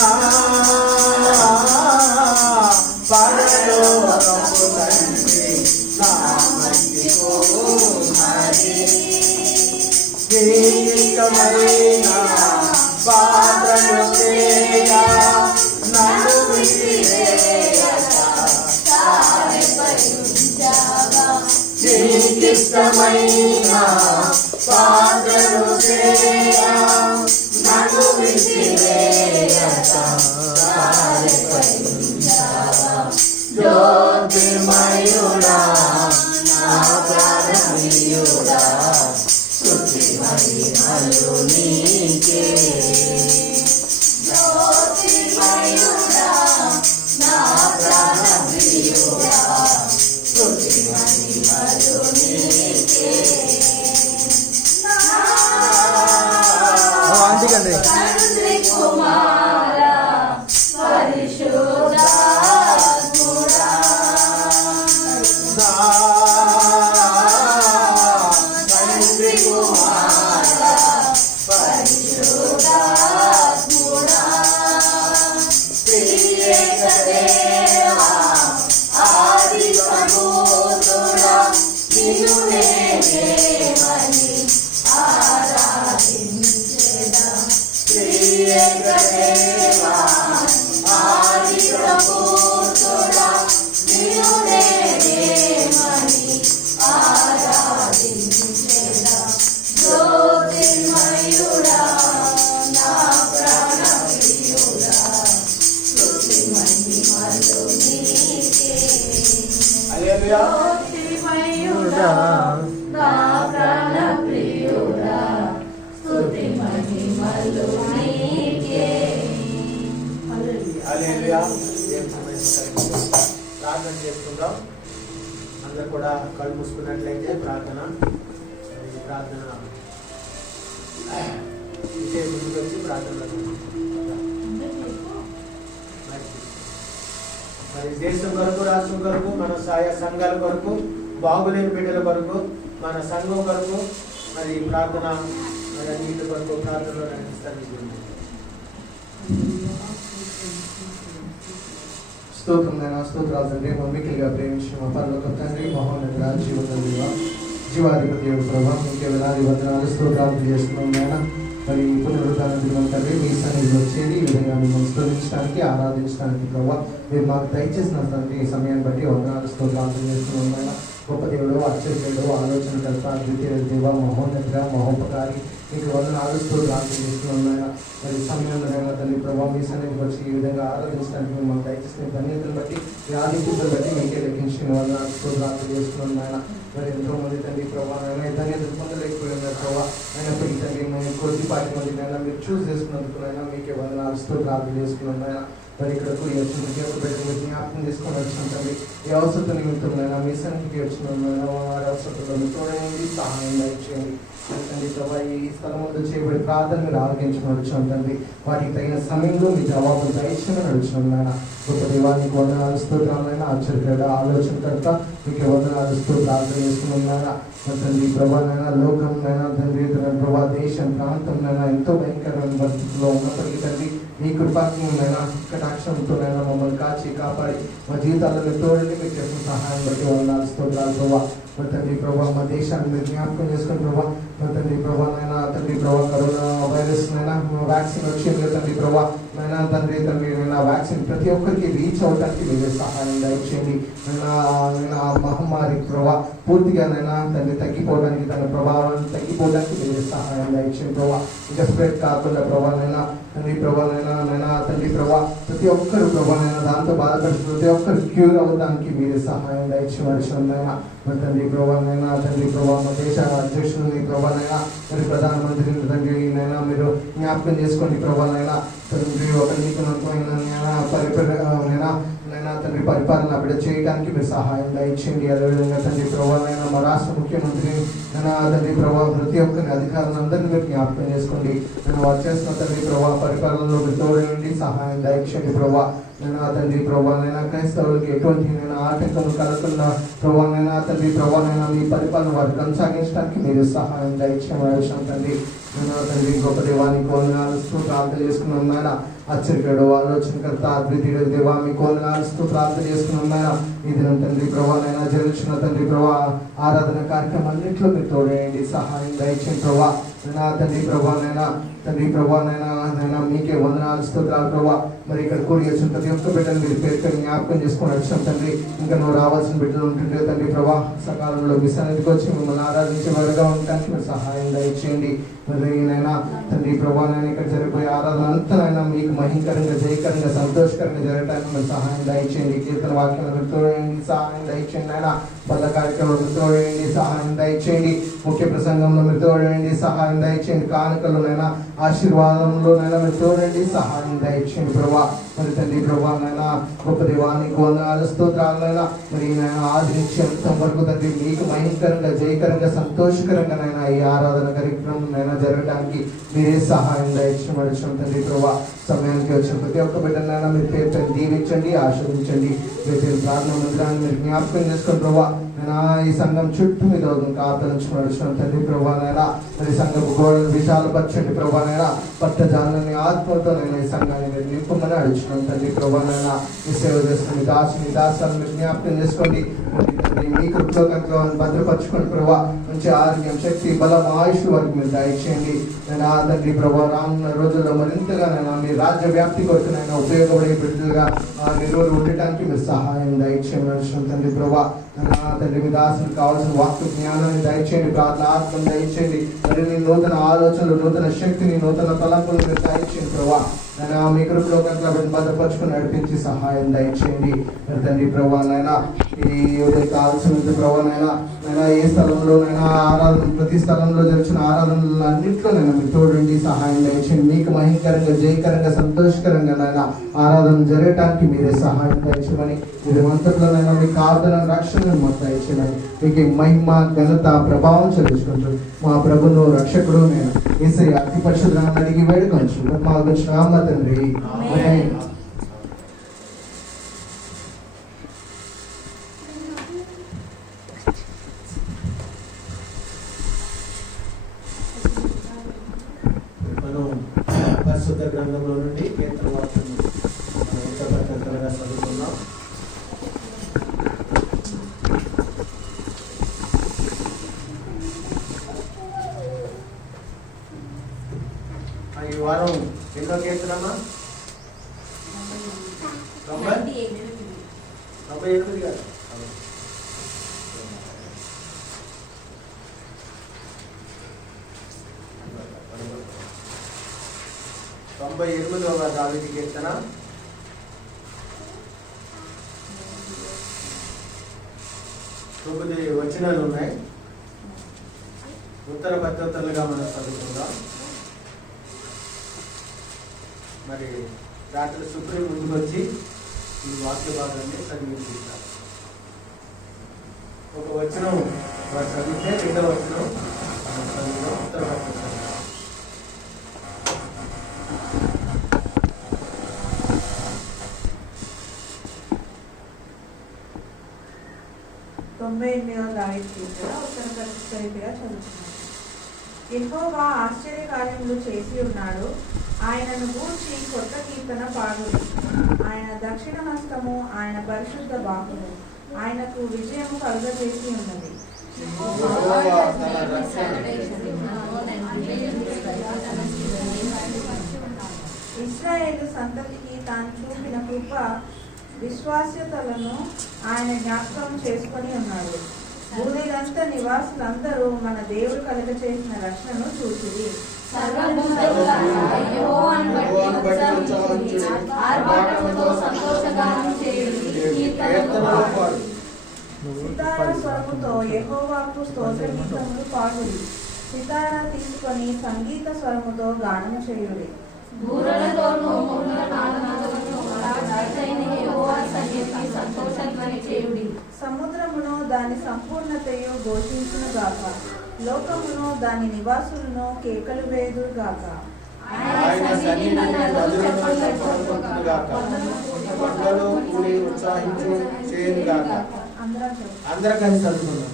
నా పరలోకపు తండ్రి నా మంచి కుమారి దీనికమైన బాధలు చేయ నన్ను నీకిష్టమైన బాధలు చేయ నన్ను జ్యోతిర్మయుడా నా ప్రాణమయుడా స్తుతి మహిమలు నీకే జ్యోతిర్మయుడా నా ప్రాణమయుడా స్తుతి మహిమలు నీకే ఆంటీకండి తండ్రి కుమార పరిశుద్ధ ప్రార్థన చేసుకుందాం. అందరూ కూడా కళ్ళు మూసుకున్నట్లయితే ప్రార్థన ముందుకు వచ్చి ప్రార్థన మరి దేశం కొరకు, రాష్ట్రం కొరకు, మన ఆయా సంఘాల కొరకు, బాగులేని బిడ్డల కొరకు, మన సంఘం కొరకు మరి ప్రార్థన మరి అన్నింటి కొరకు ప్రార్థనలో నడిపిస్తాను. స్తోత్రాలు తండ్రి, మమ్మికిగా ప్రేమించిన మా పరలోక తండ్రి, మహోన్నత జీవాధిపతి ప్రభావం మీకే వేలాది వందనాలు స్తోత్రాలు చేస్తున్నాం నాయన. మరి పునరుద్ధాన దినం తండ్రి మీ సన్నిధిలో వచ్చేది ఈ విధంగా మిమ్మల్ని స్తుతించడానికి, ఆరాధించడానికి ప్రభావ మీరు మాకు దయచేసిన తండ్రి ఈ సమయాన్ని బట్టి వందనాలు స్తోత్రాలు చేస్తున్నాం నాయన. గొప్ప దేవుడు, ఆశ్చర్యుడు, ఆలోచనకర్త, ద్వితీయ దేవ, మహోన్నత, మహోపకారి మీకు వందనాలు స్తోత్రాలు చేస్తున్నాం నాయన. మరి సమయంలో తండ్రి ప్రభావ మీ సన్నిధికి వచ్చి ఈ విధంగా ఆరాధించడానికి మేము మాకు దయచేసిన ధన్యతను బట్టి, ఈ ఆధిక్యతను బట్టి మీకే లెక్కించిన వందనాలు స్తోత్రాలు చేస్తున్నాం నాయన. మరి ఎంతో మంది తండ్రి ప్రభావ ధన్యతలు పొందలేకపోయిన ప్రభావ అయినప్పటికీ తండ్రి మేము కొద్దిపాటి మంది నైనా మీరు చూస్ చేసుకున్నందుకునైనా మీకే వందనాలు స్తోత్రాలు చేసుకున్నాం నాయన. మరి ఇక్కడకు వచ్చిన మీరు జ్ఞాపకం చేసుకొని వచ్చిన తండ్రి ఈ అవసరం నిమిత్తమైనా మీ సన్నిధికి వచ్చిన వారి అవసరంలో తోడండి, సహాయం దయచేయండి తండ్రి ప్రభావ. ఈ స్థలం వద్ద చేయబడి ప్రార్థన మీరు ఆరోగించమని వచ్చినాం తండ్రి. వాటికి తగిన సమయంలో మీ జవాబులు దయచేయమని వచ్చినాం నాయన. గొప్ప దేవానికి వందనాలు స్తోత్రాలైనా, ఆశ్చర్యకర ఆలోచనకర్త మీకు వందనాలు స్తోత్రాలు చేసుకున్నాం నాయన. తండ్రి ప్రభానైనా లోకంనైనా తండ్రి ప్రభా దేశం ప్రాంతంనైనా ఎంతో భయంకరమైన పరిస్థితుల్లో ఉన్నప్పటికీ తండ్రి మీ కృపాజ్ఞనైనా కటాక్షంతోనైనా మమ్మల్ని కాచి కాపాడి మా జీవితాలను తోడండి. మీకు చేసిన సహాయం బట్టి వందనాలు స్తోత్రాలు ప్రభా. మా తండ్రి ప్రభా మా దేశాన్ని మీరు జ్ఞాపకం చేసుకుని ప్రభా. మా తండ్రి ప్రభానైనా తండ్రి ప్రభా కరోనా వైరస్ నైనా వ్యాక్సిన్ వచ్చింది తండ్రి ప్రభా నైనా తండ్రి నైనా వ్యాక్సిన్ ప్రతి ఒక్కరికి రీచ్ అవడానికి మీరు సహాయం దయచేయండి. నైనా మహమ్మారి ప్రభా పూర్తిగా నైనా తండ్రి తగ్గిపోవడానికి, తన ప్రభావాన్ని తగ్గిపోవడానికి మీరు సహాయం దయచేయండి ప్రభా. ఇంకా స్ప్రెడ్ కాకుండా ప్రభానైనా తండ్రి ప్రభానైనా తండ్రి ప్రభా ప్రతి ఒక్కరు ప్రభానైనా దాంతో బాధపడుతూ ప్రతి ఒక్కరు క్యూర్ అవ్వడానికి మీరు సహాయం దయచేయవలసినైనా. మరి తండ్రి ప్రభానైనా తండ్రి ప్రభా మా దేశ అధ్యక్షులని ప్రభానైనా మరి ప్రధానమంత్రిని తండ్రి నైనా మీరు జ్ఞాపకం చేసుకోండి ప్రభానైనా. తండ్రి ఒక నీతివంతమైన నైనా తండ్రి పరిపాలన అప్పుడు చేయడానికి మీరు సహాయం దయచేయండి. అదేవిధంగా తండ్రి ప్రభానైనా మా రాష్ట్ర ముఖ్యమంత్రి నైనా తండ్రి ప్రభావ ప్రతి ఒక్కరి అధికారులందరినీ మీరు జ్ఞాపకం చేసుకోండి. నేను వారు చేస్తున్న తండ్రి ప్రభావ పరిపాలనలో మీరు తోడండి, సహాయం దయచేయండి ప్రభా. నైనా తండ్రి ప్రభానైనా క్రైస్తవులకి ఎటువంటి నేను ఆటంకం కలగకుండా ప్రభానైనా తండ్రి ప్రభానైనా మీ పరిపాలన వారు కొనసాగించడానికి మీరు సహాయం దయచేయవలసిన తండ్రి. తండ్రి గొప్ప దేవానికి వందనాలు ప్రార్థన చేసుకున్నాం నాయన. ఆశ్చర్యకరుడు ఆలోచనకర్త అద్వితీయుడు దేవా మీకు వందనాలు ప్రార్థన చేసుకున్నాం నాయన. ఈ దినం తండ్రి ప్రభా నైనా జరుగుతున్న తండ్రి ప్రభా ఆరాధన కార్యక్రమం అన్నింటిలో మీరు తోడేయండి, సహాయం దయచేయండి ప్రభా. నా తండ్రి ప్రభానైనా నైనా మీకే వందనాలు స్తోత్రాలు ప్రభా. మరి ఇక్కడ కూడి వచ్చిన ప్రతి ఒక్క బిడ్డను మీరు పేరు జ్ఞాపకం చేసుకొని వచ్చాం తండ్రి. ఇంకా నువ్వు రావాల్సిన బిడ్డలు ఉంటుంటే తండ్రి ప్రభా సకాలంలో మీ సన్నిధికి వచ్చి మిమ్మల్ని ఆరాధించే వారుగా ఉండటానికి మీరు సహాయం దయచేయండి. మరి నైనా తండ్రి ప్రభా నైనా ఇక్కడ జరిగిపోయే ఆరాధన అంతనైనా మీకు మహికరంగా జయకరంగా సంతోషకరంగా జరగడానికి మీరు సహాయం దయచేయండి. కీర్తన వాక్యాలను తోడేయండి, సహాయం దయచేయండి ఆయన. బల్ల కార్యక్రమంలో తోడేయండి, సహాయం దయచేయండి. ముఖ్య ప్రసంగంలో మీరు తోడేయండి, సహాయం దయచేయండి. కానుకలోనైనా ఆశీర్వాదంలోనైనా మీరు తోడండి, సహాయం దయచేయండి ప్రభా. మరి తండ్రి ప్రభా నైనా గొప్ప దేవానికి వందనాలు స్తోత్రాలైనా మరి నేను ఆదరించేంత వరకు తండ్రి మీకు భయంకరంగా జయకరంగా సంతోషకరంగా నైనా ఈ ఆరాధన కార్యక్రమం నైనా జరగడానికి మీరే సహాయం దయచేయమని తండ్రి ప్రభా. సమయానికి వచ్చిన ప్రతి ఒక్క బిడ్డనైనా మీరు పేరు దీవించండి, ఆశీర్వదించండి. మీరు ప్రార్థన మందిరాన్ని మీరు జ్ఞాపకం చేసుకోండి ప్రభా. నేను ఈ సంఘం చుట్టూ మీద కాపాడించుకున్నాడు తండ్రి ప్రభానైనా. మరి సంఘపు గోడలు విశాలపరచండి ప్రభానైనా. పట్టజాలని ఆత్మతో నేను ఈ సంఘాన్ని మీరు నింపమని అడుగుతున్నాను తండ్రి ప్రభానైనా. ఈ సేవ చేసుకుని దాసాలను మీరు జ్ఞాపకం చేసుకోండి. మీ కృపలో కనుక భద్రపరచుకోండి ప్రభా. మంచి ఆరోగ్యం, శక్తి, బలం, ఆయుష్ వరకు మీరు దయచేయండి. నేను ఆ తండ్రి ప్రభా రానున్న రోజుల్లో మరింతగా నేను మీ రాజ్య వ్యాప్తి కొరకు నేను ఉపయోగపడే బిడ్డలుగా నిలువలు ఉండటానికి మీరు సహాయం దయచేయమని తండ్రి ప్రభా. తండ్రి మీ దాసులకు కావాల్సిన వాక్య జ్ఞానాన్ని దయచేయండి, ప్రార్థన ఆత్మను దయచేయండి. మరి నీ నూతన ఆలోచనలు, నూతన శక్తిని, నూతన తలంపులు మీరు దయచేయండి ప్రభా. నేను మీ కృపలో కనుక భద్రపరచుకుని నడిపించి సహాయం దయచేయండి తండ్రి ప్రభా. నైనా ఈ కావాల్సిన ప్రభా నైనా ఏ స్థలంలోనైనా ఆరాధన ప్రతి స్థలంలో జరిచిన ఆరాధనలు అన్నింటిలో నేను మీరు తోడండి, సహాయం దయచేయండి. మీకు మహికరంగా జయకరంగా సంతోషకరంగా నైనా ఆరాధన జరగటానికి మీరే సహాయం దయచేయమని మీరు మంత్రులనైనా మీకు ఆరాధన రక్షణను మాకు దయచేయమని మీకు మహిమ ఘనత ప్రభావం చెల్లించుకుంటూ మా ప్రభును రక్షకుడు నేను యేసయ్య అతి పరిశుద్ధంగా అడిగి వేడుకొంచు మా శ్రామ తండ్రి. మనం పరిశుద్ధ గ్రంథంలో నుండి కీర్తన వాక్యం త్వరగా చదువుతున్నాం. ఈ వారం ఎన్నో కీర్తనమ్మా? 98 కాదు, 98వ దావీదు కీర్తన. తొమ్మిది వచనాలు ఉన్నాయి. ఉత్తర ప్రత్యుత్తరాలుగా మనం చదువుకుందాం. మరి డాక్టర్ సుప్రీం ముందుకు వచ్చి ఈ వాక్య భాగాన్ని చదివించారు. ఒక వచనం వారు చదివితే రెండవ వచనం చదివిన ఉత్తర ప్రత్యుత్తరం. దావీదు కీర్తన ఉత్తర ప్రత్యుత్తరీతిగా చదువుతున్నాడు. యెహోవా ఆశ్చర్య కార్యములు చేసి ఉన్నాడు, ఆయనను గూర్చి కొత్త కీర్తన పాడుడి. ఆయన దక్షిణ హస్తము, ఆయన పరిశుద్ధ బాహువు ఆయనకు విజయము కలుగజేసి ఉన్నది. ఇశ్రాయేలు సంతతికి తాను చూపిన కృప విశ్వాస్యతలను ఆయన జ్ఞాపకం చేసుకొని ఉన్నాడు. భూమిదంతా నివాసులందరూ మన దేవుడు కలుగ చేసిన రక్షణను చూసిరి. సితారా స్వరముతో యెహోవాకు స్తోత్ర గీతములు పాడుడి. సితారా తీసుకొని సంగీత స్వరముతో గానము చేయుడి. సముద్రమును దాని సంపూర్ణతయు ఘోషించును గాక. లోకమును దాని నివాసులను కేకలు వేయుదురు గాక. అందరూ కలిసి చదువుకున్నాం.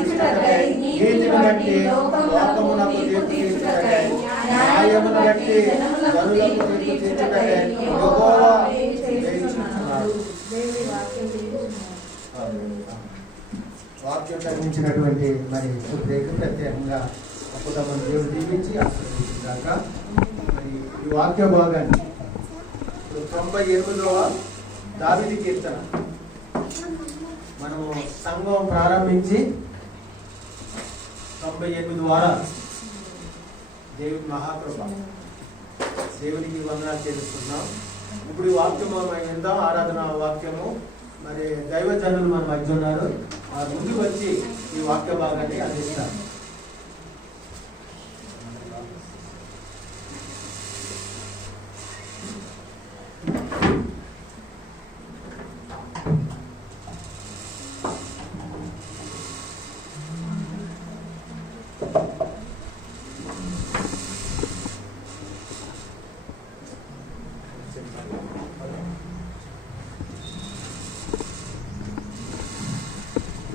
తీర్చుటకై, నీతిని బట్టి లోకమునకు తీర్పు తీర్చుటకై, న్యాయమును బట్టి జనులకు తీర్పు తీర్చుటకై యెహోవా చేయుచున్నాడు. దేవుని వాక్యం చేయుచున్నాడు. వాక్యం కలిగించినటువంటి మరి సుప్రేకు ప్రత్యేకంగా అద్భుతమైన దేవుడు దీవించి ఆశీర్వదించాక మరి ఈ వాక్య భాగాన్ని ఇప్పుడు 98వ దావీదు కీర్తన మనము సంఘం ప్రారంభించి 98 వారాలు దేవుని మహాకృప, దేవునికి వందనాలు చేస్తున్నాం. ఇప్పుడు ఈ వాక్యము మనం విందాం. ఆరాధన వాక్యము మరి దైవజనులు మన మధ్య ఉన్నారు, వారు ముందుకు వచ్చి ఈ వాక్య భాగాన్ని అందిస్తారు.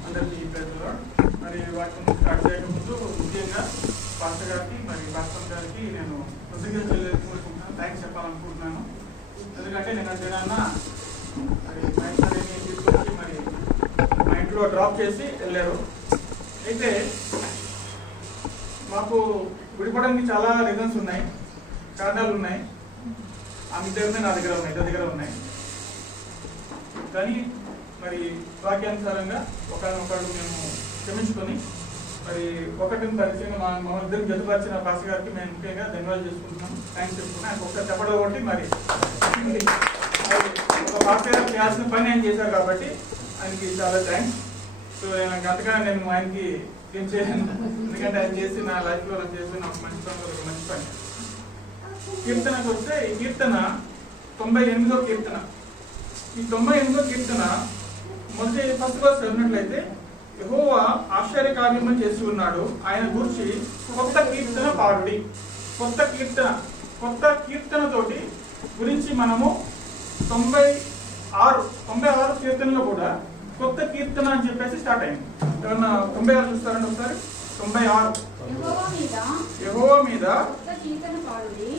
అందరికీ ప్రజలు మరి వాటిని స్టార్ట్ చేయడం ముందు ముఖ్యంగా పాస్టర్ గారికి మరి పాస్టర్ గారికి నేను కృతజ్ఞతలు తెలియజేసుకుంటున్నాను, థ్యాంక్స్ చెప్పాలనుకుంటున్నాను. ఎందుకంటే నేను దినాన్న మరి మా ఇంట్లోని తీసుకొచ్చి మరి మా ఇంట్లో డ్రాప్ చేసి వెళ్ళారు. అయితే మాకు విడిపోవడానికి చాలా రీజన్స్ ఉన్నాయి, కారణాలు ఉన్నాయి. ఆమె దగ్గర నా దగ్గర ఉన్నాయి, ఇద్దరి దగ్గర ఉన్నాయి. కానీ మరి వాక్యానుసారంగా ఒకరినొకరు మేము క్షమించుకొని మరి ఒకటిని పరిచయంగా మా ఇద్దరికి జతపరిచిన పాస్ గారికి మేము ముఖ్యంగా ధన్యవాదాలు చేసుకుంటున్నాం, థ్యాంక్స్ చెప్పుకున్నాం. ఆయన ఒకసారి చెప్పడం ఒకటి మరి ఒక పాస్ గారు చేయాల్సిన పని ఆయన చేశారు కాబట్టి ఆయనకి చాలా థ్యాంక్స్. సో అంతగా నేను ఆయనకి ఏం చేయను, ఎందుకంటే ఆయన చేసి నా లైఫ్లో నేను చేసి నాకు మంచి పని, మంచి పని. కీర్తనకు వస్తే ఈ కీర్తన 98వ కీర్తన. ఈ 98వ కీర్తన మొదటి ఫస్ట్ వర్స్ చదివినట్లయితే, యెహోవా ఆశ్చర్య కార్యము చేసి ఉన్నాడు, ఆయన గురించి కొత్త కీర్తన పాడుడి. కొత్త కీర్తనతోటి గురించి మనము 96 కీర్తనలో కూడా కొత్త కీర్తన అని చెప్పేసి స్టార్ట్ అయింది. ఏమన్నా 96 చూస్తారండి ఒకసారి. 96 యెహోవా మీద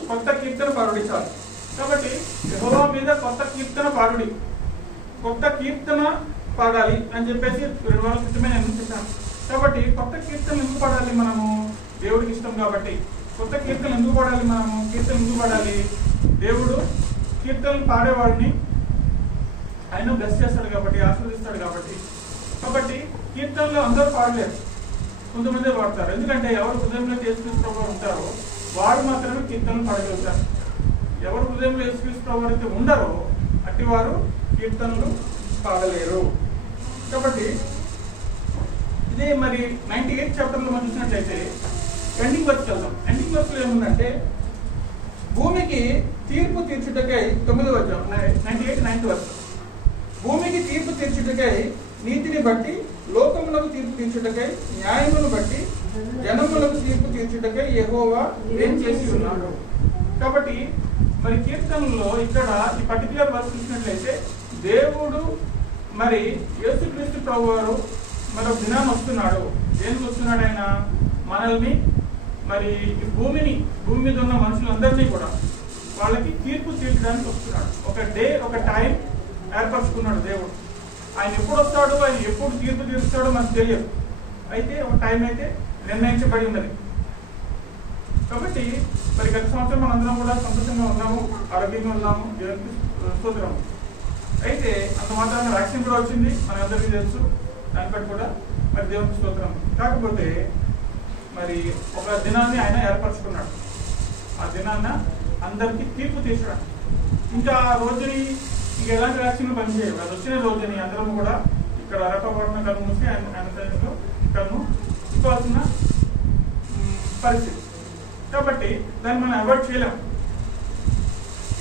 కొత్త కీర్తన పాడుడి. చాలు. కాబట్టి యెహోవా మీద కొత్త కీర్తన పాడుడి, కొత్త కీర్తన పాడాలి అని చెప్పేసి 2 వారాల క్రితమే నేను చెప్పాను. కాబట్టి కొత్త కీర్తన ఎందుకు పాడాలి? మనము దేవుడికి ఇష్టం కాబట్టి కొత్త కీర్తన ఎందుకు పాడాలి? మనము కీర్తన ఎందుకు పాడాలి? దేవుడు కీర్తనలు పాడేవాడిని ఆయన బ్లెస్ చేస్తాడు కాబట్టి, ఆశీర్వదిస్తాడు కాబట్టి కీర్తనలు అందరూ పాడలేరు, కొంతమంది పాడతారు. ఎందుకంటే ఎవరు హృదయంలో యేసుక్రీస్తు ఉంటారో వారు మాత్రమే కీర్తనలు పాడగలుగుతారు. ఎవరు హృదయంలో యేసుక్రీస్తు అయితే ఉండరో అట్టి వారు కీర్తనలు పాడలేరు. కాబట్టి ఇదే మరి 98 చాప్టర్లో మనం చూసినట్లయితే ఎండింగ్ వర్క్ వెళ్దాం. ఎండింగ్ వర్క్ లో ఏముందంటే, భూమికి తీర్పు తీర్చుటకై 9వ వచనం 98 9th వర్క్. భూమికి తీర్పు తీర్చుటకై, నీతిని బట్టి లోకములకు తీర్పు తీర్చుటకై, న్యాయమును బట్టి జనములకు తీర్పు తీర్చుటకై యెహోవా ఏం చేసి ఉన్నాడు. కాబట్టి మరి కీర్తనలో ఇక్కడ ఈ పర్టికులర్ వర్క్ చూసినట్లయితే, దేవుడు మరి యేసుక్రీస్తు ప్రభువారు మరొక దినాన్ని వస్తున్నాడు. దేనికి వస్తున్నాడు? ఆయన మనల్ని మరి ఈ భూమి మీద ఉన్న మనుషులందరినీ కూడా వాళ్ళకి తీర్పు తీర్చడానికి వస్తున్నాడు. ఒక డే, ఒక టైం ఏర్పరచుకున్నాడు దేవుడు. ఆయన ఎప్పుడు వస్తాడు, ఆయన ఎప్పుడు తీర్పు తీరుస్తాడో మనకు తెలియదు. అయితే ఒక టైం అయితే నిర్ణయించబడి ఉన్నది. కాబట్టి మరి గత సంవత్సరం మనందరం కూడా సంతోషంగా ఉన్నాము, ఆరోగ్యంగా ఉన్నాము, దేవునికి స్తోత్రము. అయితే అంత మాత్రాన వ్యాక్సిన్ కూడా వచ్చింది, మనందరికీ తెలుసు. దాని బట్టి కూడా మరి దేవునికి స్తోత్రం. కాకపోతే మరి ఒక దినాన్ని ఆయన ఏర్పరచుకున్నాడు. ఆ దినాన్న అందరికీ తీర్పు తీర్చడం. ఇంకా ఆ రోజుని ఇంకా ఎలాంటి వ్యాక్సిన్ పనిచేయవు. అది వచ్చిన రోజుని అందరం కూడా ఇక్కడ అరపబడిన కన్ను మూసి ఆయన కన్ను ఇవ్వాల్సిన పరిస్థితి. కాబట్టి దాన్ని మనం అవాయిడ్ చేయలేము.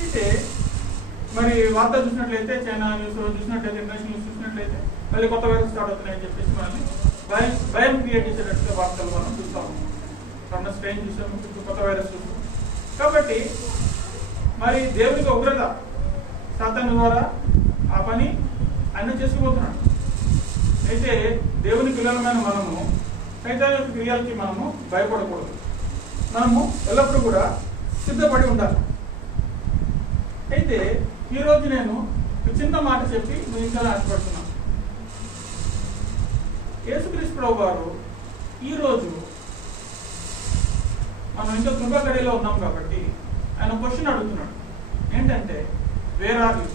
అయితే మరి వార్త చూసినట్లయితే, చైనా న్యూస్ చూసినట్లయితే, ఇంటర్నేషనల్ న్యూస్ చూసినట్లయితే మళ్ళీ కొత్త వైరస్ స్టార్ట్ అవుతున్నాయని చెప్పేసి మనల్ని భయం క్రియేట్ చేసేటట్టుగా వార్తలు మనం చూస్తాము. కరోనా స్ట్రెయిన్ చూసాము, కొత్త వైరస్ చూస్తాము. కాబట్టి మరి దేవునికి ఉగ్రత సాతాను ద్వారా ఆ పని ఆయన చేసుకుపోతున్నాడు. అయితే దేవుని పిల్లలమైన మనము సైతాన్ యొక్క క్రియలకి మనము భయపడకూడదు. మనము ఎల్లప్పుడూ కూడా సిద్ధపడి ఉండాలి. అయితే ఈరోజు నేను ఒక చిన్న మాట చెప్పి ముగించాలని ఆశపడుతున్నాను. యేసుక్రీస్తు ప్రభు వారు ఈరోజు మనం ఇంకా కృపగడిలో ఉన్నాం కాబట్టి ఆయన క్వశ్చన్ అడుగుతున్నాడు. ఏంటంటే వేర్ ఆర్ యు?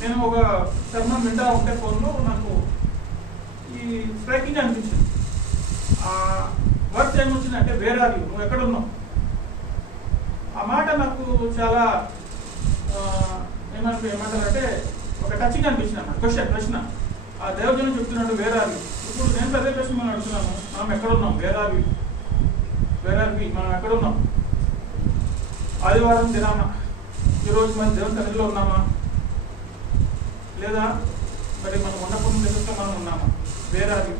నేను ఒక శర్మం వింటా ఉంటే ఫోన్లో నాకు ఈ స్ట్రైకింగ్ అనిపించింది. ఆ వర్డ్స్ ఏమొచ్చిందంటే వేర్ ఆర్ యు, నువ్వు ఎక్కడ ఉన్నావు? ఆ మాట నాకు చాలా ఏమంటారంటే ఒక టచింగ్ అనిపించింది అన్నమాట. ప్రశ్న ఆ దేవజనం చెప్తున్నాడు వేర్ ఆర్ యు. ఇప్పుడు నేను అదే ప్రశ్న మనం అడుగుతున్నాను, మనం ఎక్కడ ఉన్నాం? Where are you? మనం ఎక్కడ ఉన్నాం? ఆదివారం దినామా ఈరోజు మనం దేవుని సన్నిధిలో ఉన్నామా, లేదా మరి మనం ఉన్నప్పుడు దేశంలో మనం ఉన్నామా? Where are you?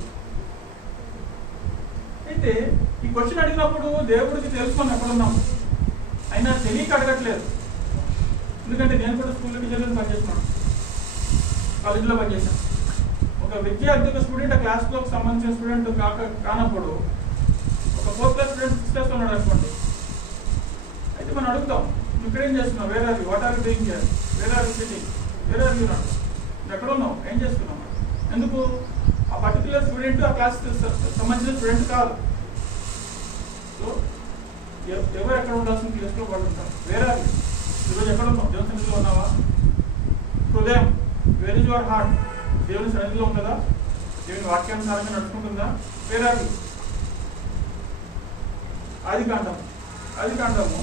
అయితే ఈ క్వశ్చన్ అడిగినప్పుడు దేవుడికి తెలుసు మనం ఎక్కడ ఉన్నాం, అయినా తెలియక అడగట్లేదు. ఎందుకంటే నేను కూడా స్కూల్లో టీచర్గా పనిచేస్తున్నాను, కాలేజీలో పనిచేశాను. ఒక విద్యార్థి ఒక స్టూడెంట్ ఆ క్లాస్లో సంబంధించిన స్టూడెంట్ కానప్పుడు ఒక 4th క్లాస్ స్టూడెంట్ 6th క్లాస్లో ఉన్నాడు అనుకోండి. అయితే మనం అడుగుతాం, నువ్వు ఇక్కడ ఏం చేస్తున్నావు? Where are you? What are you doing here? Where are you sitting? Where are you not? నువ్వు ఎక్కడ ఉన్నావు? ఏం చేస్తున్నావు? ఎందుకు? ఆ పర్టికులర్ స్టూడెంట్ ఆ క్లాస్ సంబంధించిన స్టూడెంట్ కాదు. సో ఎవరు ఎక్కడ ఉండాల్సిన ప్లేస్లో వాళ్ళు ఉంటారు. Where are you? ఈరోజు ఎక్కడ ఉన్నావు? దేవుని సన్నిధిలో ఉన్నావా? హృదయం, వేర్ ఇస్ యువర్ హార్ట్? దేవుని సన్నిధిలో ఉంటుందా? దేవుని వాక్యానుసారంగా నడుచుకుంటుందా? Wear are you? ఆదికాండము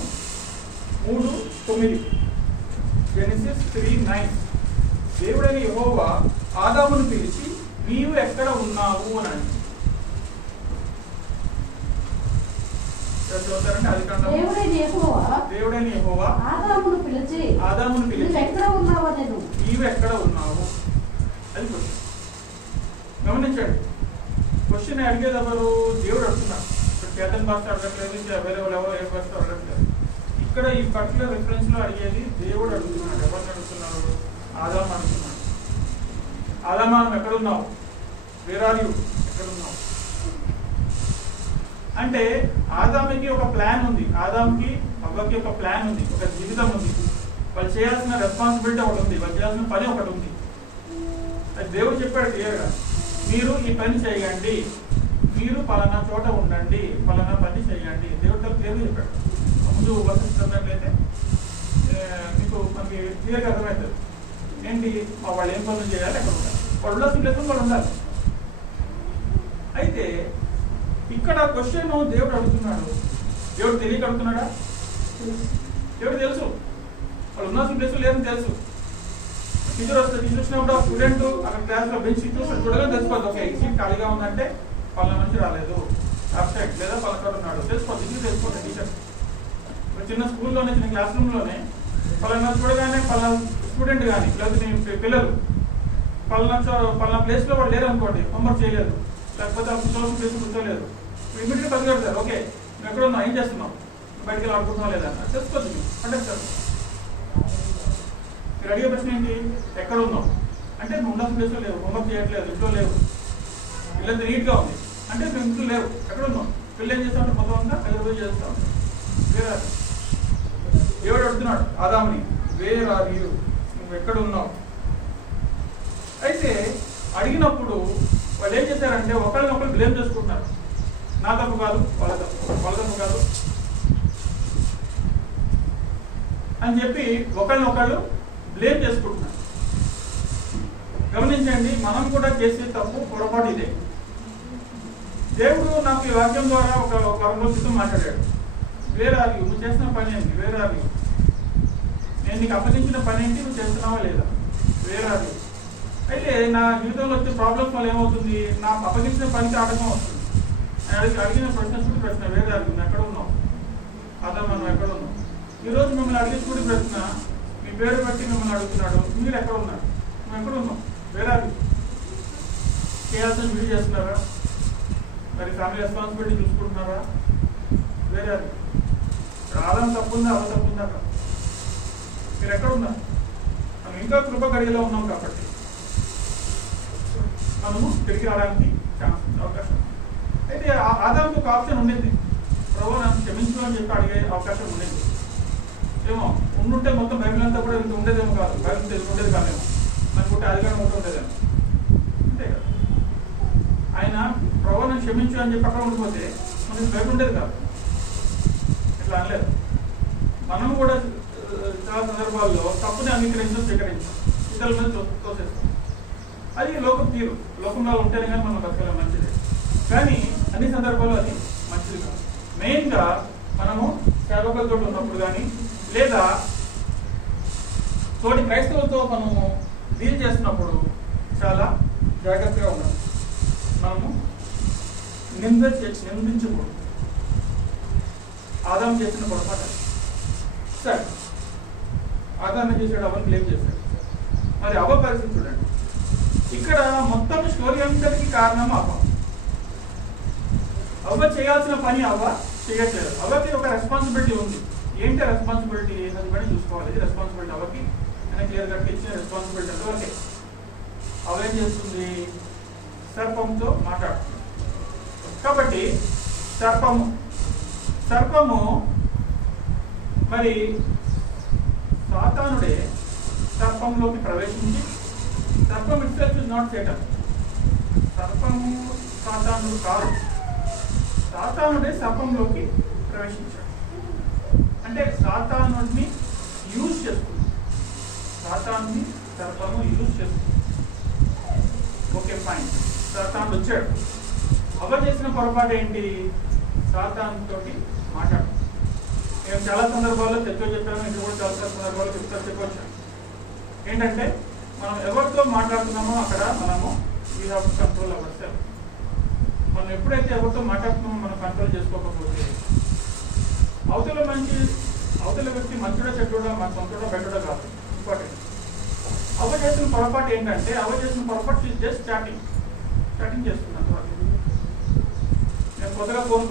3:9, జెనసిస్ 3:9. దేవుడైన యెహోవా ఆదామును పిలిచి నీవు ఎక్కడ ఉన్నావు అని అంది. చదువుతారండి ఆదికాండము. దేవుడైన యెహోవా ఆదామును పిలిచి నీవు ఎక్కడ ఉన్నావు? అది క్వశ్చన్. గమనించండి, క్వశ్చన్ అడిగేది ఎవరు? దేవుడు అడుగుతున్నాడు. ఇక్కడ చేతన్ భాష అడగట్లేదు, వేరే వాళ్ళు ఎవరో ఏ భాష అడగట్లేదు. ఇక్కడ ఈ పర్టికులర్ రిఫరెన్స్ లో అడిగేది దేవుడు అడుగుతున్నాడు. ఎవరిని అడుగుతున్నాడు? ఆదాము అడుగుతున్నాడు. ఆదామా నువ్వు ఎక్కడున్నావు? Where are you? ఎక్కడున్నావు అంటే ఆదాముకి ఒక ప్లాన్ ఉంది, ఆదాముకి అవ్వకి ఒక ప్లాన్ ఉంది, ఒక జీవితం ఉంది. వాళ్ళు చేయాల్సిన రెస్పాన్సిబిలిటీ ఒకటి ఉంది, వాళ్ళు చేయాల్సిన పని ఒకటి ఉంది. అది దేవుడు చెప్పాడు క్లియర్గా, మీరు ఈ పని చేయండి, మీరు పలానా చోట ఉండండి, పలానా పని చేయండి. దేవుడు క్లియర్గా చెప్పాడు. ముందు వర్తిస్తున్నట్లయితే మీకు మనకి క్లియర్గా అర్థమవుతుంది. ఏంటి వాళ్ళు ఏం పనులు చేయాలి, ఎక్కడ ఉండాలి, వాళ్ళు ఉండాల్సిన ప్లేస్ వాళ్ళు ఉండాలి. అయితే ఇక్కడ క్వశ్చన్ దేవుడు అడుగుతున్నాడు. దేవుడు తెలియక అడుగుతున్నాడా? దేవుడు తెలుసు వాళ్ళు ఉండాల్సిన ప్లేస్ లేదని తెలుసు. టీచర్ వచ్చినప్పుడు ఆ స్టూడెంట్ అక్కడ క్లాస్లో బెంచ్ చూడగానే తెలిసిపోద్ది, ఓకే ఈ సీట్ ఖాళీగా ఉందంటే పలానా నుంచి రాలేదు, అబ్సెంట్ లేదా పలకడు ఉన్నాడు, తెలిసిపోద్ది. ఇది తెలిసిపోతుంది టీచర్. చిన్న స్కూల్లోనే చిన్న క్లాస్ రూమ్లోనే పలానా చూడగానే పలానా స్టూడెంట్ కానీ లేకపోతే పిల్లలు పలానా ప్లేస్లో వాళ్ళు లేరు అనుకోండి, హోంవర్క్ చేయలేదు, లేకపోతే ఆ కూర్చోవలసిన ప్లేస్ కూర్చోలేదు, ఇమీడియట్గా పట్టుకెడతారు. ఓకే నువ్వు ఎక్కడ ఉన్నావు, ఏం చేస్తున్నావు, బయటికి వెళ్ళి ఆడుకుంటున్నావు లేదా అని తెలుసుకోవచ్చు. అంటే సార్ మీరు అడిగే ప్రశ్న ఏంటి? ఎక్కడ ఉన్నావు అంటే నువ్వు ఉండాల్సిన ప్లేస్లో లేవు, హోంవర్క్ చేయట్లేదు, ఇంట్లో లేవు, ఇల్లంతా నీట్గా ఉంది అంటే నువ్వు ఇంట్లో లేవు, ఎక్కడ ఉన్నావు? పిల్లలు ఏం చేస్తా ఉంటారు, మొత్తం అంతా ఎదురు చేస్తా ఉంటారు. వేరే దేవుడు అడుగుతున్నాడు ఆదాముని, వేర్ ఆర్ యు? నువ్వు ఎక్కడ ఉన్నావు? అయితే అడిగినప్పుడు వాళ్ళు ఏం చేశారంటే ఒకరినొకరు బ్లేమ్ చేసుకుంటున్నారు. నా తప్పు కాదు, వాళ్ళ తప్పు కాదు అని చెప్పి ఒకరినొకళ్ళు బ్లేమ్ చేసుకుంటున్నారు. గమనించండి, మనం కూడా చేసే తప్పు పొరపాటు ఇదే. దేవుడు నాకు ఈ వాక్యం ద్వారా ఒక వారం క్రితం మాట్లాడాడు. Where are you? నువ్వు చేస్తున్న పని ఏంటి? Where are you? నేను నీకు అప్పగించిన పని ఏంటి, నువ్వు చేస్తున్నావా లేదా? Where are you? అయితే నా జీవితంలో వచ్చే ప్రాబ్లమ్స్ వల్ల ఏమవుతుంది, నా అప్పగించిన పనికి ఆటంకం వస్తుంది. అడిగిన ప్రశ్న వేర్ ఆర్ యు? నువ్వు ఎక్కడ ఉన్నావు? అదా మనం ఎక్కడ ఉన్నావు? ఈరోజు మిమ్మల్ని అడిగించుకునే ప్రశ్న, మీ పేరు బట్టి మిమ్మల్ని అడుగుతున్నాడు, మీరు ఎక్కడ ఉన్నారు? నువ్వు ఎక్కడ ఉన్నావు? Where are you? చేయాల్సిన వీడియో చేస్తున్నారా? మరి ఫ్యామిలీ రెస్పాన్సిబిలిటీ చూసుకుంటున్నారా? Where are you? ఆదాం తప్పుందా, అవ తప్పుందా? మీరు ఎక్కడ ఉన్నారు? మనం ఇంకా కృప గడిలో ఉన్నాం కాబట్టి మనము తిరిగి రావడానికి ఛాన్స్ అవకాశం. అయితే ఆదాముకు ఒక ఆప్షన్ ఉండింది, ప్రభు నన్ను క్షమించు అని చెప్పి అడిగే అవకాశం ఉండేది. ఏమో ఉండుంటే మొత్తం బైబిల్ అంతా కూడా ఇంత ఉండేదేమో కాదు, బైబిల్ తెలుగు ఉండేది కాదేమో, అనుకుంటే అది కానీ ఒకటి ఉండేదేమో, అంతే కదా. ఆయన ప్రభు నన్ను క్షమించు అని చెప్పి అక్కడ ఉండిపోతే మనకి బైబిల్ ఉండేది కాదు. ఇట్లా అనలేదు. మనం కూడా చాలా సందర్భాల్లో తప్పుని అంగీకరించడం, స్వీకరించాం, ఇతరుల మీద తోసేస్తాం. అది లోకం తీరు, లోకంలో ఉంటేనే కానీ మనం బతకలేం, మంచిది. కానీ అన్ని సందర్భాల్లో అది మంచిది కాదు. మెయిన్గా మనము సేవకులతో ఉన్నప్పుడు కానీ లేదా తోటి క్రైస్తవులతో మనము డీల్ చేస్తున్నప్పుడు చాలా జాగ్రత్తగా ఉండాలి. మనము నిందించకూడదు. ఆదాము చేసిన పొరపాటు సరే, ఆదాము చేసాడు, అవన్నీ బ్లేమ్ చేశాడు. మరి అవ్వ పరిస్థితి చూడండి. ఇక్కడ మొత్తం స్టోరీ అంతటికి కారణం అవ్వ. అవ్వ చేయాల్సిన పని అవ్వ చేయట్లేదు. అవ్వకి ఒక రెస్పాన్సిబిలిటీ ఉంది. ఏంటి రెస్పాన్సిబిలిటీ? హస్బెండ్ చూసుకోవాలి. ఇది రెస్పాన్సిబిలిటీ అవ్వకి. ఆయన క్లియర్ కట్ ఇచ్చిన రెస్పాన్సిబిలిటీ అంటే ఓకే. అవ్వ ఏం చేస్తుంది? సర్పంతో మాట్లాడుతుంది. కాబట్టి సర్పము మరి సాతానుడే సర్పంలోకి ప్రవేశించి, సర్పం ఇట్సెల్ఫ్ ఇస్ నాట్ సేటన్. సర్పము సాతానుడు కాదు, సాతానుడే సర్పంలోకి ప్రవేశించాడు. అంటే సాతానుడిని యూజ్ చేస్తుంది. సాతానుని సర్పము యూజ్ చేస్తుంది. ఓకే ఫైన్, సాతానుడు వచ్చాడు. అవ్వ చేసిన పొరపాటు ఏంటి? సాతానుతో మాట్లాడు. నేను చాలా సందర్భాల్లో చెప్పాను, ఇది కూడా చాలా సందర్భాల్లో చెప్పొచ్చాను. ఏంటంటే మనం ఎవరితో మాట్లాడుతున్నామో అక్కడ మనము we have to control our self. మనం ఎప్పుడైతే ఎవరితో మాట్లాడుతున్నామో మనం కంట్రోల్ చేసుకోకపోతే అవతల వ్యక్తి మంచిగా చెడ్డా, మన సొంతడా బెటడా కాదు. ఇంపార్టెంట్. అవ్వ చేసిన పొరపాటు ఏంటంటే, అవ్వ చేసిన పొరపాటు జస్ట్ చాటింగ్ చేస్తున్నాను. నేను కొత్తగా ఫోన్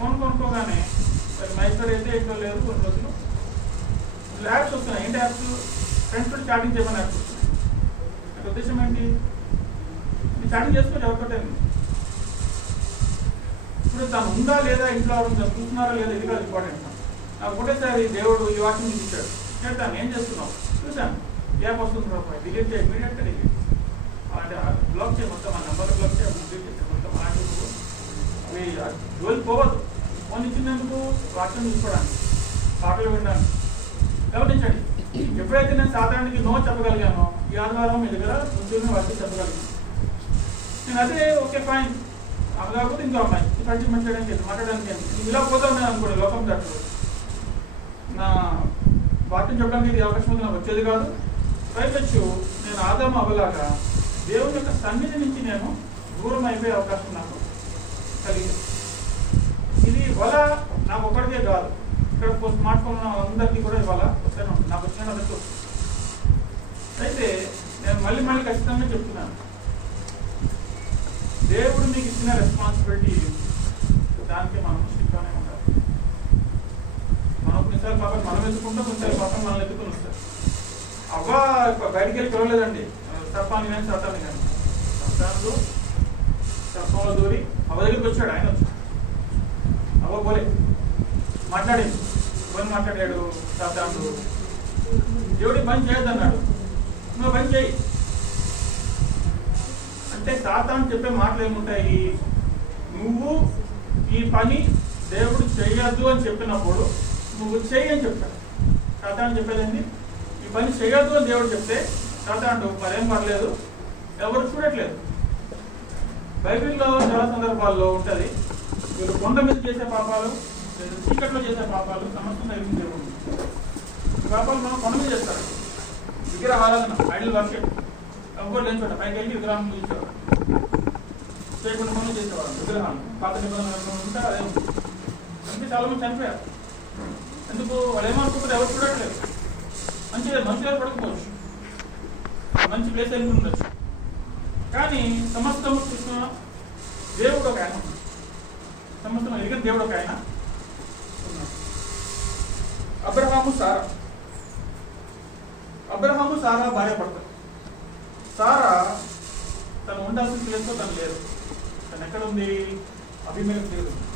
కొనుక్కోగానే మైసూర్ అయితే ఇంట్లో లేదు, కొన్ని రోజులు యాప్స్ వస్తున్నాయి. ఏంటి యాప్స్? ఫ్రెండ్స్ కూడా చాటింగ్ చేయమని యాప్స్ వస్తున్నాయి. నాకు ఉద్దేశం ఏంటి? చాటింగ్ చేసుకోవచ్చు ఎవరితో. ఇప్పుడు తను ఉందా లేదా, ఇంట్లో చూస్తున్నారా లేదా, ఇది కాదు ఇంపార్టెంట్. నాకు ఒకటేసారి దేవుడు ఈ వాక్యం ఇచ్చాడు. చేస్తాను, ఏం చేస్తున్నావు? చూశాను, యాప్ వస్తుంది రూపాయి, డిలీట్ చేయి, ఇమీడియట్గా డిలీట్ అంటే బ్లాక్ చేయి, మొత్తం ఆ నెంబర్ బ్లాక్ చేయి, డిలీట్ చేసి మొత్తం. అలాంటి అవి జోలికి పోవద్దు. ఫోన్ ఇచ్చినందుకు వాక్యం చూసుకోవడానికి, పాటలు వినడానికి. గమనించండి, ఎప్పుడైతే నేను సాధారణకి నో చెప్పగలిగానో, ఈ ఆదివారం మీ దగ్గర ముందుగా వాక్యం చెప్పగలిగాను. నేను అదే ఓకే ఫైన్, అవి కాకపోతే ఇంకో అమ్మాయి పరిచయం మాట్లాడడానికి ఇలా పోతా ఉన్నాను అనుకోండి. లోకం తట్టు నా వాక్యం చెప్పడానికి ఇది అవకాశం నాకు వచ్చేది కాదు. పైపెచ్చు నేను ఆదాము అవ్వలాగా దేవుని యొక్క సన్నిధి నుంచి నేను దూరం అయిపోయే అవకాశం నాకు కలిగింది. ఇది వల నాకు ఒకటికే కాదు, ఇక్కడ స్మార్ట్ ఫోన్ అందరికీ కూడా ఇవాళ వస్తూనే ఉంటుంది. నాకు వచ్చిన అందరికీ వస్తుంది. అయితే నేను మళ్ళీ ఖచ్చితంగా చెప్తున్నాను, దేవుడు మీకు ఇచ్చిన రెస్పాన్సిబిలిటీ దానికి మనం స్ట్రిక్ట్గానే ఉండాలి. మనం కొన్నిసార్లు పాపం మనం ఎత్తుకుంటాం, కొన్నిసార్లు పాపం మనల్ని ఎత్తుకుని వస్తారు. అవ్వ బయటికి వెళ్ళి చూడలేదండి సర్పాన్ని కానీ సర్పాన్ని కానీ. సర్పాలు సర్పంలో దూరి అవ్వ దగ్గరికి వచ్చాడు. ఆయన వచ్చాడు, అవ్వ పోలే మాట్లాడింది. ఎవరు మాట్లాడాడు? సాతానుడు. దేవుడికి పని చేయొద్దన్నాడు, నువ్వు పని చేయి అంటే సాతాను చెప్పే మాటలు ఏముంటాయి? నువ్వు ఈ పని దేవుడు చేయొద్దు అని చెప్పినప్పుడు నువ్వు చెయ్యి అని చెప్తాడు. సాతాను చెప్పేదండి, ఈ పని చేయొద్దు అని దేవుడు చెప్తే సాతాను మరేం పర్లేదు, ఎవరు చూడట్లేదు. బైబిల్లో చాలా సందర్భాల్లో ఉంటుంది, వీళ్ళు కొండ మీద చేసే పాపాలు, చీకట్లో చేసే పాపాలు సమస్తం కలిగి దేవుడు. ఈ పాపాలు మనం కొండ మీద చేస్తారు. విగ్రహారాధన, ఐడల్ వర్షిప్, ఎవరు లేని చోట పైకి వెళ్ళి విగ్రహం చూసేవారు, చేయకుండా పనులు చేసేవారు. విగ్రహాలు పాత నిబంధనలు ఉంటే అదే ఉంది. అందుకే చాలా మంది చనిపోయారు. ఎందుకు? వాళ్ళు ఏమనుకుంటారు, ఎవరు చూడట్లేదు. మంచిగా పడకపోవచ్చు, మంచి ప్లేస్ వెళ్ళి ఉండొచ్చు, కానీ సమస్తము చూసిన దేవుడు ఒక ఆయన, సమస్తం ఎదిగిన దేవుడు ఒక ఆయన ఉన్నాడు. అబ్రహాము సారా భార్య పడతారు. సారా తను ఉండాల్సిన ప్లేస్లో తను లేదు. తను ఎక్కడ ఉంది? అభిమేలెకు దగ్గర ఉంది.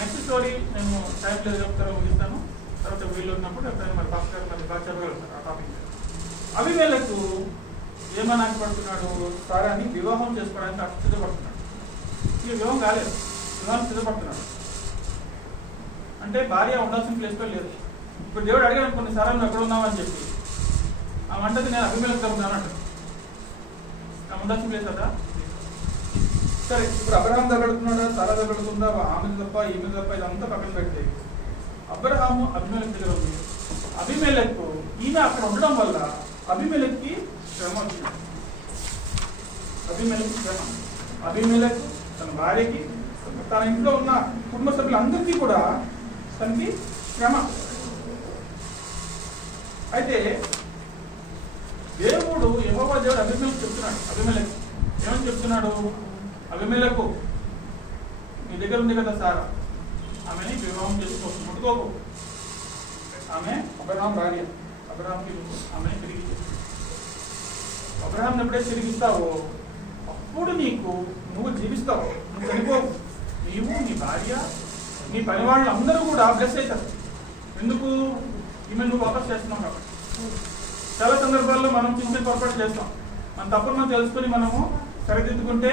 నెక్స్ట్ స్టోరీ నేను టైం లేదు చెప్తారో ముగిస్తాను. తర్వాత వీళ్ళు ఉన్నప్పుడు ఎప్పుడైనా మరి పాస్ గారు మరి బాగా చెప్పగలుగుతారు ఆ టాపిక్. అభిమేలెకు ఏమని ఆశపడుతున్నాడు? సారాన్ని వివాహం చేసుకోవడానికి సిద్ధపడుతున్నాడు. ఇక వివాహం కాలేదు, వివాహం సిద్ధపడుతున్నాడు. అంటే భార్య ఉండాల్సిన ప్లేస్లో లేదు. ఇప్పుడు దేవుడు అడిగాడు కొన్ని సారాలు ఎక్కడ ఉన్నామని చెప్పి, ఆ వంటది నేను అభిమేలకు ఉన్నాను అంటాడు. ఆ ఉండాల్సిన ప్లేస్ అదా? సరే, ఇప్పుడు అబ్రహాం దగ్గరుతున్నాడా, సారా దగ్గరుతుందా, ఆమె తప్ప ఈమె తప్ప ఇదంతా పక్కన పెడితే అబ్రహాము అభిమేలెకు దగ్గర ఉంది. అభిమేలెకు ఈమె అక్కడ ఉండడం వల్ల అభిమేలెక్కి శ్రమ వచ్చింది. అభిమేలెకు శ్రమ. అభిమేలెకు తన భార్యకి, తన ఇంట్లో ఉన్న కుటుంబ సభ్యులందరికీ కూడా తనకి శ్రమ. అయితే దేవుడు యెహోవా దేవుడు అభిమేలెకు చెప్తున్నాడు. అభిమేలెకు ఏమని చెప్తున్నాడు? అభిమేలెకు నీ దగ్గర ఉంది కదా సారా, ఆమెని వివాహం చేసుకో, ముట్టుకోకు. ఆమె అబ్రహాం భార్య. అబ్రహాంకి ఆమె తిరిగి అబ్రహాం ఎప్పుడైతే తిరిగిస్తావో అప్పుడు నువ్వు జీవిస్తావు, నువ్వు చనిపోవు. నీవు, నీ భార్య, నీ పని వాళ్ళు అందరూ కూడా బ్లెస్ అవుతారు. ఎందుకు? ఈమె నువ్వు వాపస్ చేస్తున్నావు కాబట్టి. చాలా సందర్భాల్లో మనం చిన్న పొరపాటు చేస్తాం. మన తప్పును మనం తెలుసుకొని మనము సరిదిద్దుకుంటే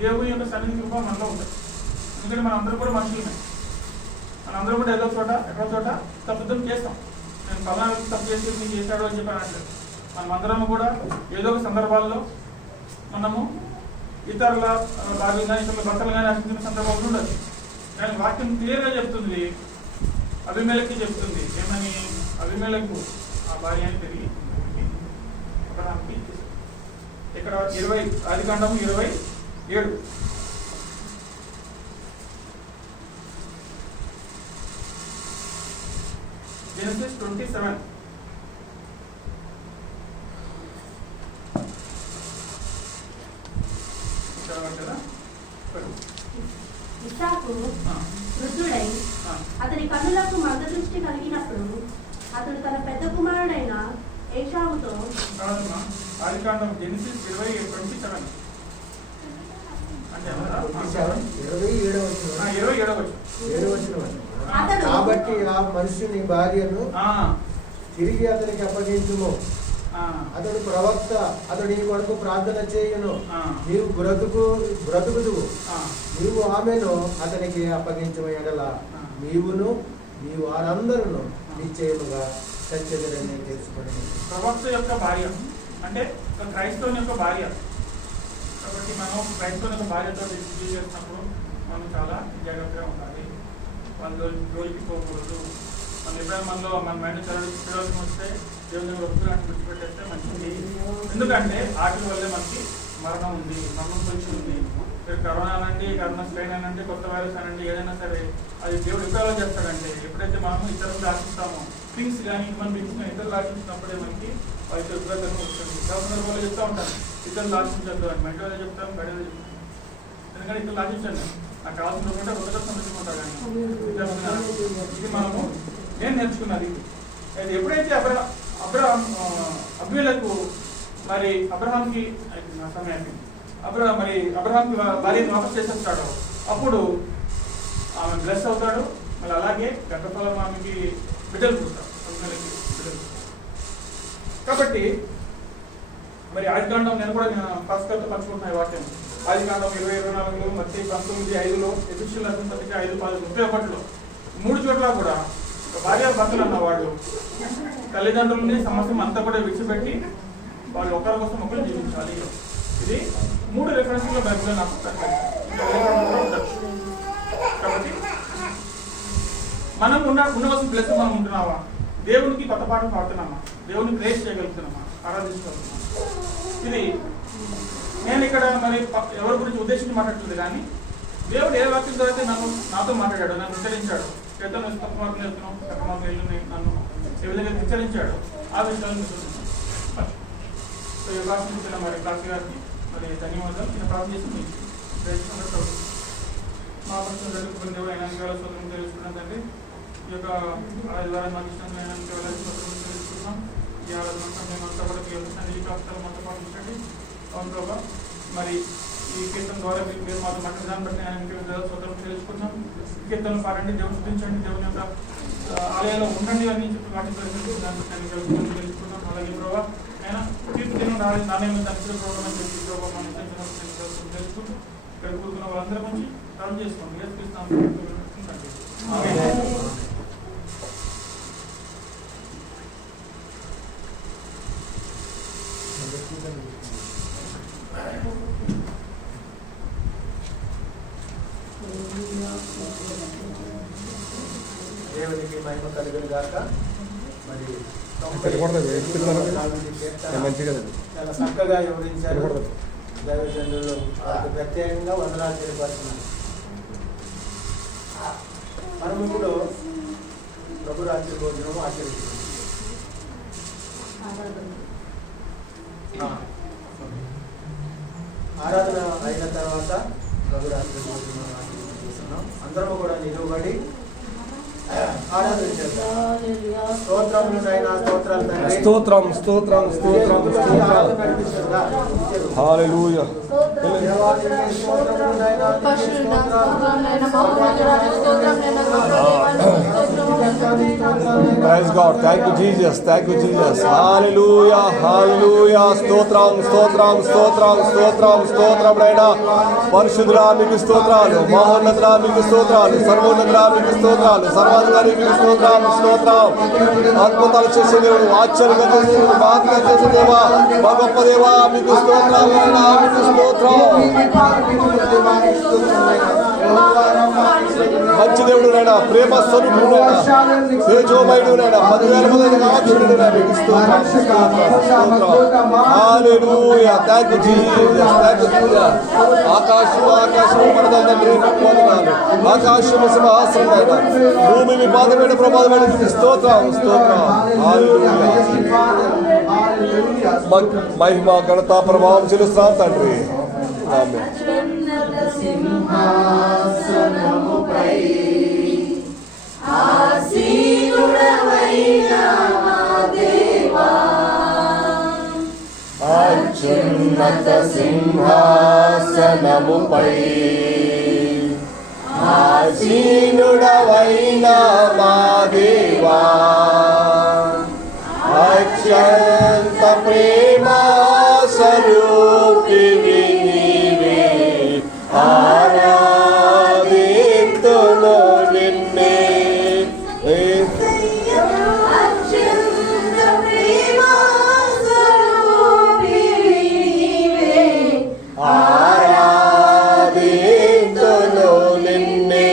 దేవుని యొక్క సన్నిధి కృప మనలో ఉంటుంది. ఎందుకంటే మనం అందరూ కూడా మనుషులమే. మనందరూ కూడా ఏదో చోట ఎక్కడో చోట తప్పుదం చేస్తాం. నేను పలానా తప్పు చేసి నీకు చేశాడు అని చెప్పి అనట్లేదు. మనమందరము కూడా ఏదో ఒక సందర్భాల్లో మనము ఇతరుల భార్యలు కానీ ఇతరుల భర్తలు కానీ ఆశించిన సందర్భాలు ఉండదు. కానీ వాక్యం క్లియర్గా చెప్తుంది, అభిమేలెకు చెప్తుంది ఏమని? అభిమేలెకు ఆ భార్యని తిరిగి అబ్రహాంకి ఇక్కడ 20 ఆదికాండము 27 Genesis 27. ఇస్సాకు వృద్ధుడై అతని కన్నులకు మందదృష్టి కలిగినప్పుడు అతడు తన పెద్ద కుమారుడైన ఏశావుతో ఆదికాండం జెనసిస్ 27 అంటే 27 కాబట్టి ఆ మనుషుని భార్యను తిరిగి అతనికి అప్పగించుము. అతడు ప్రవక్త, అతడు నీ కొరకు ప్రార్థన చేయును, నీవు బ్రతుకుదువు. నీవు ఆమెను అతనికి అప్పగించు ఎడల నీవును నీ వారందరూ నిశ్చయముగా సత్యదని తెలుసుకుని. ప్రవక్త యొక్క భార్య అంటే క్రైస్తవుని యొక్క భార్య. కాబట్టి మనం క్రైస్తవుని యొక్క భార్యతో డీల్ చేసినప్పుడు మనం చాలా జాగ్రత్తగా ఉండాలి. వాళ్ళు జోలికి పోకూడదు. మనం ఎప్పుడైనా మన మైండ్ చదవడం వస్తే దేవుని ఒప్పుకున్నట్టు విడిచిపెట్టేస్తే మంచిది. ఎందుకంటే వాటి వల్లే మనకి మరణం ఉంది, మరణం పొంచి ఉంది. మీరు కరోనా అనండి, కరోనా స్ట్రెయిన్ అనండి, కొత్త వైరస్ అనండి, ఏదైనా సరే అది దేవుడు ఎప్పుడు చేస్తాడంటే ఎప్పుడైతే మనము ఇతరులు ఆశిస్తామో థింగ్స్ కానీ హ్యూమన్ బీయింగ్స్ కానీ ఇతరులు ఆశించినప్పుడే మనకి వాటి ఉగ్రతను వస్తుంది. సందర్భాల్లో చెప్తా ఉంటాను, ఇతరులు ఆశించద్దు అని. మెంటో చెప్తాం, బయట చెప్తాం. ఎందుకంటే ఇతరులు ఆశించండి, నాకు కావాల్సిన ఉంటే ఉగ్రత సంబంధించుకుంటారు. కానీ ఇది మనము నేను నేర్చుకున్నది. అయితే ఎప్పుడైతే అభిమేలెకు మరి అబ్రహాంకి సమయానికి అబ్రహాంకి భార్యను వాపస్ చేసేస్తాడు. అప్పుడు ఆమె బ్లెస్ అవుతాడు. మళ్ళీ అలాగే గర్భఫలం ఆమెకి బిడ్డలు పుడతాడు. అభిమేలెకు బిడ్డలు. కాబట్టి మరి ఆదికాండం నేను కూడా పాస్కర్తో పంచుకుంటున్నాయి వాక్యం. ఆదికాండం 20-24, మత్తయి 19:5, ఎఫెసీయుల పత్రిక 5:31 3 చోట్ల కూడా భార్య భర్తలు అన్నవాళ్ళు తల్లిదండ్రులని సమస్య అంతా కూడా విడిచిపెట్టి వాళ్ళు ఒకరి కోసం ఒకరు జీవించాలి. ఇది 3 రెఫరెన్స్లో బైబిల్లో నాకు కాబట్టి మనం ఉండవలసిన ప్లేస్ మనం ఉంటున్నావా? దేవునికి కొత్త పాటలు పాడుతున్నామా? దేవుని ప్రేస్ చేయగలుగుతున్నామా? ఆరాధించగలుగుతున్నామా? ఇది నేను ఇక్కడ మరి ఎవరి గురించి ఉద్దేశించి మాట్లాడుతుంది. కానీ దేవుడు ఏ వాక్యం అయితే నాతో మాట్లాడాడు, నన్ను హెచ్చరించాడు. చేతను తప్పు మార్పులు వెళ్తున్నాం, తప్పు మార్పులు వెళ్ళి నన్ను ఏ విధంగా హెచ్చరించాడు ఆ విషయాలను సో ఈ వాక్యం ఇచ్చిన మరి క్లాస్ గారికి మరి ధన్యవాదాలు. నేను ప్రార్థన చేసి ప్రయత్నం మా పరిస్థితులు జరుగుతున్న దేవుడు అయినా సోదరం తెలుసుకున్నదండి. ఈ యొక్క ఆదివారం మాకు ఇష్టం అయినా సోదరం తెలుసుకున్నాం. ఈ ఆరాధన మేము అంతా కూడా సన్నిధి ప్రాప్తాలు మొత్తం పాటించండి. అవును ప్రభా, మరి ఈ ఈ కీర్తన ద్వారా మీరు మాతో మట్టి దాన్ని బట్టి ఆయనకి స్వతంత్రం తెలుసుకున్నాం. కీర్తనలు పాడండి, దేవుని స్థుతించండి, దేవుని యొక్క ఆలయంలో ఉండండి అని చెప్పి మాట్లాడుతుంది. దాన్ని బట్టి తెలుసుకున్నాం. అలాగే ప్రభావ ఆయన తీర్పు దినం నాణ్యమైన దర్శన ప్రోగ్రాం అని చెప్పి ప్రభావ మనం తెలుసుకుంటూ ఇక్కడ కూర్చున్న వాళ్ళందరి గురించి రన్ చేసుకోండి. ఏసుక్రీస్తు దేవునికి మహిమ కలుగును గాక. మరి చాలా చక్కగా వివరించారు దైవజనులు. వారికి ప్రత్యేకంగా వందనాలు తెలియపరుస్తున్నారు. మనం ఇప్పుడు ప్రభు రాత్రి భోజనం ఆచరిస్తున్నాం. ఆరాధన అయిన తర్వాత ప్రభు రాత్రి భోజనం ఆచరిస్తున్నాం. అందరము కూడా నిలువబడి ఆరాధన చేద్దాం. స్తోత్రములు నాయనా, స్తోత్రాలు తండ్రి. స్తోత్రం స్తోత్రం స్తోత్రం స్తోత్రం. హల్లెలూయా. Praise God. Thank you Jesus. Thank you Jesus. Hallelujah. Hallelujah. స్తోత్రం స్తోత్రం స్తోత్రం స్తోత్రం స్తోత్రం నైనా. పరిశుద్ధుడా మీకు స్తోత్రాలు, మహోన్నతుడా మీకు స్తోత్రాలు, సర్వోన్నతుడా మీకు స్తోత్రాలు, సర్వాధికారి మీకు స్తోత్రం స్తోత్రం. అద్భుతాలు చేసే దేవుడు, ఆశ్చర్యంగా చేసే దేవుడు, మహత్తుగా చేసే దేవా, మా గొప్ప దేవా మీకు స్తోత్రాలు నైనా, మీకు స్తోత్రం. మంచి దేవుడు నైనా, ప్రేమ స్వరూపుడు నైనా, తేజోమయుడు నైనా, 10,000 మంది కాక్షుడు నైనా, మీకు స్తోత్రం స్తోత్రం. Hallelujah. Thank you Jesus. Thank you Jesus. ఆకాశము పడదల తండ్రి మీకు వందనాలు. ఆకాశము సింహాసనం నైనా, భూమి మీ పాదమైన ప్రమాదమైన మీకు స్తోత్రం స్తోత్రం. హల్లెలూయా. మహిమ ఘనత ప్రభావం చెల్లిస్తున్నాం తండ్రి. ఆమేన్. సింహాసనముపై ఆసీనుడవైన మా దేవా, అత్యున్నత సింహాసనముపై ఆసీనుడవైన మా దేవా, అత్యంత ప్రేమ స్వరూపిణి నీవే, ఆరాధింతును నిన్నే. అత్యంత ప్రేమ స్వరూపిణి నీవే, ఆరాధింతును నిన్నే.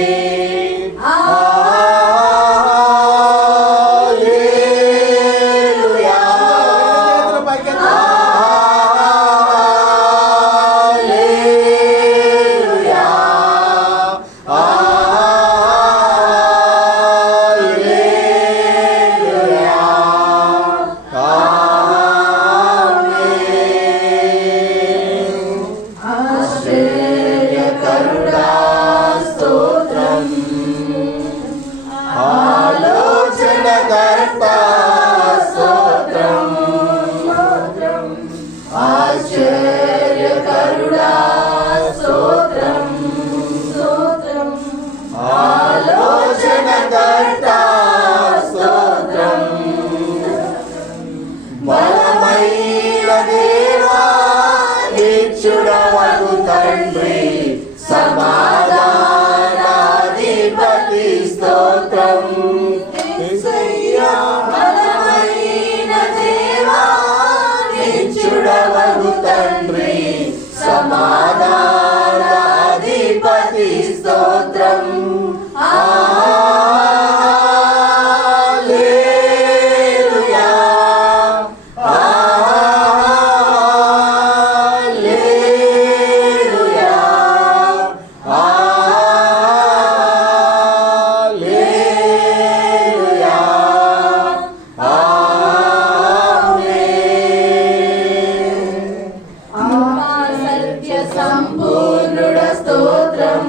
సమాధానాధిపతి స్తోత్రం. బలమైన దేవా, నిత్యుడవగు తండ్రి, సమాధానాధిపతి స్తోత్రం. సంపూర్ణుడ స్తోత్రం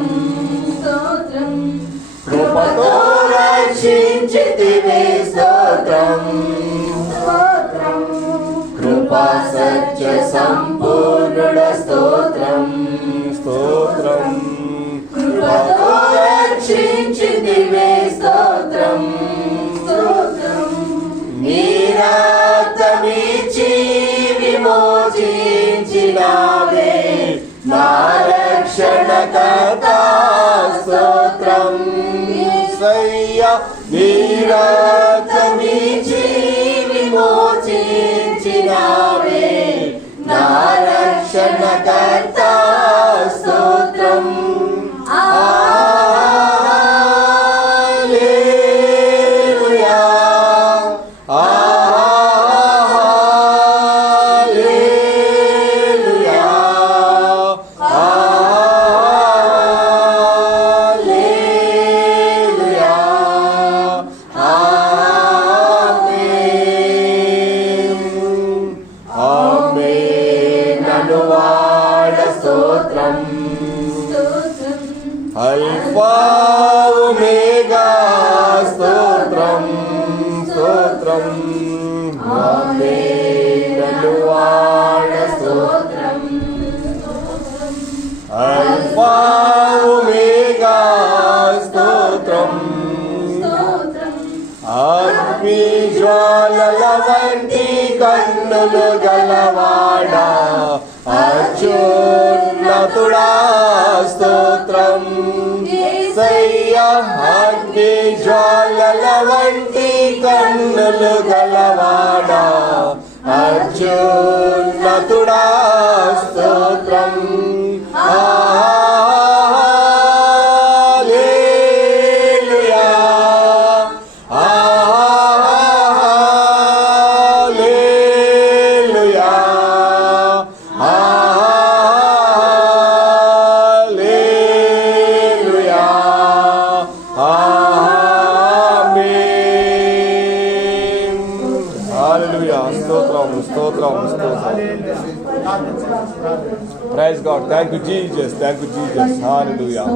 స్తోత్రం. కృపతో రక్షించితివే స్తోత్రం స్తోత్రం. కృపా సత్య సంపూర్ణుడ స్తోత్రం నీ రక్తమిచ్చి విమోచించినావే నా రక్షణకర్త స్తోత్రం. హల్లెలూయా హల్లెలూయా హల్లెలూయా ఆమేన్ ఆమేన్ అనువాడ స్తోత్రం అల్ఫా ఒమేగా స్తోత్రం స్తోత్రం ఆమేన్ అనువాడ స్తోత్రం అల్ఫా ఒమేగా స్తోత్రం అగ్ని జ్వాలల వంటి కన్నులు గలవాడా అత్యున్నతుడా స్తోత్రం. యేసయ్యా అగ్ని జ్వాలల వంటి కన్నులు గలవాడా అత్యున్నతుడా స్తోత్రం. హల్లెలూయా హల్లెలూయా హల్లెలూయా ఆమేన్ హల్లెలూయా స్తోత్రం స్తోత్రం స్తోత్రం. Praise God. Thank you Jesus. Thank you Jesus. Hallelujah.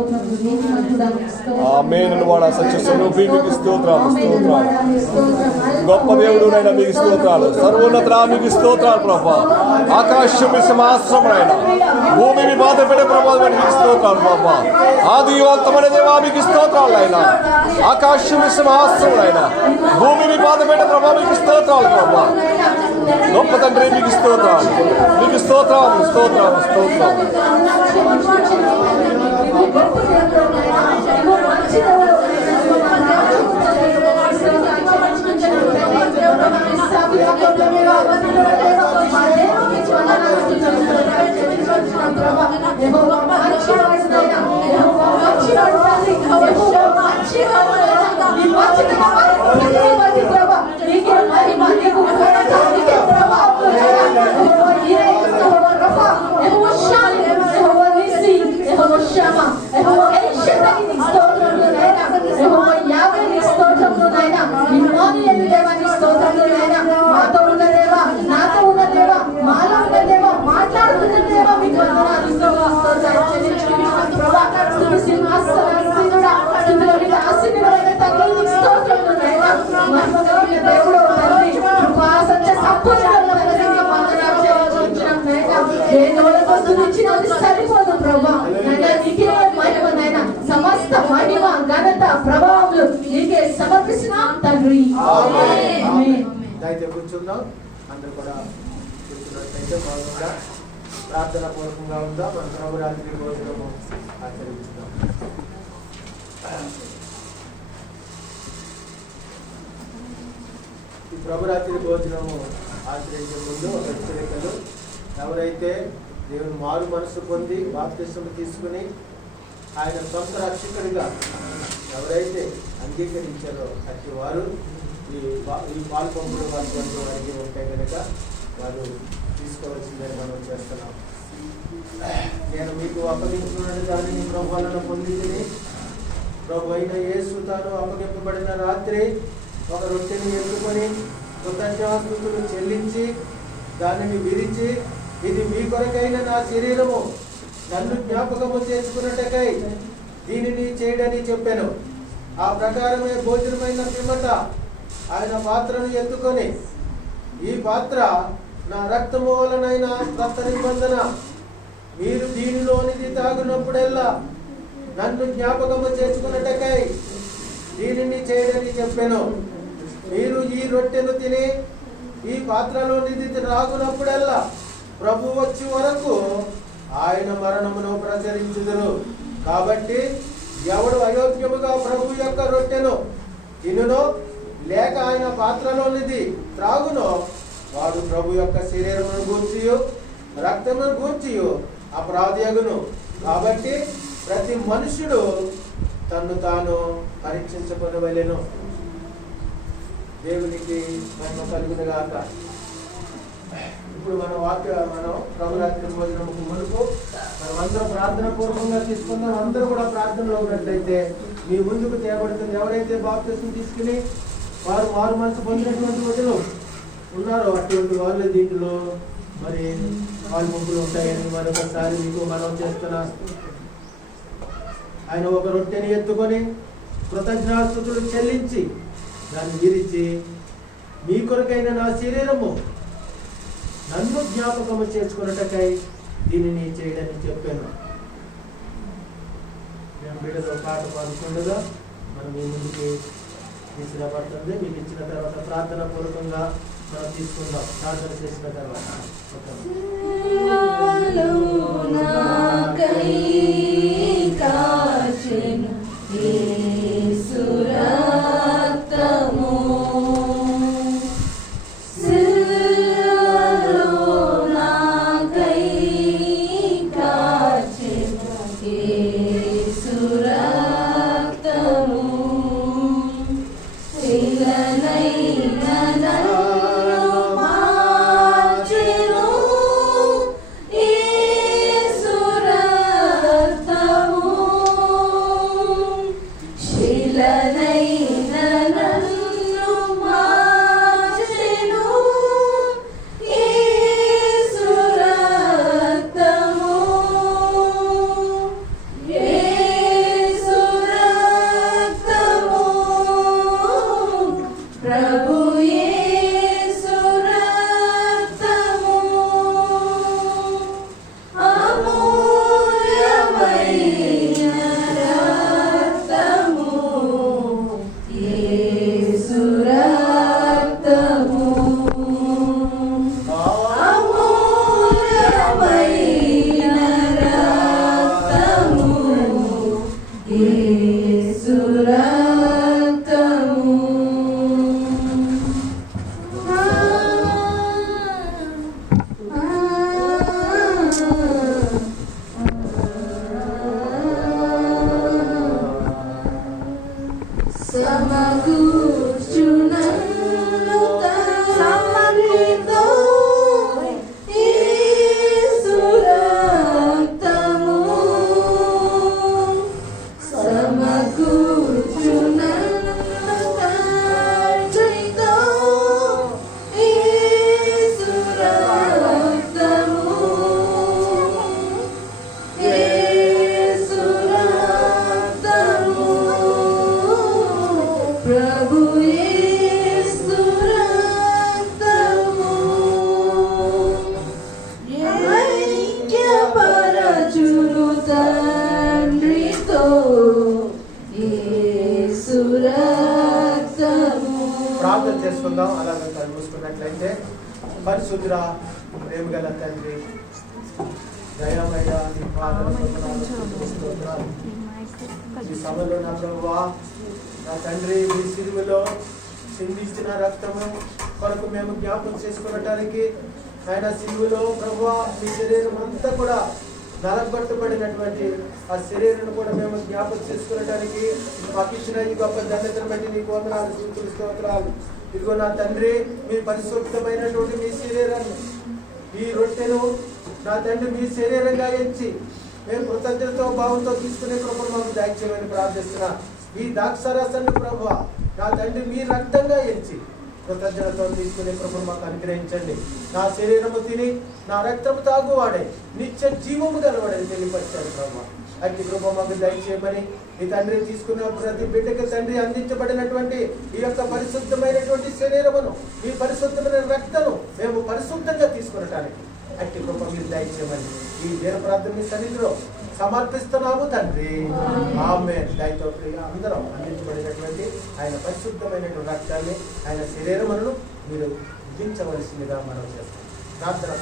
ఆమేన్ అనువాడ సత్య స్వరూపి మీకు స్తోత్రాలు స్తోత్రాలు. గొప్ప దేవుడు నైనా మీకు స్తోత్రాలు. సర్వోన్నతుడా మీకు స్తోత్రాలు ప్రభా. ఆకాశం మీ సింహాసనమునైనా భూమిని బాధ పెట్టే ప్రభావం మీకు స్తోత్రాలు ప్రభా. ఆదివంతమైన దేవా మీకు స్తోత్రాలు అయినా. ఆకాశం మీ సింహాసనమునైనా భూమిని బాధ పెట్టే ప్రభావం మీకు స్తోత్రాలు ప్రభా. గొప్ప తండ్రి మీకు స్తోత్రాలు మీకు స్తోత్రాలు స్తోత్రాలు స్తోత్రాలు. సరిపోదు ప్రభా. నీకే మహిమ నైనా సమస్త మహిమ ఘనత ప్రభావములు నీకే సమర్పిస్తున్నాం తండ్రి. అయితే కూర్చుందాం. అందరూ కూడా కూర్చున్నట్లయితే బాగుందా? ప్రార్థన పూర్వకంగా ఉందా? మన ప్రభురాత్రి భోజనము ఆచరించుదాం. ఈ ప్రభురాత్రి భోజనము ఆచరించే ముందు ఒక హెచ్చరికలు. ఎవరైతే దేవుని మారు మనసు పొంది బాప్తిస్మం తీసుకుని ఆయన సొంత రక్షకుడిగా ఎవరైతే అంగీకరించారో అట్టి వారు ఈ పాలు పంపులు వారికి ఉంటే కనుక వారు తీసుకోవాల్సిందని మనం చేస్తున్నాం. నేను మీకు అప్పగించుకున్నది దానిని ప్రభువులను పొందింది. ప్రభు అయిన యేసు తాను అప్పగింపబడిన రాత్రి ఒక రొట్టెని ఎత్తుకొని కృతజ్ఞతాస్తుతులు చెల్లించి దానిని విరిచి, ఇది మీ కొరకైన నా శరీరము, నన్ను జ్ఞాపకము చేసుకున్నట్టకై దీనిని చేయడని చెప్పాను. ఆ ప్రకారమే భోజనమైన పిమ్మట ఆయన పాత్రను ఎత్తుకొని, ఈ పాత్ర నా రక్తము వలనైన రక్త నిబంధన, మీరు దీనిలోనిది తాగునప్పుడల్లా నన్ను జ్ఞాపకము చేసుకున్నట్టకై దీనిని చేయడని చెప్పాను. మీరు ఈ రొట్టెను తిని ఈ పాత్రలోనిది తాగునప్పుడల్లా ప్రభు వచ్చి వరకు ఆయన మరణమును ప్రచురించుదురు. కాబట్టి ఎవడు అయోగ్యముగా ప్రభు యొక్క రొట్టెను తినునో లేక ఆయన పాత్రలోనిది త్రాగునో వాడు ప్రభు యొక్క శరీరమును గూర్చియు రక్తమును గూర్చియు అపరాధియగును. కాబట్టి ప్రతి మనుషుడు తన్ను తాను పరీక్షించుకొనవలెను. దేవునికి మహిమ కలుగును గాక. ఇప్పుడు మనం ప్రభురాత్రి భోజనముకు మునుపు మనం అందరం ప్రార్థన పూర్వకంగా తీసుకుందాం. అందరూ కూడా ప్రార్థనలో ఉన్నట్లయితే మీ ముందుకు తేబడుతుంది. ఎవరైతే బాప్తిసం తీసుకుని వారు మారు మనసు పొందినటువంటి వదిలు ఉన్నారో అటువంటి వాళ్ళు దీంట్లో మరి వాళ్ళు ముగ్గులు ఉంటాయని మరొకసారి మీకు మనం చేస్తున్నా. ఆయన ఒక రొట్టెని ఎత్తుకొని కృతజ్ఞాస్తుతులు చెల్లించి దాన్ని విరిచి, మీ కొరకైన నా శరీరము నన్ను జ్ఞాపకము చేసుకున్నటకై దీనిని చేయడానికి చెప్పాను. మేము బిడ్డతో పాట పాడుతుండగా మనం మీ ముందుకి తీసుకురాబడుతుంది. మీకు ఇచ్చిన తర్వాత ప్రార్థన పూర్వకంగా మనం తీసుకుందాం. ప్రార్థన చేసిన తర్వాత ప్రార్థన చేసుకుందాం. అలాగే కళ్ళు మూసుకున్నట్లయితే పరిశుద్ధ ప్రేమ గల తండ్రి, దయామయ్య, నీ పాదాల స్తోత్రాలు. ఈ సభలో నా ప్రభువా, నా తండ్రి, మీ సిలువలో చిందించిన రక్తము కొరకు మేము జ్ఞాపకం చేసుకునటానికి ఆయన సిలువలో ప్రభువా మీ శరీరం అంతా కూడా నలగొట్టబడినటువంటి ఆ శరీరాన్ని కూడా మేము జ్ఞాపకం చేసుకునటానికి మాకు ఇచ్చిన ఈ గొప్ప ధన్యతను బట్టి నీకు వందనాలు, స్తుతులు, స్తోత్రాలు. ఇదిగో నా తండ్రి, మీ పరిశుద్ధమైనటువంటి మీ శరీరాన్ని, ఈ రొట్టెను నా తండ్రి మీ శరీరంగా ఎంచి మేము కృతజ్ఞతతో భావంతో తీసుకునే కృపను మాకు దయచేయమని ప్రార్థిస్తున్నా. ఈ ద్రాక్షారసాన్ని ప్రభువా నా తండ్రి మీ రక్తంగా ఎంచి కృతజ్ఞతతో తీసుకునే కృపను మాకు అనుగ్రహించండి. నా శరీరము తిని నా రక్తము తాగువాడే నిత్య జీవము గలవాడని తెలియపరిచాడు ప్రభు. అట్టి కృప మాకు దయచేయమని ఈ తండ్రి తీసుకున్న ప్రతి బిడ్డకి తండ్రి అందించబడినటువంటి ఈ యొక్క పరిశుద్ధమైనటువంటి శరీరమును, ఈ పరిశుద్ధమైన రక్తను మేము పరిశుద్ధంగా తీసుకునటానికి అట్టి కృప మీరు దయచేయమని ఈ దీన ప్రార్థన సన్నిధిలో సమర్పిస్తున్నాము తండ్రి. ఆమేన్. దయతో అందరం అందించబడినటువంటి ఆయన పరిశుద్ధమైనటువంటి రక్తాన్ని, ఆయన శరీరములను మీరు భుజించవలసిందిగా మనం చేస్తాం. ప్రార్థన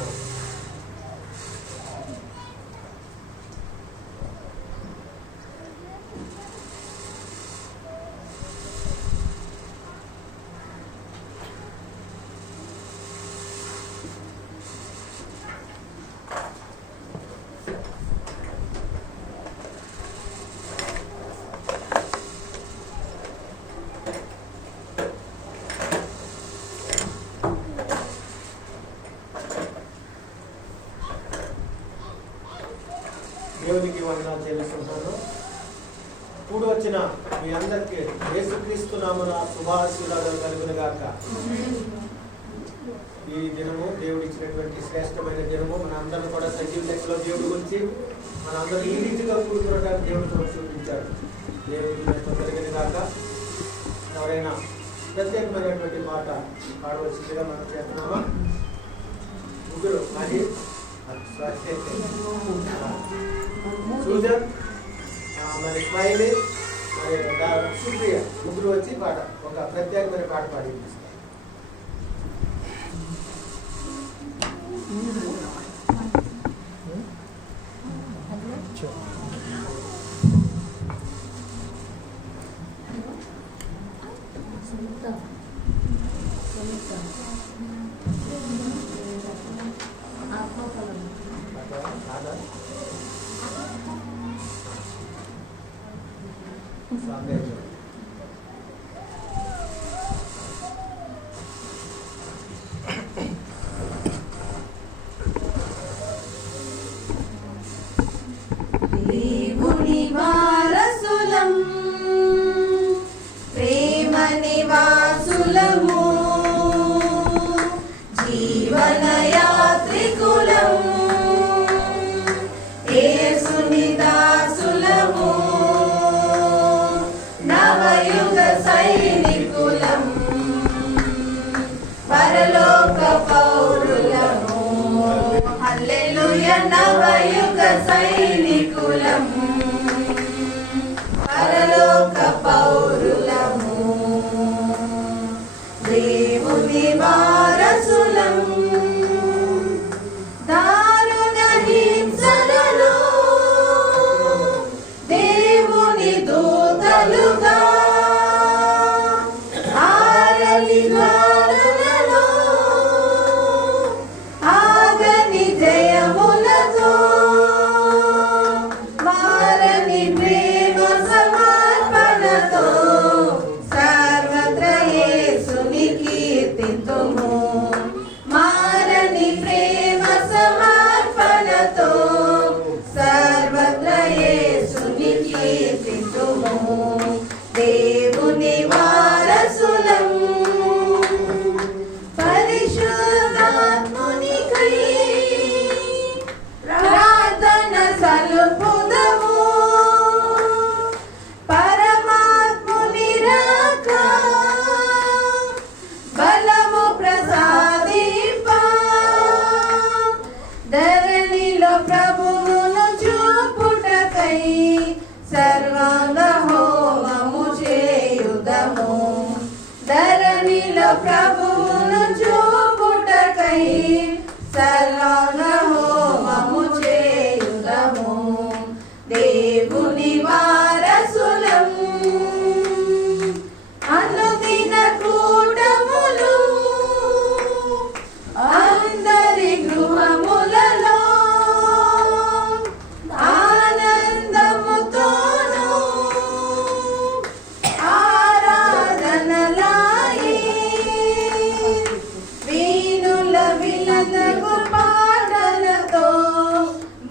దేవునికి వందనాలు చెల్లిస్తున్నాను. కూడి వచ్చిన మీ అందరికీ యేసుక్రీస్తు నామమున శుభాశీర్వాదాలు కలుగునుగాక. ఈ దినము దేవుడు ఇచ్చినటువంటి శ్రేష్టమైన దినము. మన అందరం కూడా సజీవ లెక్కలో దేవుడి గురించి మన అందరూ ఈ రీతిగా కూడుకున్నట్టు దేవుడు మనకు చూపించాడు. దేవుడికి కలుగునుగాక. ఎవరైనా ప్రత్యేకమైనటువంటి మాట పాడవలసిందిగా మనం చేస్తున్నామా? ముగ్గురు అది సూజన్, మరి స్మైలీ, మరి సుప్రియ ముగ్గురు వచ్చి పాట ఒక ప్రత్యేకమైన పాట పాడి దేవుని వారసులం, ప్రేమ నివాసులము, జీవన యాత్రికులం, యేసుని దాసులము, నవయుగ సైనికులం, పరలోక పౌరులము. హల్లెలూయా. నవయుగ సైనికులం, పరలోక పౌరులము, దేవుని వారసులం. దారుణ హింసలలో దేవుని దూతలుగా, ఆరని జ్వాలలలో ఆగని జయములతో, మారని ప్రేమ సమర్పణతో సర్వత్ర యేసుని కీర్తింతుము. మారని ప్రేమ సమర్పణతో సర్వత్ర యేసుని కీర్తింతుము. దేవుని వారసులం, పరిశుద్ధాత్మునికై ప్రార్థన సలుపుదము. పరమాత్ముని రాక బలము ప్రసాదింప, ధరణిలో ప్రభువును చూపుటకై సర్వాంగ హోమము చేయుదము. ధరణిలో ప్రభువును చూపుటకై సర్వాంగ హోమము చేయుదము. దేవుని వారసులం, అనుదిన కూటములు, అందరి గృహములలో ఆనందముతోను ఆరాధనలాయి, వీణుల విలనగు పాటలతో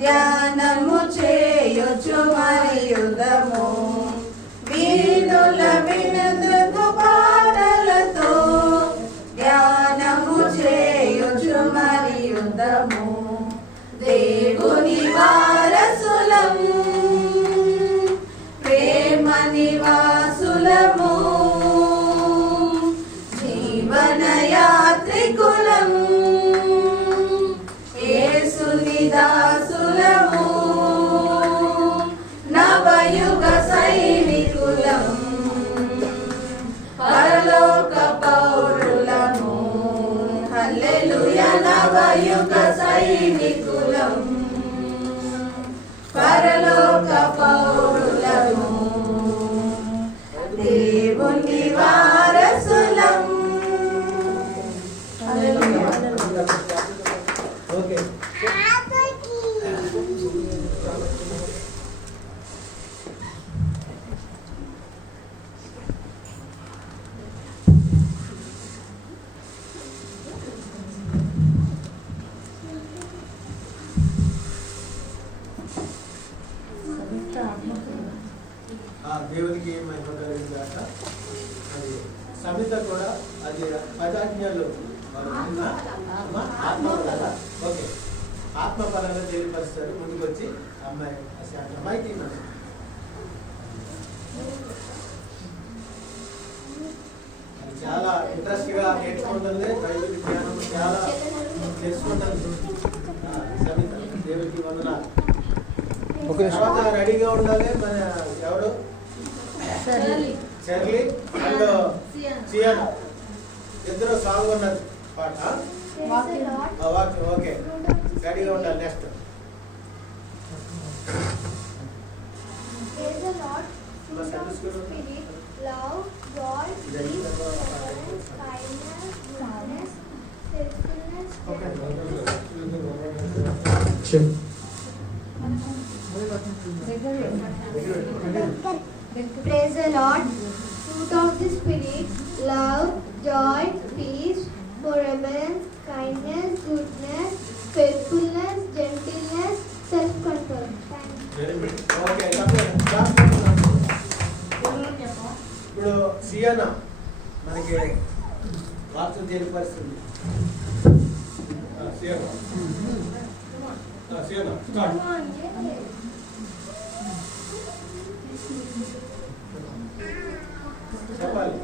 ధ్యానము చేయొచ్చు మరియుదము. వీణుల వినదుగు పాటలతో ధ్యానము చేయొచ్చు మరియుదము. దేవుని వారసులం, ప్రేమ నివాసులము, జీవన యాత్రికులం, యేసుని దాసులము, నవయుగ సైనికులం, పరలోక పౌరులము. హల్లెలూయా. నవయుగ సైనికులం, పరలోక పౌరులము, దేవుని వారసులం. హల్లెలూయా. ఓకే. సమిత కూడా అది 10 ఆజ్ఞలు ఆత్మఫలాలు. ఓకే, ఆత్మఫలాలు తెలియపరుస్తారు. ముందుకు వచ్చి అమ్మాయి అమ్మాయికి చాలా ఇంట్రెస్ట్ గా నేర్చుకుంటుంది. బైబిల్ జ్ఞానం చాలా తెలుసుకుంటుంది. సమిత దేవుడికి వందనాలు. తర్వాత రెడీగా ఉండాలి. మన ఎవరు చెర్లీ అండ్ సియాన్ ఇద్దరు సాంగ్ ఉన్నది పాట. ఓకే, రెడీగా ఉండాలి. Next love, joy, peace, forbearance, kindness, goodness, faithfulness, praise the Lord. Fruit of the Spirit, love, joy, peace, forbearance, kindness, goodness, faithfulness, gentleness, self-control. Thank you. Okay, ఇప్పుడు సియానా మనకి వాక్యం తెలియపరుస్తుంది. చెప్పాలి.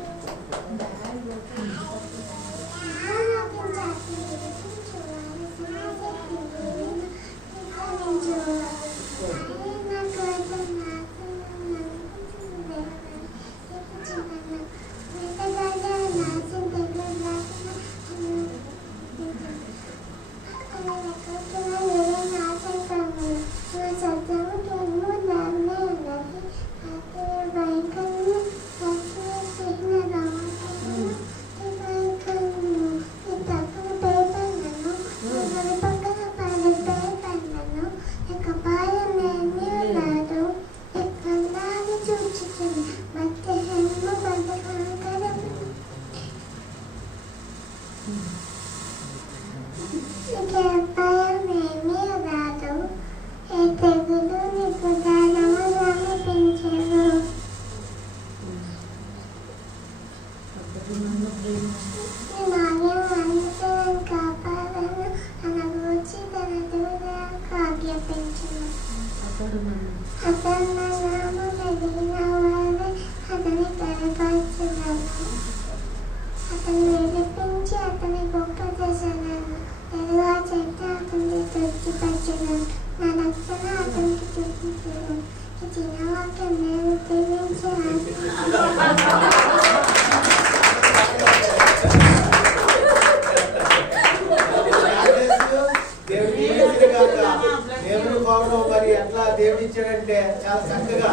మరి ఎట్లా దేవుడు ఇచ్చాడంటే చాలా చక్కగా.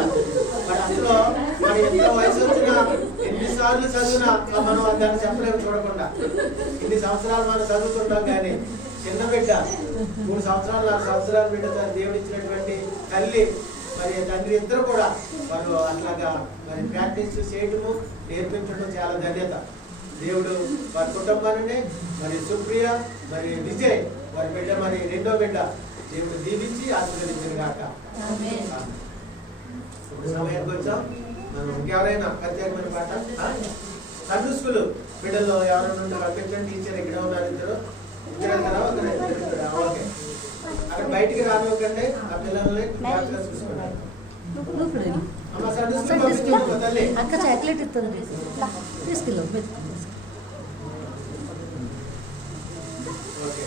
మరి అందులో మరి ఎంత వయసు వచ్చినా ఎన్నిసార్లు చదివినా మనం దాన్ని చెప్పలేము చూడకుండా. ఇన్ని సంవత్సరాలు మనం చదువుతుంటాం కానీ చిన్న బిడ్డ 3 సంవత్సరాలు 4 సంవత్సరాల బిడ్డ దేవుడు ఇచ్చినటువంటి తల్లి మరి తండ్రి ఇద్దరు కూడా వారు అట్లాగా మరి ప్రాక్టీస్ చేయటము నేర్పించడం చాలా ధన్యత. దేవుడు వారి కుటుంబాన్ని మరి సుప్రియ మరి విజయ్ వారి బిడ్డ మరి రెండో బిడ్డ దేవుడు దీవించి ఆశీర్వదించిన గాక. ఇప్పుడు సమయానికి వచ్చాం. మనం ఇంకెవరైనా ప్రత్యేకమైన పాట సండే స్కూల్ బిడ్డల్లో ఎవరైనా ఉంటే పంపించండి. టీచర్ ఇక్కడ ఉన్నారు ఇద్దరు ఓకే. అక్కడ బయటికి రానివ్వకండి ఆ పిల్లల్ని జాగ్రత్తగా చూసుకోండి. అమ్మ సండే స్కూల్ పంపించండి తల్లి. అక్క చాక్లెట్ ఇస్తుంది తీసుకెళ్ళు. ఓకే,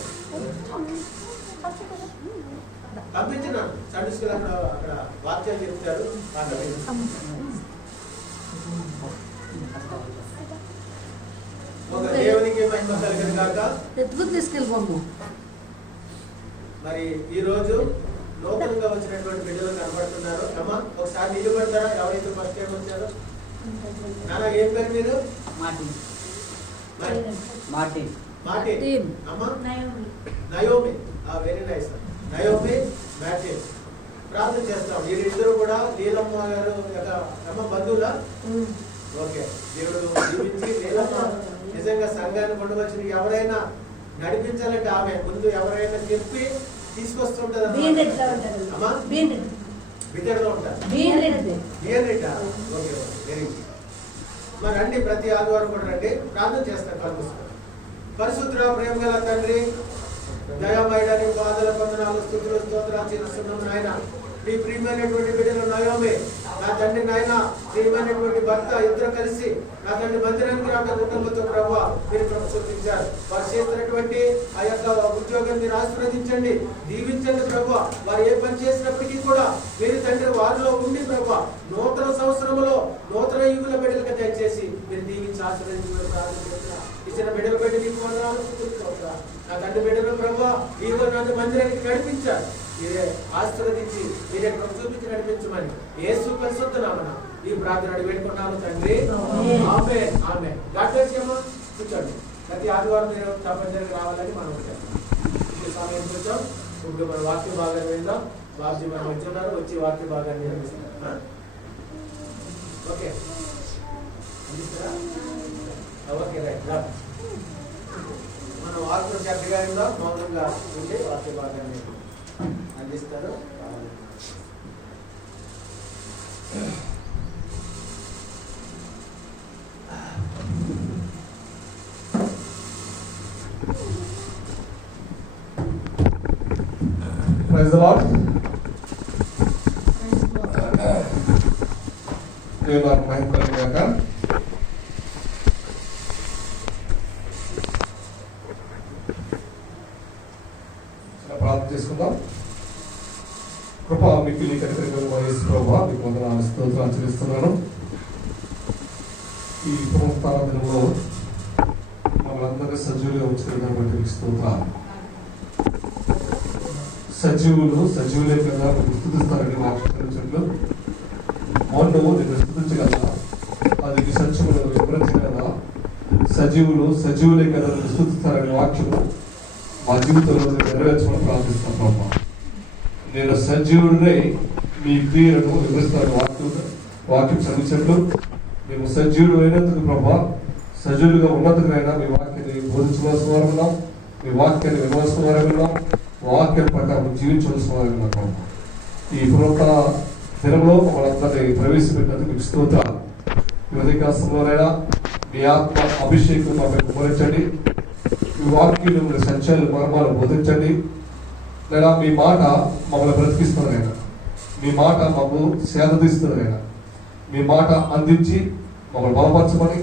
పంపించినాను సండే స్కూల్. అక్కడ వాక్యాలు చెప్తారు. దేవునికి మహిమ కలుగును గాక. తీసుకెళ్ళిపోము. మరి ఈ రోజు నూతనంగా వచ్చినటువంటి బిడ్డలు కనబడుతున్నారు. అమ్మా ఒకసారి నిలబడతారా? ఎవరైతే ఫస్ట్ టైం వచ్చారో నాన్న ఏం పేరు మీరు? మార్టిన్. అమ్మా Naomi. Very nice. Naomi, Martin. ప్రార్థన చేస్తాం. వీరిద్దరు కూడా లీలమ్మ గారు అమ్మ బంధువులా? ఓకే. దేవుడు జీవించి లీలమ్మ నిజంగా సంఘాన్ని కొండవచ్చిన ఎవరైనా నడిపించాలంటే ఆమె ముందు ఎవరైనా చెప్పి తీసుకొస్తుంటారు. అమ్మా బిడ్డలో ఉంటారు. Okay, very good. మరి రండి, ప్రతి ఆదివారం కూడా రండి, ప్రార్థన చేస్తాం కలుగుతాం. పరిశుద్ధ ప్రేమ గల తండ్రి, దయామయుడని బాధల వందనాలు స్తుతులు స్తోత్రాలు చేస్తున్నాం నాయన. మీ ప్రియమైనటువంటి బిడ్డలు నయోమి, నా తండ్రి నాయన, ప్రియమైనటువంటి భర్త ఇద్దరు కలిసి నా తండ్రి మందిరానికి రాక కుటుంబంతో ప్రభు మీరు ప్రశంసించారు. వారు చేస్తున్నటువంటి ఆ యొక్క ఉద్యోగం మీరు ఆశీర్వదించండి, దీవించండి ప్రభు. వారు ఏ పని చేసినప్పటికీ కూడా మీరు తండ్రి వారిలో ఉండి ప్రభు నూతన సంవత్సరంలో నూతన యుగుల బిడ్డలకు దయచేసి మీరు దీవించి ఆశీర్వదించడం ప్రారంభించిన ఇచ్చిన బిడ్డల బిడ్డ నీకు వందనాలు నా తండ్రి బిడ్డలు ప్రభు ఈ రోజు మందిరానికి నడిపించారు. మీరే ఆశీర్వదించి మీరే చూపించి నడిపించమని యేసు పరిశుద్ధ నామమున ఈ ప్రార్థన వేడుకున్నాను తండ్రి. Amen amen. God bless you. కూర్చోండి. ప్రతి ఆదివారం మీరు తప్పనిసరిగా రావాలని మనం ఈ సమయం చూద్దాం. ఇప్పుడు మన వాక్య భాగాన్ని విందాం. బాబీ మనం వచ్చున్నారు, వచ్చి వాక్య భాగాన్ని నిర్వహిస్తాం. Okay okay right. మనం వాక్యం చక్కగా ఉందాం, మౌనంగా ఉండి వాక్య భాగాన్ని అందిస్తారు. Praise the Lord. దేవుని మహిమ కలుగుగాక. ప్రార్థన చేసుకుందాం. కృప మీకు యేసు ప్రభువా మీకు వందనాలు స్తోత్రాలు చెల్లిస్తున్నాను. ఈ పునరుత్థాన దినంలో మమ్మల్ని అందరినీ సజీవులుగా ఉంచిన బట్టి మీకు స్తోత్రాలు. సజీవులే కదా మీరు స్తుతిస్తారని వాక్యంలో మౌనము నేను స్తుతించగలరా, అది సత్యమును వివరించగలరా? సజీవులే కదా మీరు స్తుతిస్తారని వాక్యము మా జీవితంలో నెరవేర్చమని ప్రార్థిస్తాను ప్రభా. నేను సజీవుడినై మీ క్రియలను వివరిస్తాను. వాక్యం చదివించట్లు మేము సజీవుడు అయినందుకు ప్రభా, సజీవులుగా ఉన్నందుకైనా మీ వాక్యాన్ని బోధించవలసిన వారు ఉన్నాం, మీ వాక్యాన్ని వినవలసిన వారు ఉన్నాం, వాక్యం ప్రకారం జీవించవలసిన వారు ఉన్నాం ప్రభా. ఈ పునరుత్థాన దినంలో మనందరినీ ప్రవేశపెట్టినందుకు మీకు స్తోత్రాలు. ఈ ఉదయకాలంలోనైనా మీ ఆత్మ అభిషేకం మాకు కుమరించండి, మీ వాక్యం సత్యాలు మర్మాలు బోధించండి. లేదా మీ మాట మమ్మల్ని బ్రతికిస్తుందైనా, మీ మాట మాకు సేదతీస్తుందైనా, మీ మాట అందించి మమ్మల్ని బలపరచమని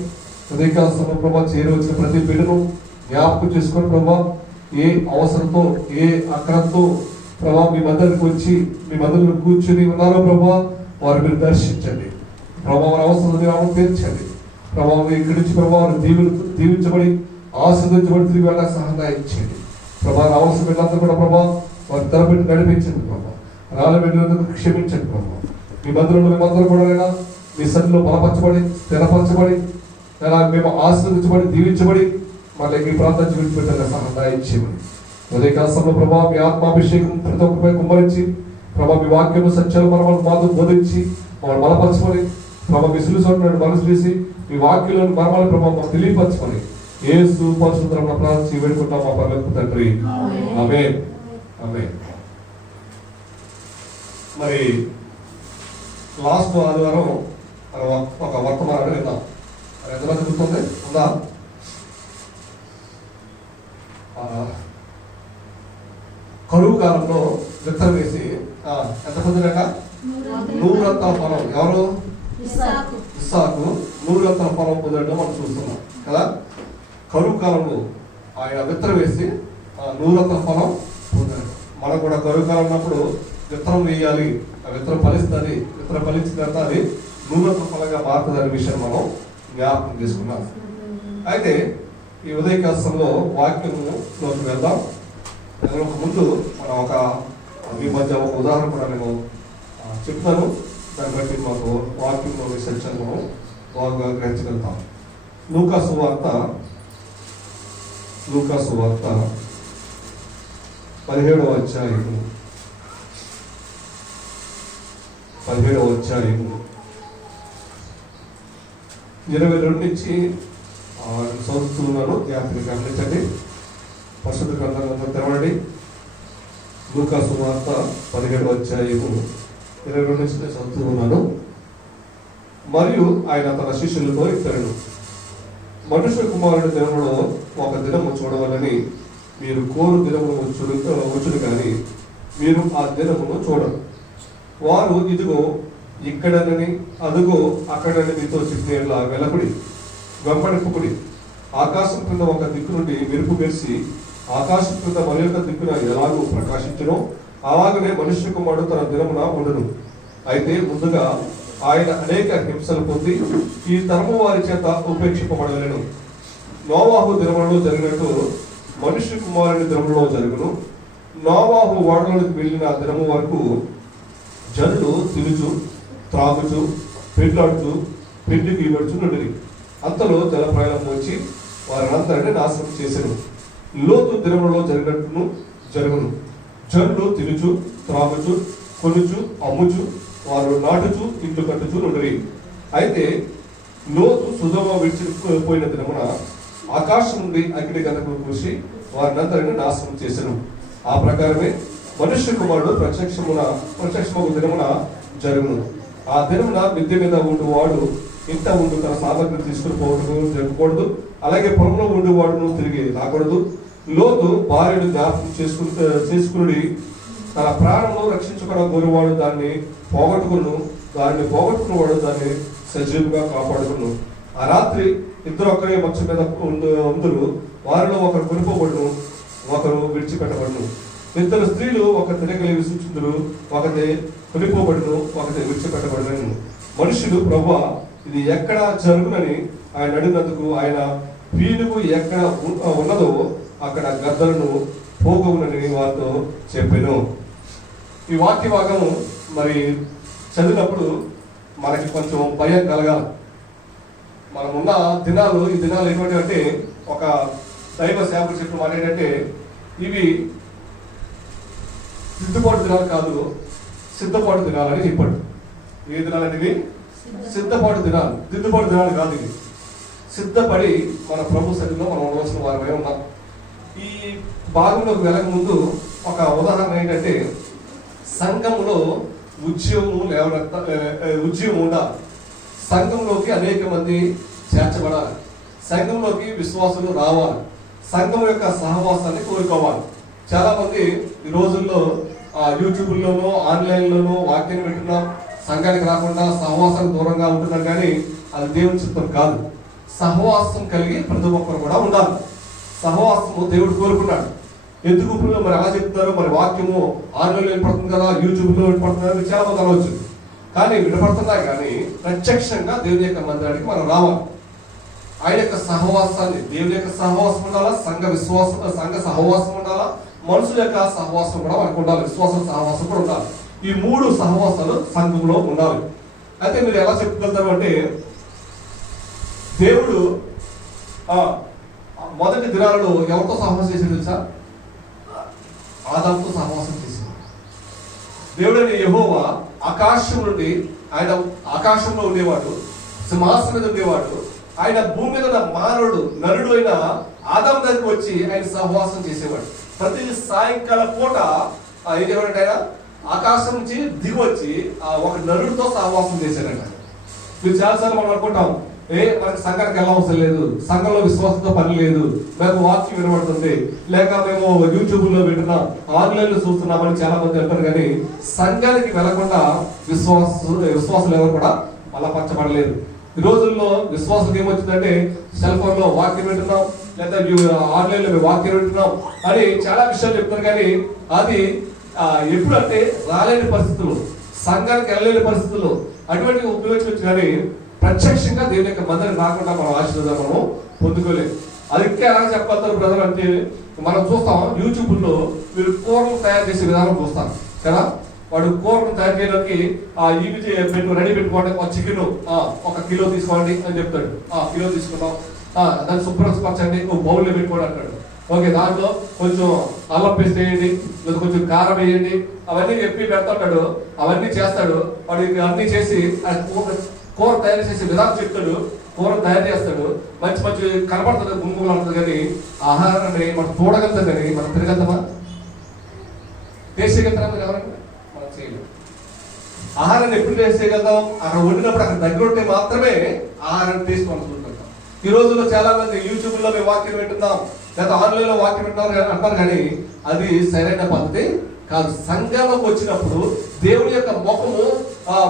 ఉదయకాల సమయం ప్రభావ చేరవచ్చిన ప్రతి బిడ్డను జ్ఞాపకం చేసుకొని ప్రభావ ఏ అవసరంతో ఏ అక్కడంతో ప్రభావ మీ మధ్యకి వచ్చి మీ మధ్యలో కూర్చుని ఉన్నారో ప్రభావ వారు మీరు దర్శించండి ప్రభావ. వారి అవసరం తీర్చండి ప్రభావం. ఇక్కడి నుంచి ప్రభావం దీవించబడి ఆస్వాదించబడి తిరిగి వెళ్ళ సహాయం ఇచ్చేయండి ప్రభా. అవసరం వెళ్ళంతా కూడా ప్రభావ వారి తరబెట్టి నడిపించండి ప్రభావ. రాళ్ళబెట్టినందుకు క్షమించండి ప్రభావ. మీ మధ్యలో మేమందరూ కూడా మీ సన్నిలో బలపరచబడి స్థిరపరచబడి మేము ఆస్వాదించబడి దీవించబడి మళ్ళీ మీ ప్రాంతం విడిచిపెట్టాల సహాయం ఇచ్చేయమని ఉదయకాలంలో ప్రభావ మీ ఆత్మాభిషేకం ప్రతి ఒక్కరిపై కుమ్మరించి ప్రభావ మీ వాక్యం సత్యాల మర్మాలు మాతో బోధించి మమ్మల్ని బలపరచమని ప్రభావ మీ సిలుసోని మనసు చేసి మీ వాక్యంలోని మర్మాల ప్రభావం మాకు తెలియపరచమని యేసు పరిశుద్ధ నామమున ప్రార్థించి వేడుకుంటాం మా పరలోకపు తండ్రి. ఆమేన్ ఆమేన్. మరి లాస్ట్ ఆదివారం ఒక వర్తమానాన్ని విన్నాం. అది ఎంతమంది గుర్తుంది ఉందా? కరువు కాలంలో విత్తనం వేసి ఎంత పొందినక 100 రత్నాల పొలం. ఎవరు? ఇస్సాకు 100 రత్నాల పొలం పొందడం మనం చూస్తున్నాం కదా. కరువు కాలంలో ఆయన విత్తనం వేసి 100 రత్నాల పొలం పొందాడు. మనం కూడా కరువు కాలం ఉన్నప్పుడు విత్తనం వేయాలి, ఆ విత్తనం ఫలిస్తుంది, విత్తనం ఫలించిన తర్వాత అది 100 రత్నాల పొలంగా మారుతుంది అనే విషయం మనం జ్ఞాపకం చేసుకున్నాం. అయితే ఈ ఉదయకాలంలో వాక్యంలోకి వెళ్దాం. దానికి ముందు మనం మీ మధ్య ఒక ఉదాహరణ కూడా నేను చెప్తాను. దాన్ని బట్టి మాకు వాక్యంలో సత్యాన్ని మనం బాగా గ్రహించగలుగుతాం. లూకాసు వార్త 17వ అధ్యాయము 22 నుంచి చదువుతున్నాను. జాగ్రత్తగా గమనించండి. పరిశుద్ధ గ్రంథంలో తెరవండి. లూకాసు వార్త 17వ అధ్యాయము 22 నుంచి చదువుతున్నాను. మరియు ఆయన తన శిష్యులతో ఇతరులు, మనుష్య కుమారుడి దినములో ఒక దినము చూడవాలని మీరు కోరు దినమును వచ్చును కానీ మీరు ఆ దినమును చూడరు. వారు ఇదిగో ఇక్కడనని అదుగో అక్కడని మీతో చెప్పినట్లా వెలకుడి, వెంబడింపుకుడి. ఆకాశం క్రింద ఒక దిక్కు నుండి మెరుపు మెరిసి ఆకాశం క్రింద మరి యొక్క దిక్కున ఎలాగూ ప్రకాశించునో అలాగనే మనుష్య కుమారుడు తన దినమున ఉండను. అయితే ముందుగా ఆయన అనేక హింసలు పొంది ఈ తరము వారి చేత ఉపేక్షింపబడలేను. నోవాహు దినములలో జరిగినట్టు మనుష్య కుమారుని దినములో జరుగును. నోవాహు ఓడలోకి వెళ్ళిన దినము వరకు జనులు తినుచు త్రాగుచు పెండ్లాడుచు పెండికి ఇవ్వడుచుండేది. అంతలో జల ప్రయాణం వచ్చి వారందరినీ నాశనం చేశాను. లోతు దినములలో జరిగినట్టును జరుగును. జనులు తినుచు త్రాగుచు కొనుచు అమ్ముచు వారు నాటుచు ఇంట్లో కట్టుచు నుండి. అయితే లోతు సుధమ విడిచిపోయిన దినమున ఆకాశం నుండి అగ్ని గంధకం కురిసి వారినందరినీ నాశనం చేశాను. ఆ ప్రకారమే మనుష్య కుమారుడు ప్రత్యక్షమగు దినమున జరుగును. ఆ దినమున మిద్దె మీద ఉండువాడు ఇంట ఉండు తన సామగ్రిని తీసుకుని జరగకూడదు. అలాగే పొలంలో ఉండువాడును తిరిగి రాకూడదు. లోతు భార్యను జ్ఞాపకం చేసుకుని తన ప్రాణమును రక్షించుకున్న గోరువాడు దాన్ని పోగొట్టుకున్నవాడు దాన్ని సజీవుగా కాపాడుకును. ఆ రాత్రి ఇద్దరు ఒక్కరే మంచం మీద ఉందురు. వారిలో ఒకరు కొనుకోబడును, ఒకరు విడిచిపెట్టబడును. ఇద్దరు స్త్రీలు ఒక తిరగలి విసూచుందురు, ఒకటి కొనిపోబడును, ఒకటి విడిచిపెట్టబడును. మనుషులు ప్రభువా ఇది ఎక్కడ జరుగునని ఆయన అడిగినందుకు ఆయన పీనుగు ఎక్కడ ఉన్నదో అక్కడ గద్దలను పోగవునని వారితో చెప్పాను. ఈ వాక్య భాగం మరి చదివినప్పుడు మనకి కొంచెం భయం కలగాలి. మనమున్న దినాలు ఈ దినాలు ఎటువంటి అంటే ఒక దైవ సేవకుడు చెప్పిన మాట ఏంటంటే ఇవి సిద్ధపాటు దినాలు కాదు, సిద్ధపాటు దినాలని చెప్పాడు. ఏ దినాలు అనేవి? సిద్ధపాటు దినాలు, దిద్దుపాటు దినాలు కాదు. ఇవి సిద్ధపడి మన ప్రభు సన్నిధిలో మనం ఉండవలసిన వారమై ఉన్నాం. ఈ భాగంలోకి వెళ్ళక ముందు ఒక ఉదాహరణ ఏంటంటే సంఘంలో ఉద్యమం ఉండాలి. సంఘంలోకి అనేక మంది చేర్చబడాలి. సంఘంలోకి విశ్వాసులు రావాలి. సంఘం యొక్క సహవాసాన్ని కోరుకోవాలి. చాలా మంది ఈ రోజుల్లో యూట్యూబ్లోనో ఆన్లైన్లోనో వాక్యాన్ని వింటున్నాం, సంఘానికి రాకుండా సహవాసానికి దూరంగా ఉంటున్నారు. కానీ అది దేవుని చిత్తం కాదు. సహవాసం కలిగి ప్రతి ఒక్కరు కూడా ఉండాలి. సహవాసము దేవుడు కోరుకున్నాడు. ఎందుకు మరి అలా చెప్తారు? మరి వాక్యము ఆన్లైన్లో వినపడుతుంది కదా, యూట్యూబ్లో వినపడుతుంది కదా, చాలా మంది అనవచ్చు. కానీ వినపడుతున్నా కానీ ప్రత్యక్షంగా దేవుని యొక్క మందిరానికి మనం రావాలి. ఆయన యొక్క సహవాసాన్ని, దేవుని యొక్క సహవాసం ఉండాలా, సంఘ సహవాసం ఉండాలా, మనుషుల యొక్క సహవాసం కూడా మనకు ఉండాలి, విశ్వాసం సహవాసం కూడా ఉండాలి. ఈ మూడు సహవాసాలు సంఘంలో ఉండాలి. అయితే మీరు ఎలా చెప్పగలుగుతారు అంటే దేవుడు మొదటి దినాలలో ఎవరితో సహవాసం చేసింది తెలుసా? ఆదాముతో సహవాసం చేసింది. దేవుడైన యెహోవా ఆకాశం నుండి, ఆయన ఆకాశంలో ఉండేవాడు, సింహాసనం మీద ఉండేవాడు. ఆయన భూమి మీద ఉన్న మానవుడు నరుడు అయిన ఆదాము దగ్గరికి వచ్చి ఆయన సహవాసం చేసేవాడు. ప్రతి సాయంకాల పూట ఏం చేసేవాడంటే ఆయన ఆకాశం నుంచి దిగి వచ్చి ఒక నరుడితో సహవాసం చేశాడంట. మీరు చాలాసార్లు మనం అనుకుంటాం, మనకి సంఘానికి వెళ్ళ అవసరం లేదు, సంఘంలో విశ్వాసంతో పని లేదు, మేము వాక్యం వినబడుతుంది, లేక మేము యూట్యూబ్లో వింటున్నాం, ఆన్లైన్లో చూస్తున్నామని చాలా మంది అంటారు. కానీ సంఘానికి వెళ్లకుండా విశ్వాసులు ఎవరు కూడా బలపరచబడలేదు. ఈ రోజుల్లో విశ్వాసం ఏమొచ్చిందంటే సెల్ ఫోన్ లో వాక్యం వింటున్నాం, లేదా ఆన్లైన్ లో వాక్యం వింటున్నాం అని చాలా విషయాలు చెప్తారు. కానీ అది ఎప్పుడంటే రాలేని పరిస్థితులు, సంఘానికి వెళ్ళలేని పరిస్థితుల్లో అటువంటి ఉపయోగించవచ్చు. కానీ ప్రత్యక్షంగా దేవుని యొక్క మందిరం రాకుండా మనం ఆశీర్వాదం మనం పొందుకోలేదు. అది ఇంకా ఎలా చెప్పగలుగుతారు బ్రదర్ అంటే, మనం చూస్తాం యూట్యూబ్లో మీరు కూరలు తయారు చేసే విధానం చూస్తాం కదా. వాడు కూరను తయారు చేయడానికి ఇవి రెడీ పెట్టుకోండి, చికెన్ 1 కిలో తీసుకోండి అని చెప్తాడు. కిలో తీసుకున్నాం, దాన్ని శుభ్రపరచండి, బౌల్లో పెట్టుకోండి అంటాడు. ఓకే, దాంట్లో కొంచెం అల్లం పేస్ట్ వేయండి, లేదా కొంచెం కారం వేయండి, అవన్నీ చెప్పి పెడతాడు. అవన్నీ చేస్తాడు వాడు. అన్ని చేసి కూర తయారు చేసే విధానం చెప్తాడు. కూర తయారు చేస్తాడు, మంచి మంచి కనపడుతుంది, గుంపులు ఉంటుంది. కానీ ఆహారాన్ని మనం చూడగలుగుతాం, కానీ మనం తిరగలుగుతామా? టేస్ట్ చేయగలుగుతారా? మీరు ఎవరైనా? మనం చేయలేదు. ఆహారాన్ని ఎప్పుడు టేస్ట్ చేయగలుగుతాం? అక్కడ వండినప్పుడు అక్కడ దగ్గర ఉంటే మాత్రమే ఆహారాన్ని టేస్ట్ మనం చూడగలుగుతాం. ఈ రోజుల్లో చాలా మంది యూట్యూబ్ లో మేము వాక్యం వింటున్నాం, లేదా ఆన్లైన్ లో వాక్యం వింటున్నాం అంటారు, కానీ అది సరైన పద్ధతి కాదు. సంఘంలోకి వచ్చినప్పుడు దేవుని యొక్క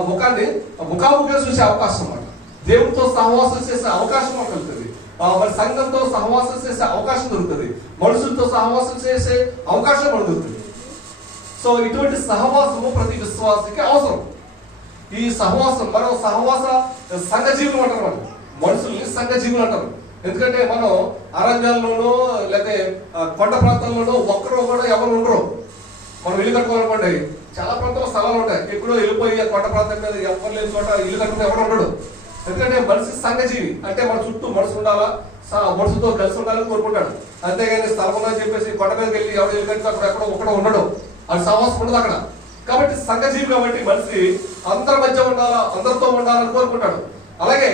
ముఖాన్ని ముఖాముఖిగా చూసే అవకాశం అన్నమాట. దేవునితో సహవాసం చేసే అవకాశం మాకు వెళ్తుంది. మరి సంఘంతో సహవాసం చేసే అవకాశం దొరుకుతుంది, మనుషులతో సహవాసం చేసే అవకాశం మనకు దొరుకుతుంది. సో ఇటువంటి సహవాసము ప్రతి విశ్వాసికి అవసరం. ఈ సహవాసం మనం సంఘ జీవులు అంటారు, మనం మనుషుల్ని సంఘ జీవులు అంటారు. ఎందుకంటే మనం అరణ్యాల్లోనూ లేకపోతే కొండ ప్రాంతాల్లోనూ ఒక్కరు కూడా ఎవరు ఉండరు. మనం ఇల్లు కట్టుకోవాలనుకోండి, చాలా ప్రాంతాల్లో స్థలాలు ఉంటాయి, ఎక్కడో వెళ్ళిపోయి కొండ ప్రాంతం మీద ఎవరు లేని చోట ఇల్లు కట్టుకుని ఎవరు ఉండడు. ఎందుకంటే మనిషి సంఘజీవి, అంటే మన చుట్టూ మనసు ఉండాలా, మనుషులతో కలిసి ఉండాలని కోరుకుంటాడు. అంతేగాని స్థలం ఉందని చెప్పేసి కొండ మీదకి వెళ్ళి ఎవరు ఇల్లు కట్టి అక్కడ ఎక్కడో ఒక్కడో ఉండడు, అది సహవాసం ఉండదు అక్కడ. కాబట్టి సంఘజీవి కాబట్టి మనిషి అందరి మధ్య ఉండాలా, అందరితో ఉండాలని కోరుకుంటాడు. అలాగే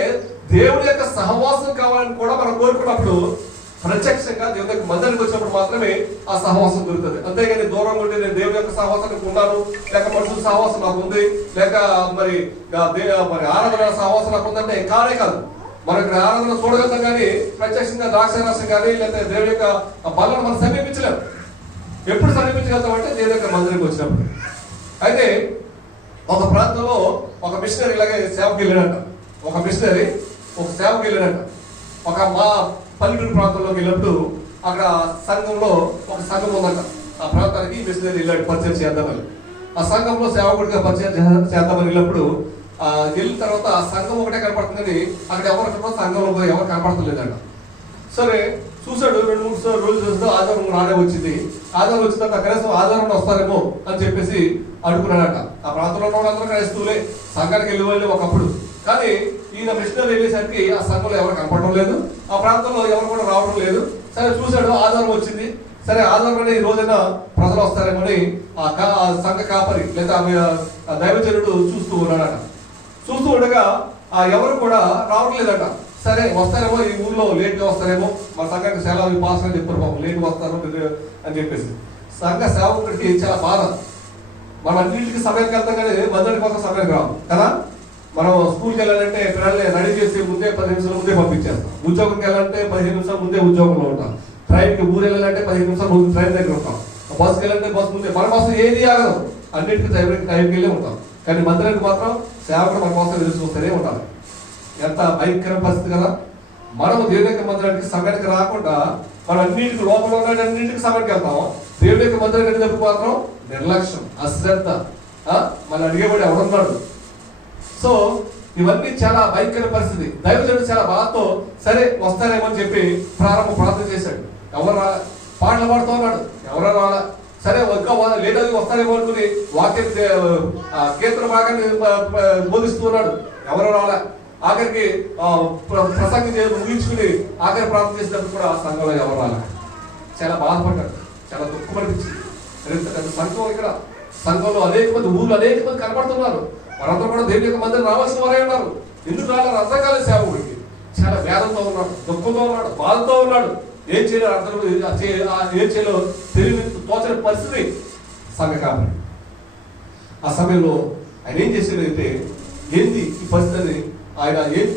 దేవుడి యొక్క సహవాసం కావాలని కూడా మనం కోరుకున్నప్పుడు ప్రత్యక్షంగా దేవుని యొక్క మందిరానికి వచ్చినప్పుడు మాత్రమే ఆ సహవాసం దొరుకుతుంది. అంతేగాని దూరంగా ఉండి నేను దేవుని యొక్క సహవాసానికి ఉన్నాను, లేక మనుషుల సహవాసం నాకు ఉంది, లేక మరి ఆరాధన సహవాసం నాకు ఉందంటే కానే కాదు. మనకి ఆరాధన చూడగలుగుతాం కానీ ప్రత్యక్షంగా ద్రాక్షారసం కానీ లేకపోతే దేవుని యొక్క బలను మనం సమీపించలేము. ఎప్పుడు సమీపించగలుగుతాం అంటే దేవుని యొక్క మందిరానికి వచ్చినప్పుడు. అయితే ఒక ప్రాంతంలో ఒక మిషనరీ ఇలాగే సేవకు వెళ్ళాడంట. ఒక మిషనరీ ఒక సేవకు వెళ్ళాడంట. ఒక మా పల్లెటూరు ప్రాంతంలోకి వెళ్ళినప్పుడు అక్కడ సంఘంలో ఒక సంఘం ఉందంట. ఆ ప్రాంతానికి మిషనరీ వెళ్ళాడు పరిచయం చేద్దామని. ఆ సంఘంలో సేవకుడిగా పరిచయం చేద్దామని వెళ్ళినప్పుడు వెళ్ళిన తర్వాత ఆ సంఘం ఒకటే కనపడుతుందని అక్కడ ఎవరు సంఘంలో ఎవరు కనపడతలేదంట. సరే చూశాడు, 2-3 రోజులు చూస్తే ఆదివారం రానే వచ్చింది. ఆదివారం వచ్చిన తర్వాత కనీసం ఆదివారం వస్తారేమో అని చెప్పేసి అడుగున్నాడట. ఆ ప్రాంతంలో ఉన్న వాళ్ళందరూ క్రైస్తవులే, సంఘానికి వెళ్ళి వాళ్ళు ఒకప్పుడు. కానీ ఈయన మిషనరీ వెళ్ళేసరికి ఆ సంఘంలో ఎవరు కనపడడం లేదు, ఆ ప్రాంతంలో ఎవరు కూడా రావడం లేదు. సరే చూశాడు, ఆదివారం వచ్చింది. సరే ఆదివారం అనే ఈ రోజైనా ప్రజలు వస్తారేమని ఆ సంఘ కాపరి లేదా దైవజనుడు చూస్తూ ఉన్నాడట. చూస్తూ ఉండగా ఎవరు కూడా రావడం లేదట. సరే వస్తారేమో, ఈ ఊర్లో లేట్గా వస్తారేమో, మా సంఘానికి సేవలు పాస్ అని చెప్పారు, పాపం లేట్ వస్తారు అని చెప్పేసి. సంఘ సేవకుడికి చాలా బాధ. మనం అన్నింటికి సమయానికి వెళ్తాం కానీ మందిరానికి కోసం సమయానికి రావు కదా. మనం స్కూల్కి వెళ్ళాలంటే పిల్లల్ని రెడీ చేసి ముందే 10 నిమిషాల ముందే పంపించేస్తాం. ఉద్యోగంకి వెళ్ళాలంటే 15 నిమిషాల ముందే ఉద్యోగంలో ఉంటాం. ట్రైన్కి ఊరు వెళ్ళాలంటే 15 నిమిషాల ముందు ట్రైన్ దగ్గర ఉంటాం. బస్సుకి వెళ్ళాలంటే బస్సు ముందే. మన కోసం ఏది ఆగదు, అన్నింటికి టైంకి వెళ్ళే ఉంటాం. కానీ మందిరానికి మాత్రం సేవకుడు మన కోసం ఎదురు చూస్తూనే ఉంటాం. ఎంత భయంకర పరిస్థితి కదా. మనం దేవుని యొక్క మందిరానికి సమయానికి రాకుండా మనం అన్నింటికి లోపల ఉన్న అన్నింటికి సమయానికి వెళ్తాం. దేవుని యొక్క మందిరానికి వెళ్ళినప్పుడు మాత్రం నిర్లక్ష్యం, అశ్రద్ధ, మళ్ళీ అడిగేవాడు ఎవడున్నాడు. సో ఇవన్నీ చాలా భయంకర పరిస్థితి. దైవజనుడు చాలా బాధతో సరే వస్తారేమో అని చెప్పి ప్రార్థన చేశాడు. ఎవరు రాలే. పాటలు పాడుతూ ఉన్నాడు, ఎవరో రాలే. సరే లేదని వస్తారేమో అనుకుని వాక్యం కీర్తన భాగాన్ని బోధిస్తూ ఉన్నాడు, ఎవరో రాలే. ఆఖరికి ప్రసంగం ముగించుకుని ఆఖరి ప్రార్థన చేసినప్పుడు కూడా ఆ సంఘంలో ఎవరు రాలే. చాలా బాధపడ్డాడు, చాలా దుఃఖం అనిపించింది. సంఘం ఇక్కడ సంఘంలో అనేక మంది, ఊళ్ళో అనేక మంది కనబడుతున్నారు. వారందరూ కూడా దేవుని యొక్క మందిరం రావాల్సిన వారే ఉన్నారు. ఎందుకు రాలేదు అర్థం కాలేదు. సేవకుడికి చాలా వేదంతో ఉన్నాడు, దుఃఖంతో ఉన్నాడు, బాధతో ఉన్నాడు. ఏం చేయలేదు, అర్థం ఏం చేయలో తెలివి తోచని పరిస్థితి సంఘ కాపరి. ఆ సమయంలో ఆయన ఏం చేసేదంటే ఏంది ఈ పరిస్థితిని ఆయన ఏం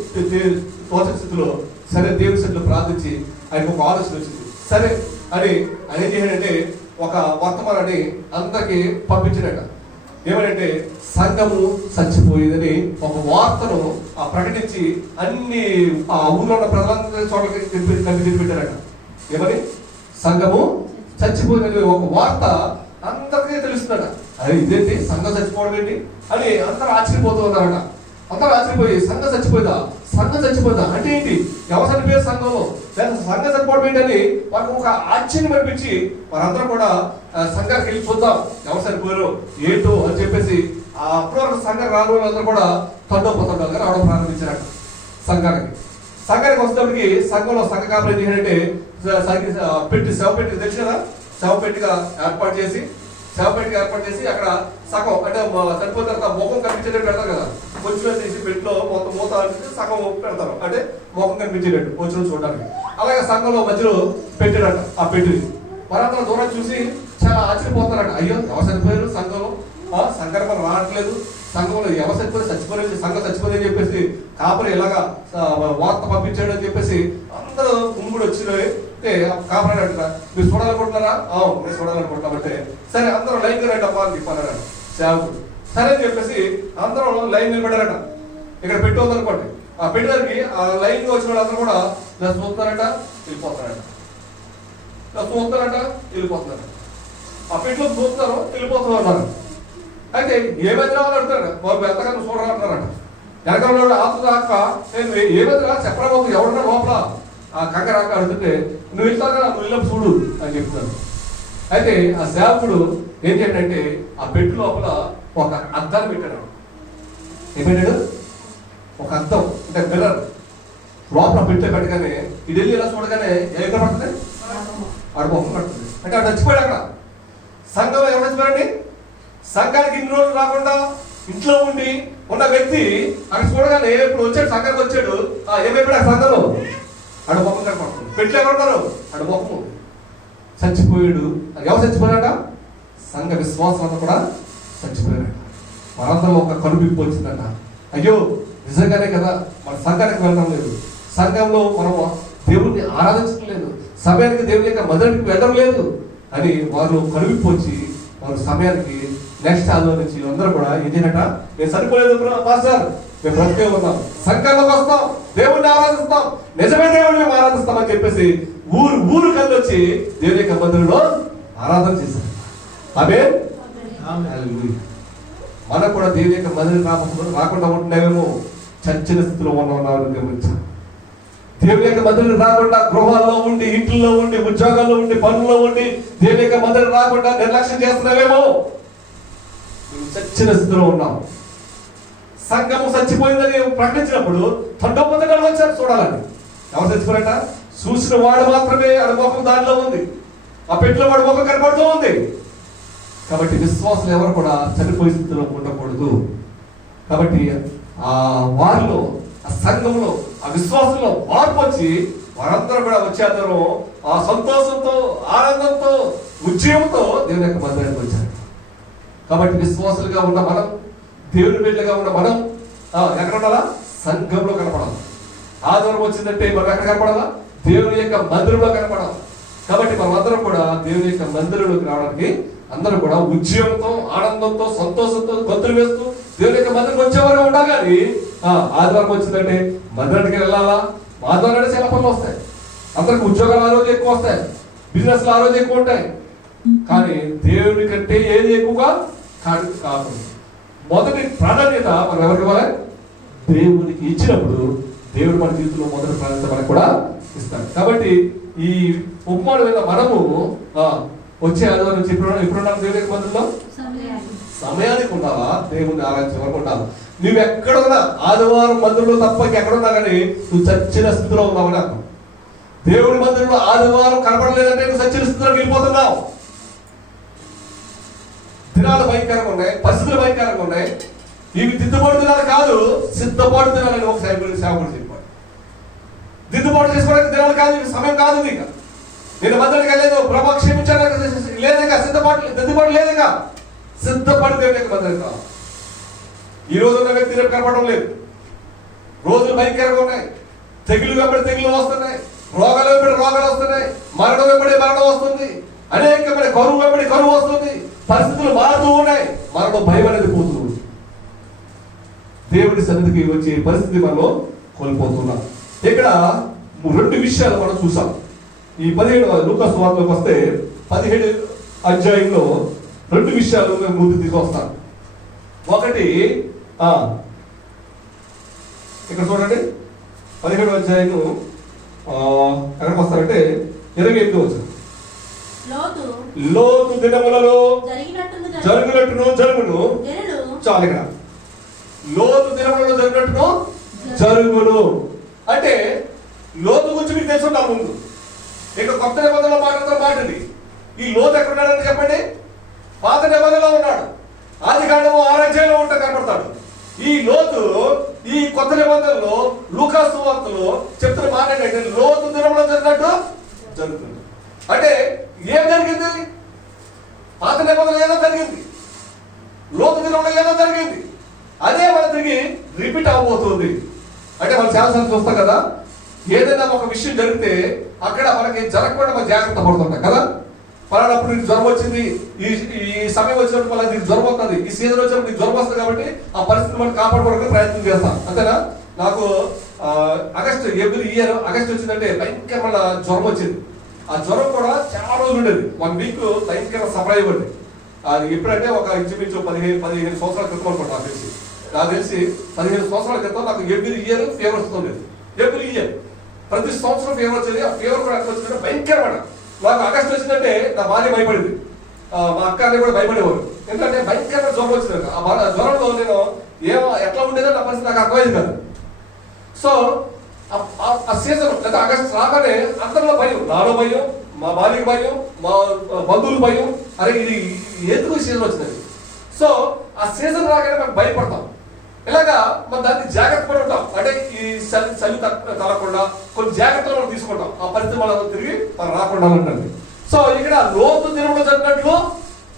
తోచని స్థితిలో సరే దేవుని స్థితిలో ప్రార్థించి ఆయనకు ఒక ఆలోచన వచ్చింది. సరే అని ఆయన ఏం చేశాడంటే ఒక వర్తమానాన్ని అందరికీ పంపించాడట. ఏమంటే సంఘము చచ్చిపోయిందని ఒక వార్తను ప్రకటించి అన్ని ఆ ఊళ్ళో ఉన్న ప్రజలందరి చోట్లకి కనిపెట్టారట. ఏమని? సంఘము చచ్చిపోయిందని ఒక వార్త అందరికీ తెలుస్తుందట. అరే ఇదేంటి సంఘం చచ్చిపోవడం ఏంటి అని అందరూ ఆశ్చర్యపోతూ ఉన్నారట. అందరూ ఆశ్చర్యపోయి సంఘం చచ్చిపోయిందా, సంఘం చచ్చిపోయిందా అంటే ఏంటి, ఎవరు చనిపోయారు సంఘంలో, లేదా సంఘం చనిపోవడం ఏంటని వాళ్ళకి ఒక ఆశ్చర్యం అనిపించి వారందరూ కూడా సంఘానికి వెళ్ళి చూద్దాం ఎవరు చనిపోయారు ఏంటో అని చెప్పేసి అప్పుడు సంఘం రాని వాళ్ళందరూ కూడా తండోపతండాలుగా రావడం ప్రారంభించారట. సంఘానికి వస్తున్నప్పటికి సంఘంలో సంఘ కాపరి ఏం చేయాలంటే పెట్టి శవపెట్టి తెలుసు కదా, శవపెట్టిగా ఏర్పాటు చేసి అక్కడ సగం అంటే చనిపోయిన తర్వాత ముఖం కనిపించేటట్టు పెడతారు కదా, కొంచెం తీసి పెట్టిలో మొత్తం మూత సగం పెడతారు, అంటే ముఖం కనిపించేటట్టు కొంచెం చూడడానికి. అలాగే సంఘంలో మధ్యలో పెట్టాడట ఆ పెట్టి. వారందరూ దూరం చూసి చాలా ఆశ్చర్యపోతారట. అయ్యో ఎవరు చనిపోయారు సంఘంలో సంఘటన రావట్లేదు, సంఘంలో ఎవరు చచ్చిపోలేదు, సంఘం చచ్చిపోలేదని చెప్పేసి కాపురి ఇలాగా వార్త పంపించాడు అని చెప్పేసి అందరూ గుమ్ముడు వచ్చినాయి. కాపురాడు అంటారా, మీరు చూడాలనుకుంటున్నారా? మీరు చూడాలనుకుంటున్నామంటే సరే అందరూ లైన్ రండి అమ్మా అని చెప్పారట సేవకుడు. సరే అని చెప్పేసి అందరూ లైన్ నిలబడారట. ఇక్కడ పెట్టి ఉందనుకోండి, ఆ పెట్టడానికి ఆ లైన్ లో వచ్చిన వాళ్ళందరూ కూడా ఇలా చూస్తున్నారట, వెళ్ళిపోతారట, ఇలా చూస్తారట, వెళ్ళిపోతున్నారట. ఆ పెట్టిలో చూస్తారు, వెళ్ళిపోతున్నారు. అయితే ఏమైతే రావాలని అడుగుతారట, బాబు ఎంతకన్నా చూడరా అంటారట. వెనకాల ఆత్మ నేను ఏమైతే చెప్పరా బాబు, ఎవరున్నా లోపల ఆ కంకరాక అడుగుతుంటే నువ్వు వెళ్తావు కదా, నువ్వు వెళ్ళి చూడు అని చెప్తాను. అయితే ఆ సేవకుడు ఏం చేయాడంటే ఆ పెట్టు లోపల ఒక అద్దాన్ని పెట్టాడు. ఏం పెట్టాడు? ఒక అద్దం, అంటే మిర్రర్ లోపల పెట్టగానే ఇది వెళ్ళి ఇలా చూడగానే ఎక్కడ పడుతుంది? ఆడు మొహం పడుతుంది. అంటే ఆడు చచ్చిపోయాడు. అక్కడ సంఘంలో ఎవరు చచ్చిపోయారండి? సంఘానికి ఇన్ని రోజులు రాకుండా ఇంట్లో ఉండి ఉన్న వ్యక్తి అక్కడ చూడగానే ఇప్పుడు వచ్చాడు, సంఘానికి వచ్చాడు, ఏమైపోయాడు ఆ సంఘంలో? ఆడు మొహం కనపడుతుంది. పెట్లు ఎవరున్నారు? ఆడు మొహము చచ్చిపోయాడు. ఎవరు చచ్చిపోయాడ? సంఘ విశ్వాసం కూడా చచ్చిపోయాడు. మనందరూ ఒక కనువిప్పు వచ్చిందట. అయ్యో నిజంగానే కదా, మన సంఘానికి వెళ్ళడం లేదు, సంఘంలో మనం దేవుడిని ఆరాధించలేదు, సమయానికి దేవుని యొక్క మొదటికి వెళ్ళడం లేదు అని వారు కనువిప్పు వచ్చి వారు సమయానికి నెక్స్ట్ ఆలో నుంచి అందరూ కూడా ఏంటంట, నేను సరిపోలేదు మాస్టర్, మేము బ్రతికే ఉన్నాం, సంఘంలోకి వస్తాం, దేవుడిని ఆరాధిస్తాం, నిజమే దేవుడిని మేము ఆరాధిస్తామని చెప్పేసి ఊరు కలిసి వచ్చి దేవుని యొక్క మందిరంలో ఆరాధన చేశారు. ఆమేన్. మనకు కూడా దేవుని యొక్క మందిరం రాకుండా ఉంటున్నామేమో, చచ్చిన స్థితిలో ఉన్నారు గమనించాలి. దేవుని యొక్క మందిరం రాకుండా గృహాల్లో ఉండి, ఇంట్లో ఉండి, ఉద్యోగాల్లో ఉండి, పనుల్లో ఉండి దేవుని యొక్క మందిరం రాకుండా నిర్లక్ష్యం చేస్తున్నావేమో, చచ్చిన స్థితిలో ఉన్నాం. సంఘము చచ్చిపోయిందని ప్రకటించినప్పుడు తండోపందకాలు వచ్చారు చూడాలని. ఎవరు చచ్చిపోయారట? చూసిన వాడు మాత్రమే ఆడ ముఖం దానిలో ఉంది, ఆ పెట్టిలో వాడు ముఖం కనపడుతూ ఉంది. కాబట్టి విశ్వాసులు ఎవరు కూడా చనిపోయే స్థితిలో ఉండకూడదు. కాబట్టి ఆ వారిలో, ఆ సంఘంలో, ఆ విశ్వాసంలో మార్పు వచ్చి వారందరూ కూడా వచ్చేందరూ ఆ సంతోషంతో, ఆనందంతో, ఉద్యమంతో దేవుని యొక్క మందిరానికి వచ్చారు. కాబట్టి విశ్వాసులుగా ఉన్న మనం, దేవుని బిడ్డలుగా ఉన్న మనం ఎక్కడ ఉండాలా? సంఘంలో కనపడాలి. ఆదివారం వచ్చిందంటే మనం ఎక్కడ కనపడాలా? దేవుని యొక్క మందిరంలో కనపడాలి. కాబట్టి మనమందరం కూడా దేవుని యొక్క మందిరంలోకి రావడానికి అందరూ కూడా ఉద్యమంతో, ఆనందంతో, సంతోషంతో గొంతులు వేస్తూ దేవుని యొక్క మందిరం వచ్చేవారు ఉండాలి. కానీ ఆదివారం వచ్చిందంటే మందిరానికి వెళ్ళాలా? ఆదివారం చాలా పనులు వస్తాయి, అందరికి ఉద్యోగాలు ఆ రోజు ఎక్కువ వస్తాయి, బిజినెస్లు ఆ రోజు ఎక్కువ ఉంటాయి. కానీ దేవుని కంటే ఏది ఎక్కువగా కాదు. మొదటి ప్రాధాన్యత మనం ఎవరికి ఇవ్వాలి? దేవునికి ఇచ్చినప్పుడు దేవుడు మన జీవితంలో మొదటి ప్రాధాన్యత మనకు కూడా ఇస్తాడు. కాబట్టి ఈ ఉపమానం మీద మనము వచ్చే ఆదివారం నుంచి ఎప్పుడున్నాము దేవుని మందిరంలో? సమయానికి ఉండాలా? దేవుని ఆరాధించే వరకు ఉండాలి. నువ్వు ఎక్కడున్నా ఆదివారం మందిరంలో తప్ప ఎక్కడున్నా కానీ నువ్వు చచ్చిన స్థితిలో ఉన్నావని అర్థం. దేవుని మందిరంలో ఆదివారం కనపడలేదంటే నువ్వు చచ్చిన స్థితిలోకి వెళ్ళిపోతున్నావు. దినాలు భయంకరంగా ఉన్నాయి, పరిస్థితులు భయంకరంగా ఉన్నాయి. ఇవి దిద్దుబాటు దినాలు కాదు, సిద్ధపాటు దినాలని ఒకసారి సేవకుడు చెప్పాడు. దిద్దుబాటు చేసుకోవడానికి దినాలు కాదు, ఇవి సమయం కాదు. ఇక నేను మందిరానికి వెళ్ళలేదు, ప్రభా క్షమించాలని లేదుగా, దిద్దుబాటు లేదుగా. సిద్ధపడితే మందిరం కాదు. ఈ రోజు ఉన్న వ్యక్తి రేపు కనపడడం లేదు. రోజులు భయంకరంగా ఉన్నాయి, తెగులు వెంబడి తెగులు వస్తున్నాయి, రోగాలు వెంబడి రోగాలు వస్తున్నాయి, మరణం వెంబడి మరణం వస్తుంది, అనేకమైన కరువు వెంబడి కరువు వస్తుంది, పరిస్థితులు మారుతూ ఉన్నాయి, మనలో భయం అనేది పోతుంది. దేవుడి సన్నిధికి వచ్చే పరిస్థితి మనలో కోల్పోతున్నాం. ఇక్కడ రెండు విషయాలు మనం చూసాం. ఈ 17 లూకా సువార్తలోకి వస్తే 17 అధ్యాయంలో రెండు విషయాలు మేము ముందు తీసుకొస్తాను. ఒకటి ఇక్కడ చూడండి, 17 అధ్యాయం ఎక్కడికి వస్తారంటే 28 వచ్చారు. లోతు దినములలో జరుగునట్టును జరుగును. చాలు ఇక్కడ లోతు దినములలో జరిగినట్టును జరుగును అంటే లోతు గురించి మీకు తెలిసి ఉండాలి. ముందు ఇక్కడ కొత్త నిబంధనలో మాట్లాడుతున్న మాట ఇది. ఈ లోతు ఎక్కడ ఉన్నాడని చెప్పండి? పాత నిబంధనలో ఉన్నాడు. ఆది కాండము 6వ అధ్యాయంలో ఉంటే కనపడతాడు. ఈ లోతు ఈ కొత్త నిబంధనలో లూకా సువార్తలో చెప్తున్న మాట ఏంటంటే లోతు దినంలో జరిగినట్టు జరుగుతుంది. అంటే ఏం జరిగింది? పాత నిబంధనలు ఏదో జరిగింది, లోతు దినంలో ఏదో జరిగింది, అదే మన తిరిగి రిపీట్ అవ్వబోతుంది. అంటే మనం చాలాసార్లు చూస్తాం కదా, ఏదైనా ఒక విషయం జరిగితే అక్కడ మనకి జరగకుండా మనం జాగ్రత్త పడుతుంటాం కదా. పలానప్పుడు నీకు జ్వరం వచ్చింది, ఈ సమయం వచ్చినప్పుడు మళ్ళీ నీకు జ్వరం వస్తుంది, ఈ సీజన్ వచ్చినప్పుడు నీకు జ్వరం వస్తుంది, కాబట్టి ఆ పరిస్థితి మనం కాపాడుకోవడానికి ప్రయత్నం చేస్తాం, అంతేనా? నాకు ఎవ్రీ ఇయర్ ఆగస్ట్ వచ్చిందంటే భయంకరమైన జ్వరం వచ్చింది. ఆ జ్వరం కూడా చాలా రోజులు ఉండేది, 1 వీక్ భయంకర సఫర్ అయ్యేది. అది ఎప్పుడంటే ఒక ఇంచుమించు 15 సంవత్సరాల క్రితం అనుకుంటా నాకు తెలిసి 15 సంవత్సరాల క్రితం నాకు ఎవ్రీ ఇయర్ ఫీవర్ వస్తుంది. ఎవ్రీ ఇయర్ ప్రతి సంవత్సరం ఫీవర్ వచ్చేది. ఆ ఫీవర్ కూడా ఎట్లా వచ్చిందంటే భయంకరమైన, నాకు ఆగస్ట్ వచ్చిందంటే నా భార్య భయపడింది, మా అక్క అన్నీ కూడా భయపడేవారు. ఎందుకంటే భయంకరమైన జ్వరం వచ్చింది. ఆ జ్వరంలో నేను ఎట్లా ఉండేదో నా పరిస్థితి నాకు అర్థమైంది కాదు. సో ఆ సీజన్ లేదా ఆగస్ట్ రాగానే అందరిలో భయం, నాలో భయం, మా భార్యకి భయం, మా బంధువులు భయం, అరే ఇది ఎందుకు సీజన్ వచ్చింది. సో ఆ సీజన్ రాగానే మనం భయపడతాం. ఇలాగా మనం దాన్ని జాగ్రత్త పడి ఉంటాం. అంటే ఈ చలి తగలకుండా కొన్ని జాగ్రత్తలు మనం తీసుకుంటాం, ఆ పరిస్థితి మనం తిరిగి మనం రాకుండా ఉంటుంది. సో ఇక్కడ లోతు దినంలో జరిగినట్లు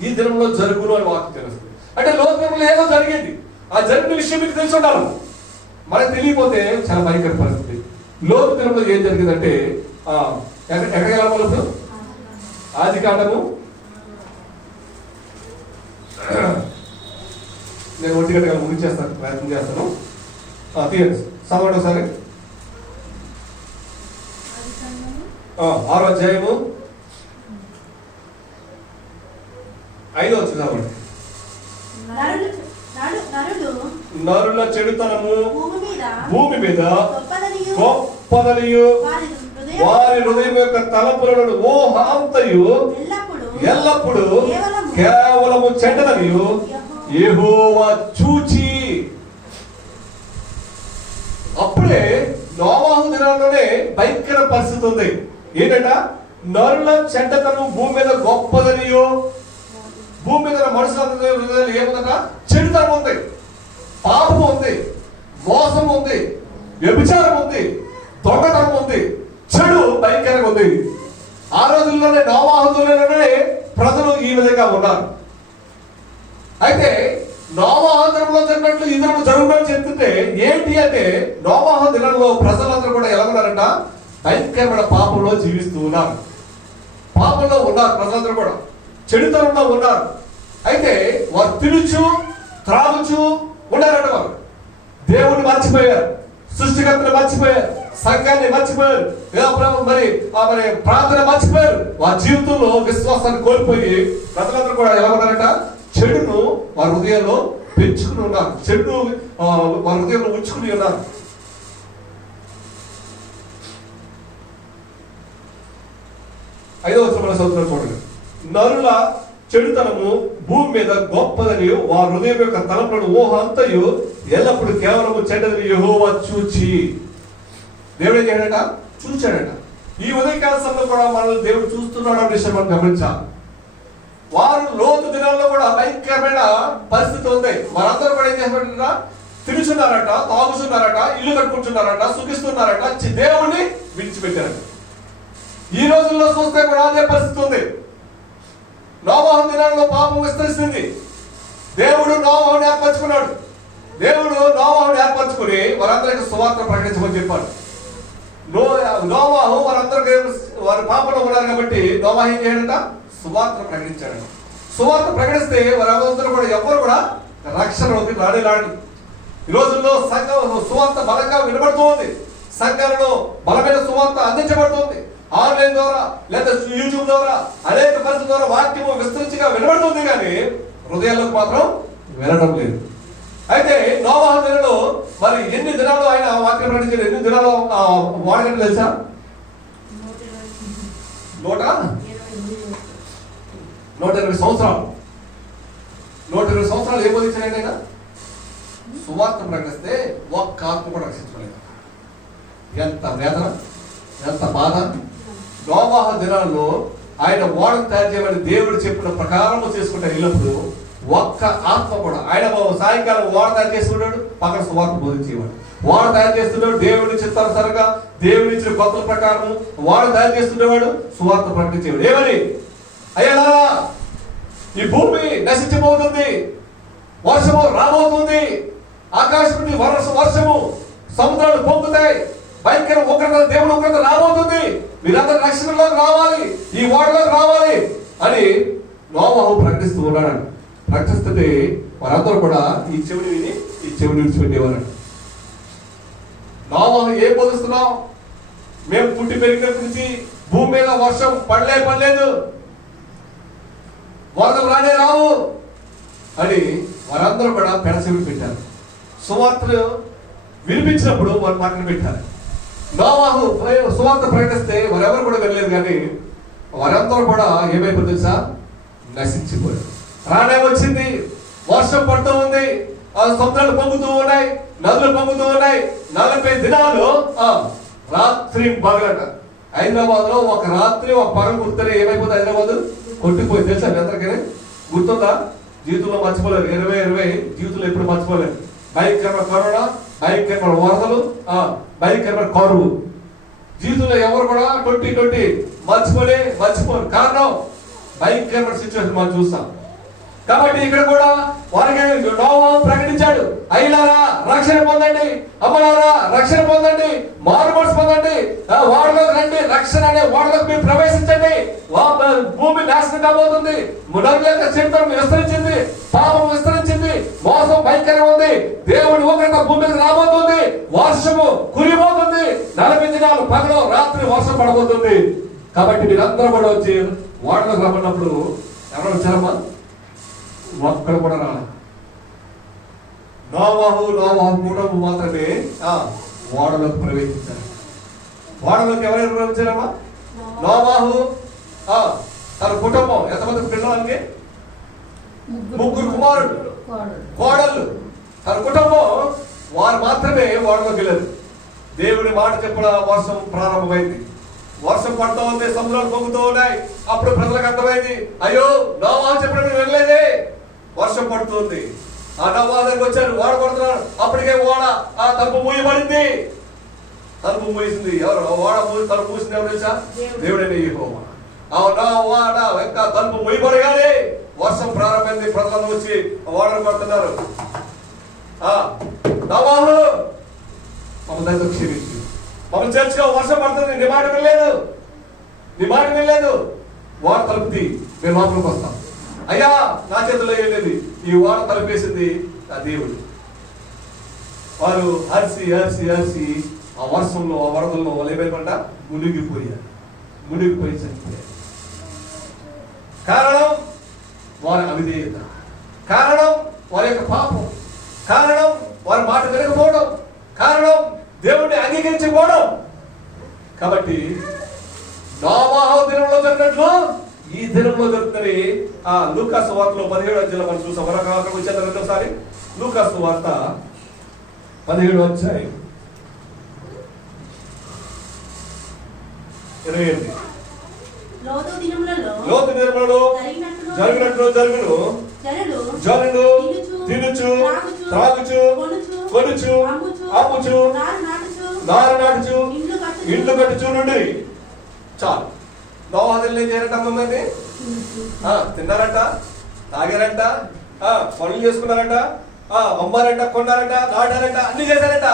ఈ దినంలో జరుగును అని వాక్యం తెలుస్తుంది. అంటే లోతు దినంలో ఏదో జరిగింది, ఆ జరిగిన విషయం మీకు తెలిసి ఉండాలి. మనకు తెలియపోతే చాలా భయంకర పరిస్థితి. లోతు దినంలో ఏం జరిగిందంటే ఎక్కడికి వెళ్ళాలి ఇప్పుడు? ఆదికాండము, నేను 1 గంటగా ముగించేస్తాను, ప్రయత్నం చేస్తాను. తీయండి సమయం ఒకసారి. 6వ అధ్యాయము 5వ వచనం కాబట్టి నరుల చెడుతనము భూమి మీద గొప్పదనియు వారి హృదయం యొక్క తలంపులను ఊహాంతయు ఎల్లప్పుడు కేవలము చెడ్డదనియు యెహోవా చూచి. అప్పుడే నోవాహు దినాల్లోనే భయంకర పరిస్థితి ఉంది. ఏంటంట? నరుల చెడ్డతనం భూమి మీద గొప్పదనియో, భూమి మీద మనుషుల ఏముందట? చెడుతనం ఉంది, పాపం ఉంది, మోసం ఉంది, వ్యభిచారం ఉంది, దొంగతనం ఉంది, చెడు భయంకరంగా ఉంది. ఆ రోజుల్లోనే నోవాహు దినాల్లోనే ప్రజలు ఈ విధంగా ఉన్నారు. అయితే నోవాహు దినంలో జరిగినట్లు ఈ దినం జరుగుతుందని చెప్తుంటే ఏంటి అంటే, నోవాహు దినంలో ప్రజలందరూ కూడా ఎలా ఉన్నారంట? భయంకరమైన పాపంలో జీవిస్తూ ఉన్నారు, పాపంలో ఉన్నారు ప్రజలందరూ కూడా, చెడుతనంలో ఉన్నారు. అయితే వారు తినుచు త్రాగుచు ఉన్నారంట. వారు దేవుడిని మర్చిపోయారు, సృష్టికర్తను మర్చిపోయారు, సంఘాన్ని మర్చిపోయారు, మరి ప్రార్థన మర్చిపోయారు. వారి జీవితంలో విశ్వాసాన్ని కోల్పోయి ప్రజలందరూ కూడా ఎలా ఉన్నారంట? చెడును వారి హృదయంలో పెంచుకుని ఉన్నారు, చెడును వారి హృదయంలో ఉంచుకుని ఉన్నారు. ఐదవ వచనం చూడండి. నరుల చెడుతనము భూమి మీద గొప్పదని వారి హృదయం యొక్క తలంపులను ఊహ అంతయు ఎల్లప్పుడు కేవలము చెడ్డదని యెహోవా చూచి. దేవుడు ఏం చేయడట? చూచాడట. ఈ ఉదయకాల సమయంలో కూడా మనల్ని దేవుడు చూస్తున్నాడు అనే విషయం మనం గమనించాలి. వారు లోతు దినాల్లో కూడా భయంకరమైన పరిస్థితి ఉంది. వారందరూ కూడా ఏం చేస్తున్నారట? తిరుగుతున్నారట, తాగుతున్నారట, ఇల్లు కట్టుకుంటున్నారట, సుఖిస్తున్నారట, దేవుడిని విడిచిపెట్టారట. ఈ రోజుల్లో చూస్తే కూడా అదే పరిస్థితి ఉంది. నోవాహు దినాల్లో పాపం విస్తరిస్తుంది. దేవుడు నోవాహుని ఏర్పరచుకున్నాడు. దేవుడు నోవాహుని ఏర్పరచుకుని వారందరికీ సువార్త ప్రకటించమని చెప్పాడు. నోవాహు వారందరికీ వారి పాపంలో ఉన్నారు కాబట్టి నోవాహు ఏం చేయడంట? సువార్త ప్రకటించాడు. సువార్త ప్రకటిస్తే వారందరూ కూడా ఎవరు కూడా రక్షణలోకి రాని. ఈ రోజుల్లో సంఘం సువార్త బలంగా వినబడుతోంది, సంఘాలలో బలమైన సువార్త అందించబడుతోంది. ఆన్లైన్ ద్వారా లేదా యూట్యూబ్ ద్వారా అనేక పరిస్థితుల ద్వారా వాక్యము విస్తృతిగా వినబడుతుంది, కానీ హృదయాలకు మాత్రం వినడం లేదు. అయితే నోవాహు దినంలో మరి ఎన్ని దినాలు ఆయన వాక్యం ప్రకటించారు? ఎన్ని దినాలు వాడగంట తెలుసా? 120 సంవత్సరాలు. 120 సంవత్సరాలు ఏం బోధించారండి ఆయన? సువార్త ప్రకటిస్తే ఒక్క ఆత్మ కూడా రక్షించలేదు. ఎంత వేదన, ఎంత బాధ! నోవాహు దినాల్లో ఆయన ఓడను తయారు చేయమని దేవుడు చెప్పిన ప్రకారం చేసుకుంటే వెళ్ళినప్పుడు ఒక్క ఆత్మ కూడా, ఆయన సాయంకాలం ఓడ తయారు చేసుకున్నాడు, పక్కన సువార్త బోధించేవాడు. ఓడ తయారు చేస్తున్నాడు, దేవుడి చిత్తానుసారంగా దేవుడి ఇచ్చిన కొత్తల ప్రకారం ఓడ తయారు చేస్తుండేవాడు, సువార్త ప్రకటించేవాడు. ఏమని? అయ్యా ఈ భూమి నశించిపోతుంది, వర్షము రాబోతుంది. ఆకాశం నుండి వర్షము, సముద్రాలు పొంగుతాయి, భయంకర ఉగ్రత, దేవుడు ఉగ్రత రాబోతుంది, మీరందరూ రక్షణలోకి రావాలి, ఈ ఓడలోకి రావాలి అని నోవాహు ప్రకటిస్తూ ఉన్నాడు. ప్రకటిస్తుంటే వారందరూ కూడా ఈ చెవిని విని ఈ చెవిని విడిచిపెట్టేవారు. నోవాహు ఏం బోధిస్తున్నాం? మేము పుట్టి పెరిగినప్పటి నుంచి భూమి మీద వర్షం పడలేదు, వరదలు రానే రావు అని వారందరూ కూడా పెడచెవిని పెట్టారు. సువార్తలు వినిపించినప్పుడు వారు పక్కన పెట్టారు. నోవాహు సువార్త ప్రకటిస్తే వారెవరు కూడా వెళ్ళలేదు, కానీ వారందరూ కూడా ఏమైపోతుంది తెలుసా? నశించిపోయారు. రానే వచ్చింది, వర్షం పడుతూ ఉంది, సముద్రాలు పొంగుతూ ఉన్నాయి, నదులు పొంగుతూ ఉన్నాయి. 40 దినాలు రాత్రి పగలట. హైదరాబాద్ లో ఒక రాత్రి ఒక పగలు గుర్తునే ఏమైపోతుంది? హైదరాబాద్ కొట్టిపోయి తెలుసా? ఎంతకని గుర్తుందా? జీవితంలో మర్చిపోలేదు. 2020 జీవితంలో ఎప్పుడు మర్చిపోలేదు. భయంకరమైన కరోనా, భయంకరమైన వరదలు, భయంకరమైన కరువు. జీవితంలో ఎవరు కూడా 2020 మర్చిపోరు. కారణం భయంకరమైన సిచ్యువేషన్ మనం చూస్తాం. కాబట్టి ఇక్కడ కూడా వారికి నోవాహు ప్రకటించాడు, అయ్యలారా రక్షణ పొందండి, అమ్మలారా రక్షణ పొందండి, మారుమనసు పొందండి, వాడలోకి రండి, రక్షణ అనే వాడలోకి మీరు ప్రవేశించండి. భూమి నాశనం కాబోతుంది, నదుల యొక్క చరిత్ర విస్తరించింది, పాపం విస్తరించింది, మోసం భయంకరంగా ఉంది, దేవుడి ఉగ్రత భూమి మీద రాబోతుంది, వర్షము కురిపోతుంది, 40 దినాలు పగలు రాత్రి వర్షం పడబోతుంది. కాబట్టి మీరందరూ కూడా వచ్చి వాడలోకి రమ్మన్నప్పుడు ఎవరు వచ్చారమ్మా? ఒక్కడు కూడా రాలే. నోవాహు కుటుంబం మాత్రమే వాడలోకి ప్రవేశించారు. వాడలోకి ఎవరెవరు ప్రవేశించారమ్మా? నోవాహు, తన కుటుంబం. ఎంతమంది పిల్లలకి? 3 కుమారుడు, కోడళ్ళు, తన కుటుంబం. వారు మాత్రమే వాడలోకి వెళ్ళారు. దేవుడి మాట చెప్పిన వర్షం ప్రారంభమైంది. వర్షం పడుతూ ఉంది, సముద్రాలు పొంగుతూ ఉన్నాయి. అప్పుడు ప్రజలకు అర్థమైంది, అయ్యో నోవాహు చెప్పినట్టు వెళ్ళలేదే, వర్షం పడుతుంది. ఆ నోవాహు దగ్గరికి వచ్చారు, వాడ పడుతున్నారు. అప్పటికే ఓడ తలుపు మూయబడింది. తలుపు మూసింది ఎవరు? ఓడ తలుపు మూసింది ఎవరు తెలుసా? దేవుడైన యెహోవా. వాడ ఇంకా తలుపు మూయబడగానే వర్షం ప్రారంభమైంది. ప్రజలందరూ వచ్చి ఓడలు పడుతున్నారు. నోవాహు మమ్మల్ని క్షమించు, మమ్మల్ని చర్చగా, వర్షం పడుతుంది, నీ మాట వినలేదు, వాడు తలుపుతి, మేము లోపలికి వస్తాం. అయ్యా నా చేతిలో ఏం లేదు, ఈ ఓడ తలుపేసింది ఆ దేవుడు. వారు అరిసి ఆ వర్షంలో, ఆ వరదల్లో వాళ్ళు ఏమైనా మునిగిపోయి చనిపోయారు. కారణం వారి అవిధేయత, కారణం వారి యొక్క పాపం, కారణం వారి మాట వినకపోవడం, కారణం దేవుడిని అంగీకరించకపోవడం. కాబట్టి నోవాహు దినంలో జరిగినట్లు ఈ దినంలో జరుగుతుంది. లూకా సువార్తలో 17వ అధ్యాయంలో మనం చూసాం. అక్కడికి వచ్చేది రెండోసారి లూకా సువార్త 17వ అధ్యాయం 28. లోతు దినములలో జరిగినట్లు జనులు తినుచు, త్రాగుచు, కొనుచు, అమ్ముచు, నారు నాటుచు, ఇండ్లు కట్టుచు నుండి. చాలు. నోవాహు ఏం చేయాలంట? అమ్మమ్మని తిన్నారంట, తాగారంట, పనులు చేసుకున్నారంట, అమ్మారంట, కొన్నారంట, నాటారంట, అన్ని చేశారంట.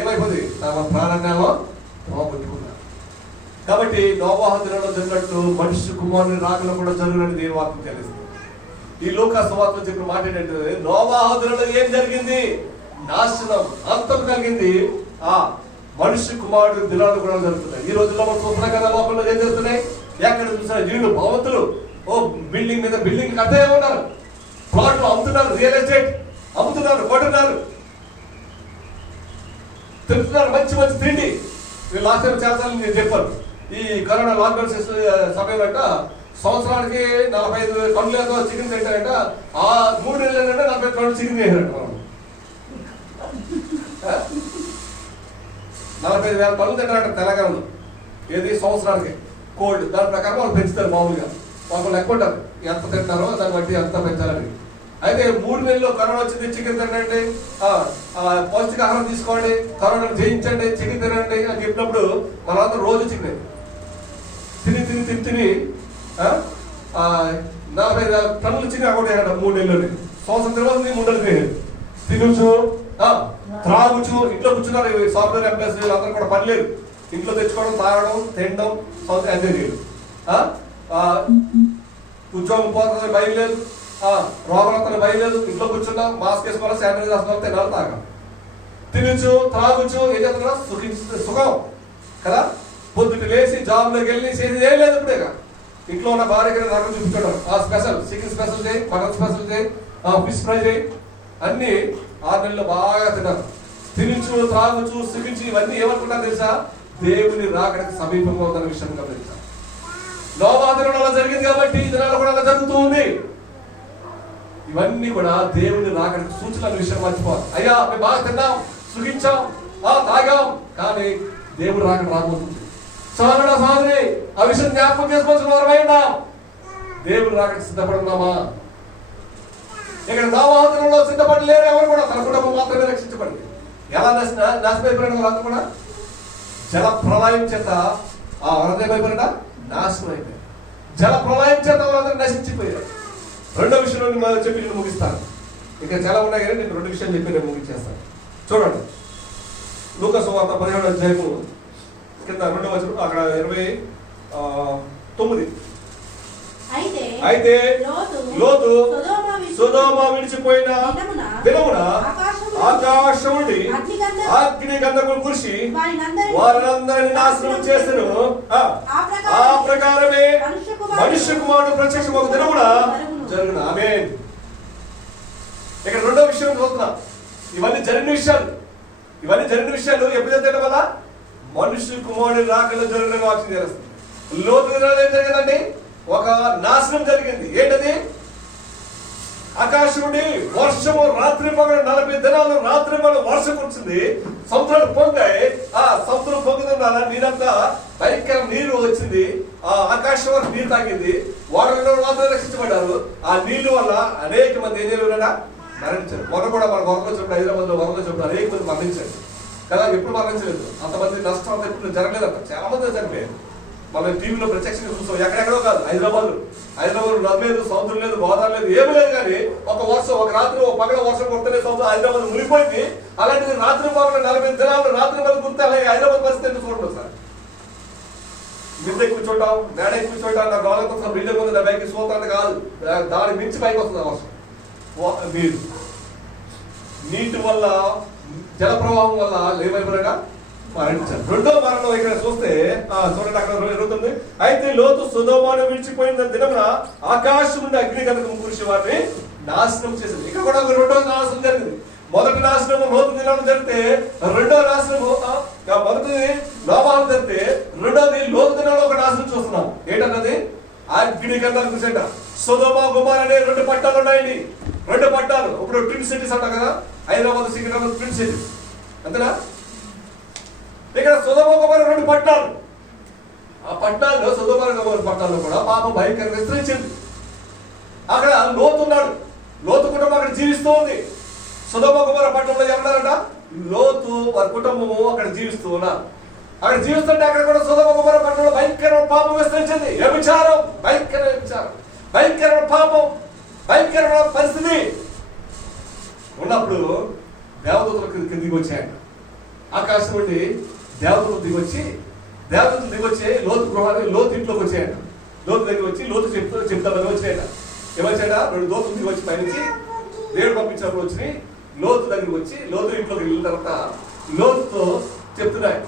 ఏమైపోతుంది? తమ ప్రాణాలను పోగొట్టుకున్నారు. కాబట్టి నోవాహు దినంలో జరిగినట్టు మనిషి కుమారుని రాకలో కూడా జరిగినట్టు దేని వాక్యం తెలుస్తుంది. ఈ లూకా సువార్తలో చెప్పిన మాట ఏంటంటే, నోవాహు దినంలో ఏం జరిగింది? నాశనం, అంతం కలిగింది. మనిషి కుమారుడు దినాలు కూడా జరుగుతున్నాయి. ఈ రోజుల్లో మనం చూస్తున్నాం కదా, లోకంలో ఏం జరుగుతున్నాయి? ఎక్కడ చూసినా ఇల్లు, భవంతులు, బిల్డింగ్ మీద బిల్డింగ్ కట్టే ఉన్నారు, ప్లాట్లు అమ్ముతున్నారు, రియల్ ఎస్టేట్ అమ్ముతున్నారు, కొంటున్నారు, తింటున్నారు, మంచి తిండి. లాస్ట్ టైం చేస్తానని నేను చెప్పాను. ఈ కరోనా లాక్డౌన్ సమయం అంట సంవత్సరానికి 45 టన్నులతో చికెన్ తింటారంట. 3 నెలలంటే 40 టన్నులు చికెన్ చేశారంట. మనం 45,000 టన్నులు తింటారంట తెలంగాణలో. ఏది సంవత్సరానికి కోల్డ్. దాని ప్రకారం వాళ్ళు పెంచుతారు. మామూలుగా వాళ్ళు లెక్క ఉంటారు, ఎంత తింటారో దాన్ని బట్టి ఎంత పెంచాలని. అయితే 3 నెలల్లో కరోనా వచ్చింది, చికెన్ తినండి, పౌష్టికాహారం తీసుకోండి, కరోనాను జయించండి, చికెన్ తినండి అని చెప్పినప్పుడు మనందరూ రోజు చికెన్ తిని 45,000 టన్నులు చికెన్ అకౌంట్ అయ్యాడు 3 నెలల్లోనే. సంవత్సరం తర్వాత నీ ముండలు తినేది తినచ్చు త్రాగుచు. ఇంట్లో కూర్చున్నారు సాఫ్ట్వేర్ ఎంప్లాయీస్ అందరూ కూడా పని లేదు, ఇంట్లో తెచ్చుకోవడం, తాగడం, తినడం, సంవత్సరం ఎంజాయ్ చేయరు. ఉద్యోగం పోతుంది భయం లేదు, రోగం భయం లేదు, ఇంట్లో కూర్చున్నాం, మాస్క్ వేసుకోవాలి, శానిటైజర్ వేసుకోవాలి, తినాలి, తాగాలి, తినచ్చు, త్రాగుచ్చు. ఏం చేస్తున్నా సుఖం కదా. పొద్దుట లేచి జాబ్లోకి వెళ్ళి చేసి ఏం లేదు ఇప్పుడే. ఇంట్లో ఉన్న భార్యకి నగరం చూపించడం, స్పెషల్ చికెన్ స్పెషల్ చేయి, మటన్ స్పెషల్ చేయి, ఫిష్ ఫ్రై చేయి, అన్ని 6 నెలలు బాగా తిన్నారు. తినచ్చు, త్రాగుచ్చు, సుఖించి ఇవన్నీ ఏమనుకుంటారు తెలుసా? దేవుని రాకడానికి సమీపంగా ఉందన్న విషయం గమనించాలి. నోవాదిలో అలా జరిగింది కాబట్టి ఈ దినాల్లో కూడా అలా జరుగుతూ ఉంది. ఇవన్నీ కూడా దేవుని రాకడానికి సూచనల విషయం మర్చిపోవాలి. అయ్యా మేము బాగా తిన్నాం, సుఖించాం, తాగాం, కానీ దేవుడు రాకడ రాబోతుంది. సోదరుడా సోదరి, ఆ విషయం జ్ఞాపకం చేసుకోవాల్సిన వారమైనా దేవుడు రాకడ సిద్ధపడున్నామా? ఇక్కడ నోవాదిలో సిద్ధపడలేరు ఎవరు కూడా, తన కుటుంబం మాత్రమే రక్షించబడింది. ఎలా నాశనమైపోయిన వాళ్ళంతా కూడా జల ప్రళయం చేత హృదయమైపోయిన నాశనం అయిపోయారు. జల ప్రళయం చేత వాళ్ళందరూ నశించిపోయారు. రెండో విషయంలో చెప్పి నేను ముగిస్తాను. ఇంకా చాలా ఉన్నాయి కానీ నేను 2 విషయాలు చెప్పి నేను ముగించేస్తాను. చూడండి, లూకా సువార్త 17వ అధ్యాయము కింద 2వ వచనం, అక్కడ 29. అయితే లోతు సొదొమ విడిచిపోయిన దినమున ఆకాశం నుండి అగ్ని గంధకములు కురిసి వారినందరినీ నాశనం చేసెను. ఆ ప్రకారమే మనుష్య కుమారుడు ప్రత్యక్షం ఒక దినమున జరుగును. ఆమేన్. ఇక్కడ రెండో విషయం చూస్తున్నాం. ఇవన్నీ జరిగిన విషయాలు ఎప్పుడు జరగడం వల్ల మనుష్య కుమారుడు రాకలో జరిగిన వాక్యం చేస్తుంది. లోతు దినాలు ఏం జరిగిందండి? ఒక నాశనం జరిగింది. ఏంటది? ఆకాశం నుండి వర్షము రాత్రి పగలు 40 దినాలు రాత్రి పగలు వర్షం కురిసింది. సముద్రాలు పొంగాయి. ఆ సముద్రం పొంగుతున్న నీరంతా భయంకర నీరు వచ్చింది. ఆ ఆకాశం వరకు నీరు తాగింది. వారిలో మాత్రం రక్షించబడ్డారు. ఆ నీళ్లు వల్ల అనేక మంది ఏం చేయలేదా? మరణించారు. మొన్న కూడా మన వరద వచ్చినప్పుడు, హైదరాబాద్ లో వరద వచ్చినప్పుడు అనేక మంది మరణించారు కదా. ఎప్పుడు మరణించలేదు, అంతమంది నష్టం అంతా ఎప్పుడు జరగలేదంట. చాలా మంది చనిపోయారు. మనం టీవీలో ప్రత్యక్షంగా చూస్తాం. ఎక్కడెక్కడో కాదు, హైదరాబాద్ నది లేదు, సముద్రం లేదు, గోదావరి లేదు, ఏమీ లేదు. కానీ ఒక రాత్రి పగల వర్షం కొడుతూనే సముద్రం హైదరాబాద్ మునిగిపోయింది. అలాంటిది రాత్రి పగల 40 దినాలు రాత్రి పగలు కురితే అలాగే హైదరాబాద్ పరిస్థితి ఎందుకు చూడండి సార్. మిద్దె కూర్చోటం, మేడ కూర్చోటం, నా గోళం కోసం బిల్డింగ్ ఉంది, నా బైక్ సోతాన్ని కాదు, దాని మించి పైకి వస్తుంది ఆ వర్షం. నీటి వల్ల, జల ప్రవాహం వల్ల ఏమైపోయినా మరణించారు. రెండో మరణం ఇక్కడ చూస్తే చూడండి, అక్కడ 29. అయితే లోతు సొదొమను విడిచిపోయిన దినమున ఆకాశం నుండి అగ్ని గంధకం కురిసి వారిని నాశనం చేసింది. ఇక్కడ కూడా రెండో నాశనం జరిగింది. మొదటి నాశనం లోతు దినాలు జరిగితే, రెండో నాశనము మొదటిది నోవాహు జరిగితే, రెండోది లోతు దినాల్లో ఒక నాశనం చూస్తున్నాం. ఏంటన్నది? అగ్ని గంధకం కురిసేట. సొదొమ గుమొర్రా అనే 2 పట్టాలు ఉన్నాయండి. 2 పట్టాలు. ఇప్పుడు ట్విన్ సిటీస్ అంటాం కదా, హైదరాబాద్, సికింద్రాబాద్ ట్విన్ సిటీస్ అంతేనా. ఇక్కడ సొదొమ గుమొర్రా 2 పట్టణాలు. ఆ పట్టణాల్లో, సొదొమ గుమొర్రా పట్టణాల్లో కూడా పాపం భయంకరంగా విస్తరించింది. అక్కడ లోతు ఉన్నాడు. లోతు కుటుంబం అక్కడ జీవిస్తూ ఉంది. సొదొమ గుమొర్రా పట్టణంలో ఎవరున్నారంట? లోతు వారి కుటుంబము అక్కడ జీవిస్తూ ఉన్నారు. అక్కడ జీవిస్తుంటే అక్కడ కూడా సొదొమ గుమొర్రా పట్టణంలో భయంకరమైన పాపం విస్తరించింది. వ్యభిచారం, భయంకరమైన వ్యభిచారం, భయంకరమైన పాపం, భయంకరమైన పరిస్థితి ఉన్నప్పుడు దేవదూతలు కిందికి వచ్చాయంట. ఆకాశం నుండి దేవదూతలు దిగొచ్చి లోతు గృహానికి, లోతు ఇంట్లోకి వచ్చాయంట. లోతు దగ్గర వచ్చి లోతు చెప్తామని వచ్చాయట. ఏమొచ్చాయట? 2 దూతలు దిగి వచ్చి పైనుంచి దేవుడు పంపించినప్పుడు వచ్చి లోతు దగ్గరికి వచ్చి, లోతు ఇంట్లోకి వెళ్ళిన తర్వాత లోతుతో చెప్తున్నాయి,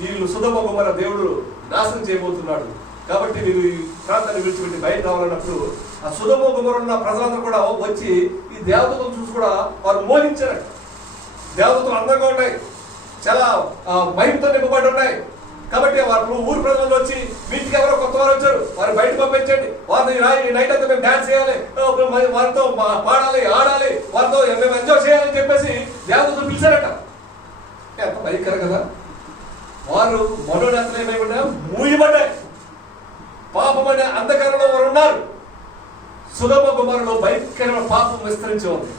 వీళ్ళు సొదొమ గుమొర్రా దేవుడు నాశనం చేయబోతున్నాడు, కాబట్టి మీరు ఈ ప్రాంతాన్ని విడిచిపెట్టి బయట రావాలన్నప్పుడు ఆ సొదొమ గుమొర్రా ఉన్న ప్రజలందరూ కూడా వచ్చి ఈ దేవదూతలు చూసి కూడా వారు మోహించారు. దేవదూతలు అందంగా ఉన్నాయి, చాలా మహిమతో నింపబడి ఉన్నాయి. కాబట్టి వారు ఊరు ప్రజలు వచ్చి, వీటికి ఎవరో కొత్త వారు వచ్చారు, వారు బయట పంపించండి, వారిని నైట్ అంతా మేము డాన్స్ చేయాలి, వారితో పాడాలి, ఆడాలి, వారితో మేము ఎంజాయ్ చేయాలని చెప్పేసి దేవదూతలు పిలిచారట. ఎంత భయంకరం కదా. వారు మనోనేతలు ఏమైనా మూయబడ్డాయి. పాపం అనే అంధకారంలో వారు ఉన్నారు. సొదొమ గుమొర్రాలో భయంకరమైన పాపం విస్తరించి ఉంది.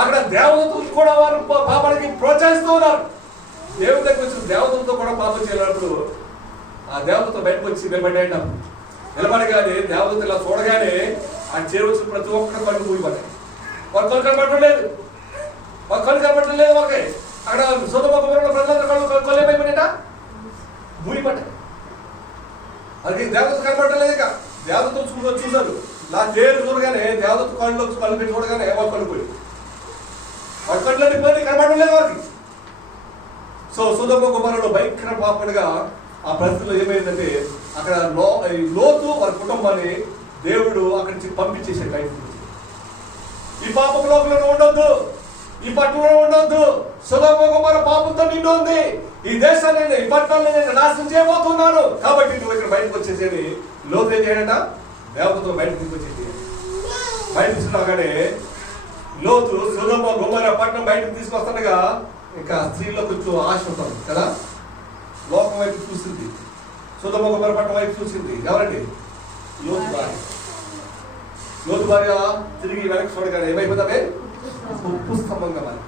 అక్కడ దేవదూతలు కూడా వారు పాపానికి ప్రోత్సహిస్తూ ఉన్నారు. దేవుడి దగ్గర వచ్చిన దేవదూతలతో కూడా పాపం చేయాలన్నప్పుడు ఆ దేవదూత బయటకు వచ్చి నిలబడగానే దేవదూత ఇలా చూడగానే ఆ చేరవచ్చిన ప్రతి ఒక్కరి కళ్ళు మూయబడ్డాయి. వాళ్ళ కళ్ళు కనబడటం లేదు, వాళ్ళ కళ్ళు కనబడటం లేదు. వాళ్ళకి అక్కడ సొదొమ గొమొర్రా ప్రజలందరూ కళ్ళు ఏమైపోయినట భూమి పట్ట. అది దేవత కనబడటం లేదు. ఇక దేవతతో చూశారు, నా దేవుడు చూడగానే దేవత కళ్ళు పెట్టి చూడగానే వాళ్ళు కళ్ళు పోయి వాళ్ళ కళ్ళు పోయి కనబడటం లేదు వాళ్ళకి. సో సొదొమ గొమొర్రాలో భయంకర పాపడుగా ఆ పరిస్థితిలో ఏమైందంటే అక్కడ లోతు వారి కుటుంబాన్ని దేవుడు అక్కడి నుంచి పంపించేసాడు బయట. ఈ పాపపు లోకంలో ఉండొద్దు, ఈ పట్టణంలో ఉండొద్దు, సొదొమ గొమొర్రా పాపంతో నిండి ఉంది, ఈ దేశాన్ని ఈ పట్టణాన్ని నేను నాశనం చేయబోతున్నాను, కాబట్టి నువ్వు ఇక్కడ బయటకు వచ్చేసేది. లోతు ఏం చేయడట, దేవతతో బయటకు తీసుకొచ్చేది. బయట తీసుకురాగానే లోతు సొదొమ గొమొర్రా పట్టణం బయటకు తీసుకొస్తుండగా ఇంకా స్త్రీలో కొంచెం ఆశ ఉంటుంది కదా, లోకం వైపు చూసింది, సొదొమ గొమొర్రా పట్టణం వైపు చూసింది. ఎవరండి? లోతు భార్య. లోతు భార్య తిరిగి వెనక్కి చూడగానే ఏమైపోతామే, ఉప్పు స్తంభంగా మరి,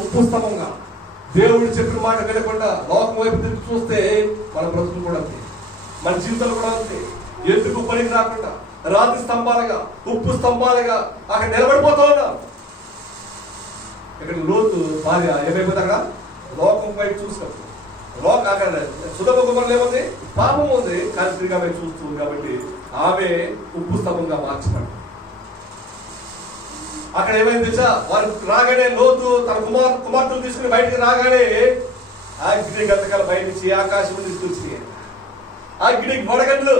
ఉప్పు స్తంభంగా దేవుడు చెప్పిన మాట వినకుండా లోకం వైపు తిరిగి చూస్తే మన బ్రతుకులు కూడా అంతే, మన జీవితాలు కూడా అంతే. ఎందుకు పనికి రాకుండా రాతి స్తంభాలుగా, ఉప్పు స్తంభాలుగా అక్కడ నిలబడిపోతా ఉన్నాం. ఇక్కడ లోతు భార్య ఏమైపోతా అక్కడ లోకం వైపు చూసినప్పుడు అక్కడ సొదొమ గొమొర్రాలో ఏముంది, పాపం ఉంది, కానీ తిరిగి ఆమె చూస్తుంది కాబట్టి ఆమె ఉప్పు స్తంభంగా మార్చబడింది. అక్కడ ఏమైంది తెలుసా, వారు రాగానే లోతు తన కుమార్తెలు తీసుకుని బయటికి రాగానే అగ్ని గంధకాలు బయట నుంచి ఆకాశం తీసుకొచ్చినాయి. అగ్ని వడగండ్లు,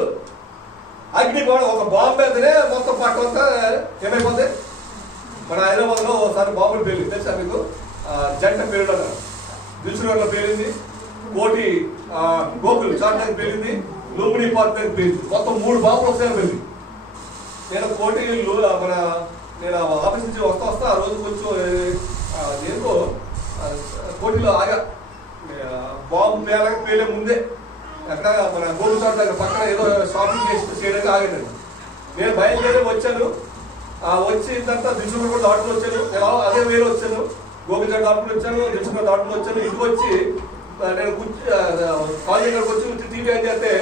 అగ్ని ఒక బాంబు వెళ్తేనే మొత్తం పట్టు అంతా ఏమైపోతుంది. మన హైదరాబాద్లో ఒకసారి బాంబులు పేలింది తెలుసా మీకు, జంట పేరుడు అన్నారు, దిల్సుగర్లో పేలింది, కోటి గోకులు చాటానికి పేలింది, లుంబిని పార్క్ దగ్గర పేలింది. మొత్తం 3 బాంబులు ఒకసారి పేలింది. నేను కోటి నేను ఆఫీస్ నుంచి వస్తా ఆ రోజు కొంచెం ఎందుకో కోటిలో ఆగా, బాంబు పేలే ముందే అక్కడ మన గోకుల చాట్ దగ్గర పక్కన ఏదో షాపింగ్ చేయడానికి ఆగానండి. నేను బయలుదేరి వచ్చాను, వచ్చిన తర్వాత దిల్సుగర్ కూడా దాటుకుని వచ్చాను, నేను అదే వేరే వచ్చాను, గోకుల చాట్ దాటుకుని వచ్చాను, దిల్సుగర్ దాటుకుని వచ్చాను. ఇంటికి వచ్చి నేను కాలేజ్ దగ్గరకు వచ్చి టీవీ ఏం చేస్తే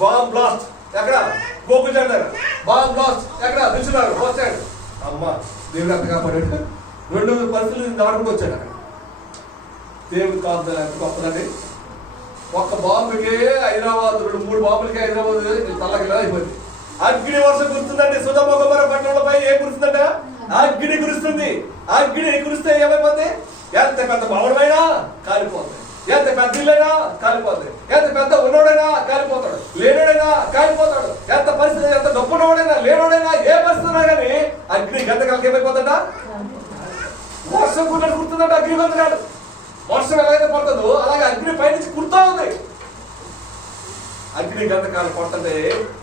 బాంబ్ బ్లాస్ట్ ఎక్కడ, గోకుల చాట్ దగ్గర బాంబ్ బ్లాస్ట్ ఎక్కడ, దిల్సుగర్ వచ్చాడు. అమ్మ దేవుడు అంత కాపాడాడు. 2 పరిస్థితులు దాటుకుంటూ వచ్చాడు. అక్కడ దేవుడు కాదు గొప్పదండి. ఒక్క బాంబుకే హైదరాబాద్, 2-3 బాంబులకే హైదరాబాద్ తల్లకిలా అయిపోయింది. అగ్ని వర్షం కురుస్తుందండి. సొదొమ గొమొర్రా పట్టణంపై ఏం కురుస్తుందంట, అగ్ని కురుస్తుంది. అగ్ని కురిస్తే ఏమైపోతుంది, ఎంత పెద్ద భవనమైనా కాలిపోతుంది, ఎంత పెద్ద ఇల్లైనా కాలిపోతుంది, ఎంత పెద్ద ఉన్నోడైనా కాలిపోతాడు, లేనోడైనా కాలిపోతాడు, ఎంత పరిస్థితి ఎంత డబ్బున్నోడైనా లేనోడైనా ఏ పరిస్థితి ఉన్నా కానీ అగ్ని గంధకాలకి ఏమైపోతుందా, వర్షం కున్నట్టు కుడుతుందంట. అగ్ని గంధకాలు వర్షం ఎలాగైతే పడుతుందో అలాగే అగ్ని పైనుంచి కుడుతూ ఉంది. అగ్ని గంధకాలు పడుతుంటే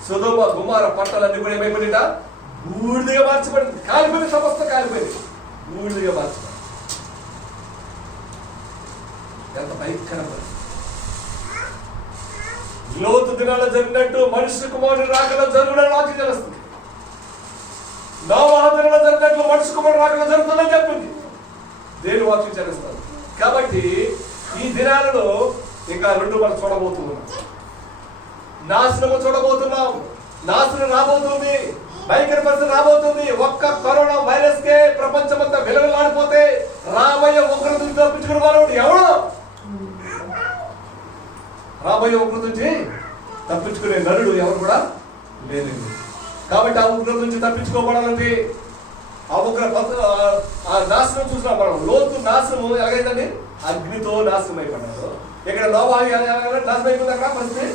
సొదొమ గొమొర్రా పట్టణాలన్నీ కూడా ఏమైపోయిందా, బూడిదగా మార్చబడింది. కాలిపోయింది, సమస్త కాలిపోయింది, బూడిదగా మార్చబడింది. ఎంత భయంకరమైన లోతు దినాల్లో జరిగినట్టు మనుష్య కుమారుని రాకలో జరుగుడని వాక్యం తెలుస్తుంది. నోవహు దినాల్లో జరిగినట్లు మనుష్య కుమారుని రాకలో జరుగుతుందని చెప్పింది దేవుని వాక్యం చేస్తారు. కాబట్టి ఈ దినాలలో ఇంకా 2 మనం చూడబోతున్నాం. నాశనము చూడబోతున్నాం, నాశనం రాబోతుంది, భయంకర పరిస్థితి రాబోతుంది. ఒక్క కరోనా వైరస్ కే ప్రపంచమంతా విలవిలాడిపోతే రాబోయే ఉగ్రత నుంచి తప్పించుకునే వాడు ఎవడు, రాబోయే ఉగ్రత నుంచి తప్పించుకునే నరుడు ఎవరు కూడా లేదండి. కాబట్టి ఆ ఉగ్రత నుంచి తప్పించుకోబడాలంటే ఆ నాశనం చూసినాం మనం. లోతు నాశనము ఎలాగైందండి, అగ్నితో నాశనం అయిపోయినారు. ఇక్కడ నోవహు నాశనం అయిపోయింది. అక్కడ పరిస్థితి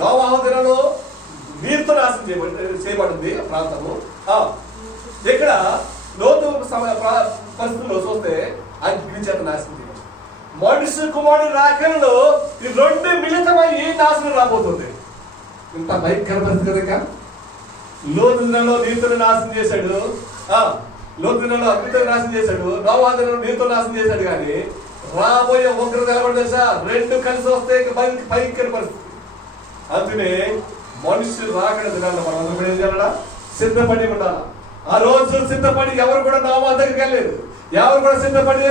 నోవహు దినాల్లో నీరుతో నాశనం చేయబడింది ప్రాంతము. ఇక్కడ లోతు పరిస్థితుల్లో చూస్తే అగ్ని చేత నాశనం చేయబడింది. మనుష్య కుమారుడి రాకడలో ఈ 2 మిళితమయ్యి నాశనం రాబోతుంది. ఇంత భయంకర పరిస్థితి కదా. లోతు దినాల్లో నీరుతో నాశనం చేశాడు, లోతు దినాల్లో అగ్నితో నాశనం చేశాడు, నోవహు దినాల్లో నీరుతో నాశనం చేశాడు. కానీ రాబోయే ఉగ్రత నిలబడి తెలుసా, 2 కలిసి వస్తే భయంకర పరిస్థితి. అందుకనే మనుషులు రాకడ దినాల్లో మనం అందరూ ఏం చేయాలా, సిద్ధపడి ఉండాలి. ఆ రోజు సిద్ధపడి ఎవరు కూడా నోవహు దగ్గరికి వెళ్ళలేదు, ఎవరు కూడా సిద్ధపడి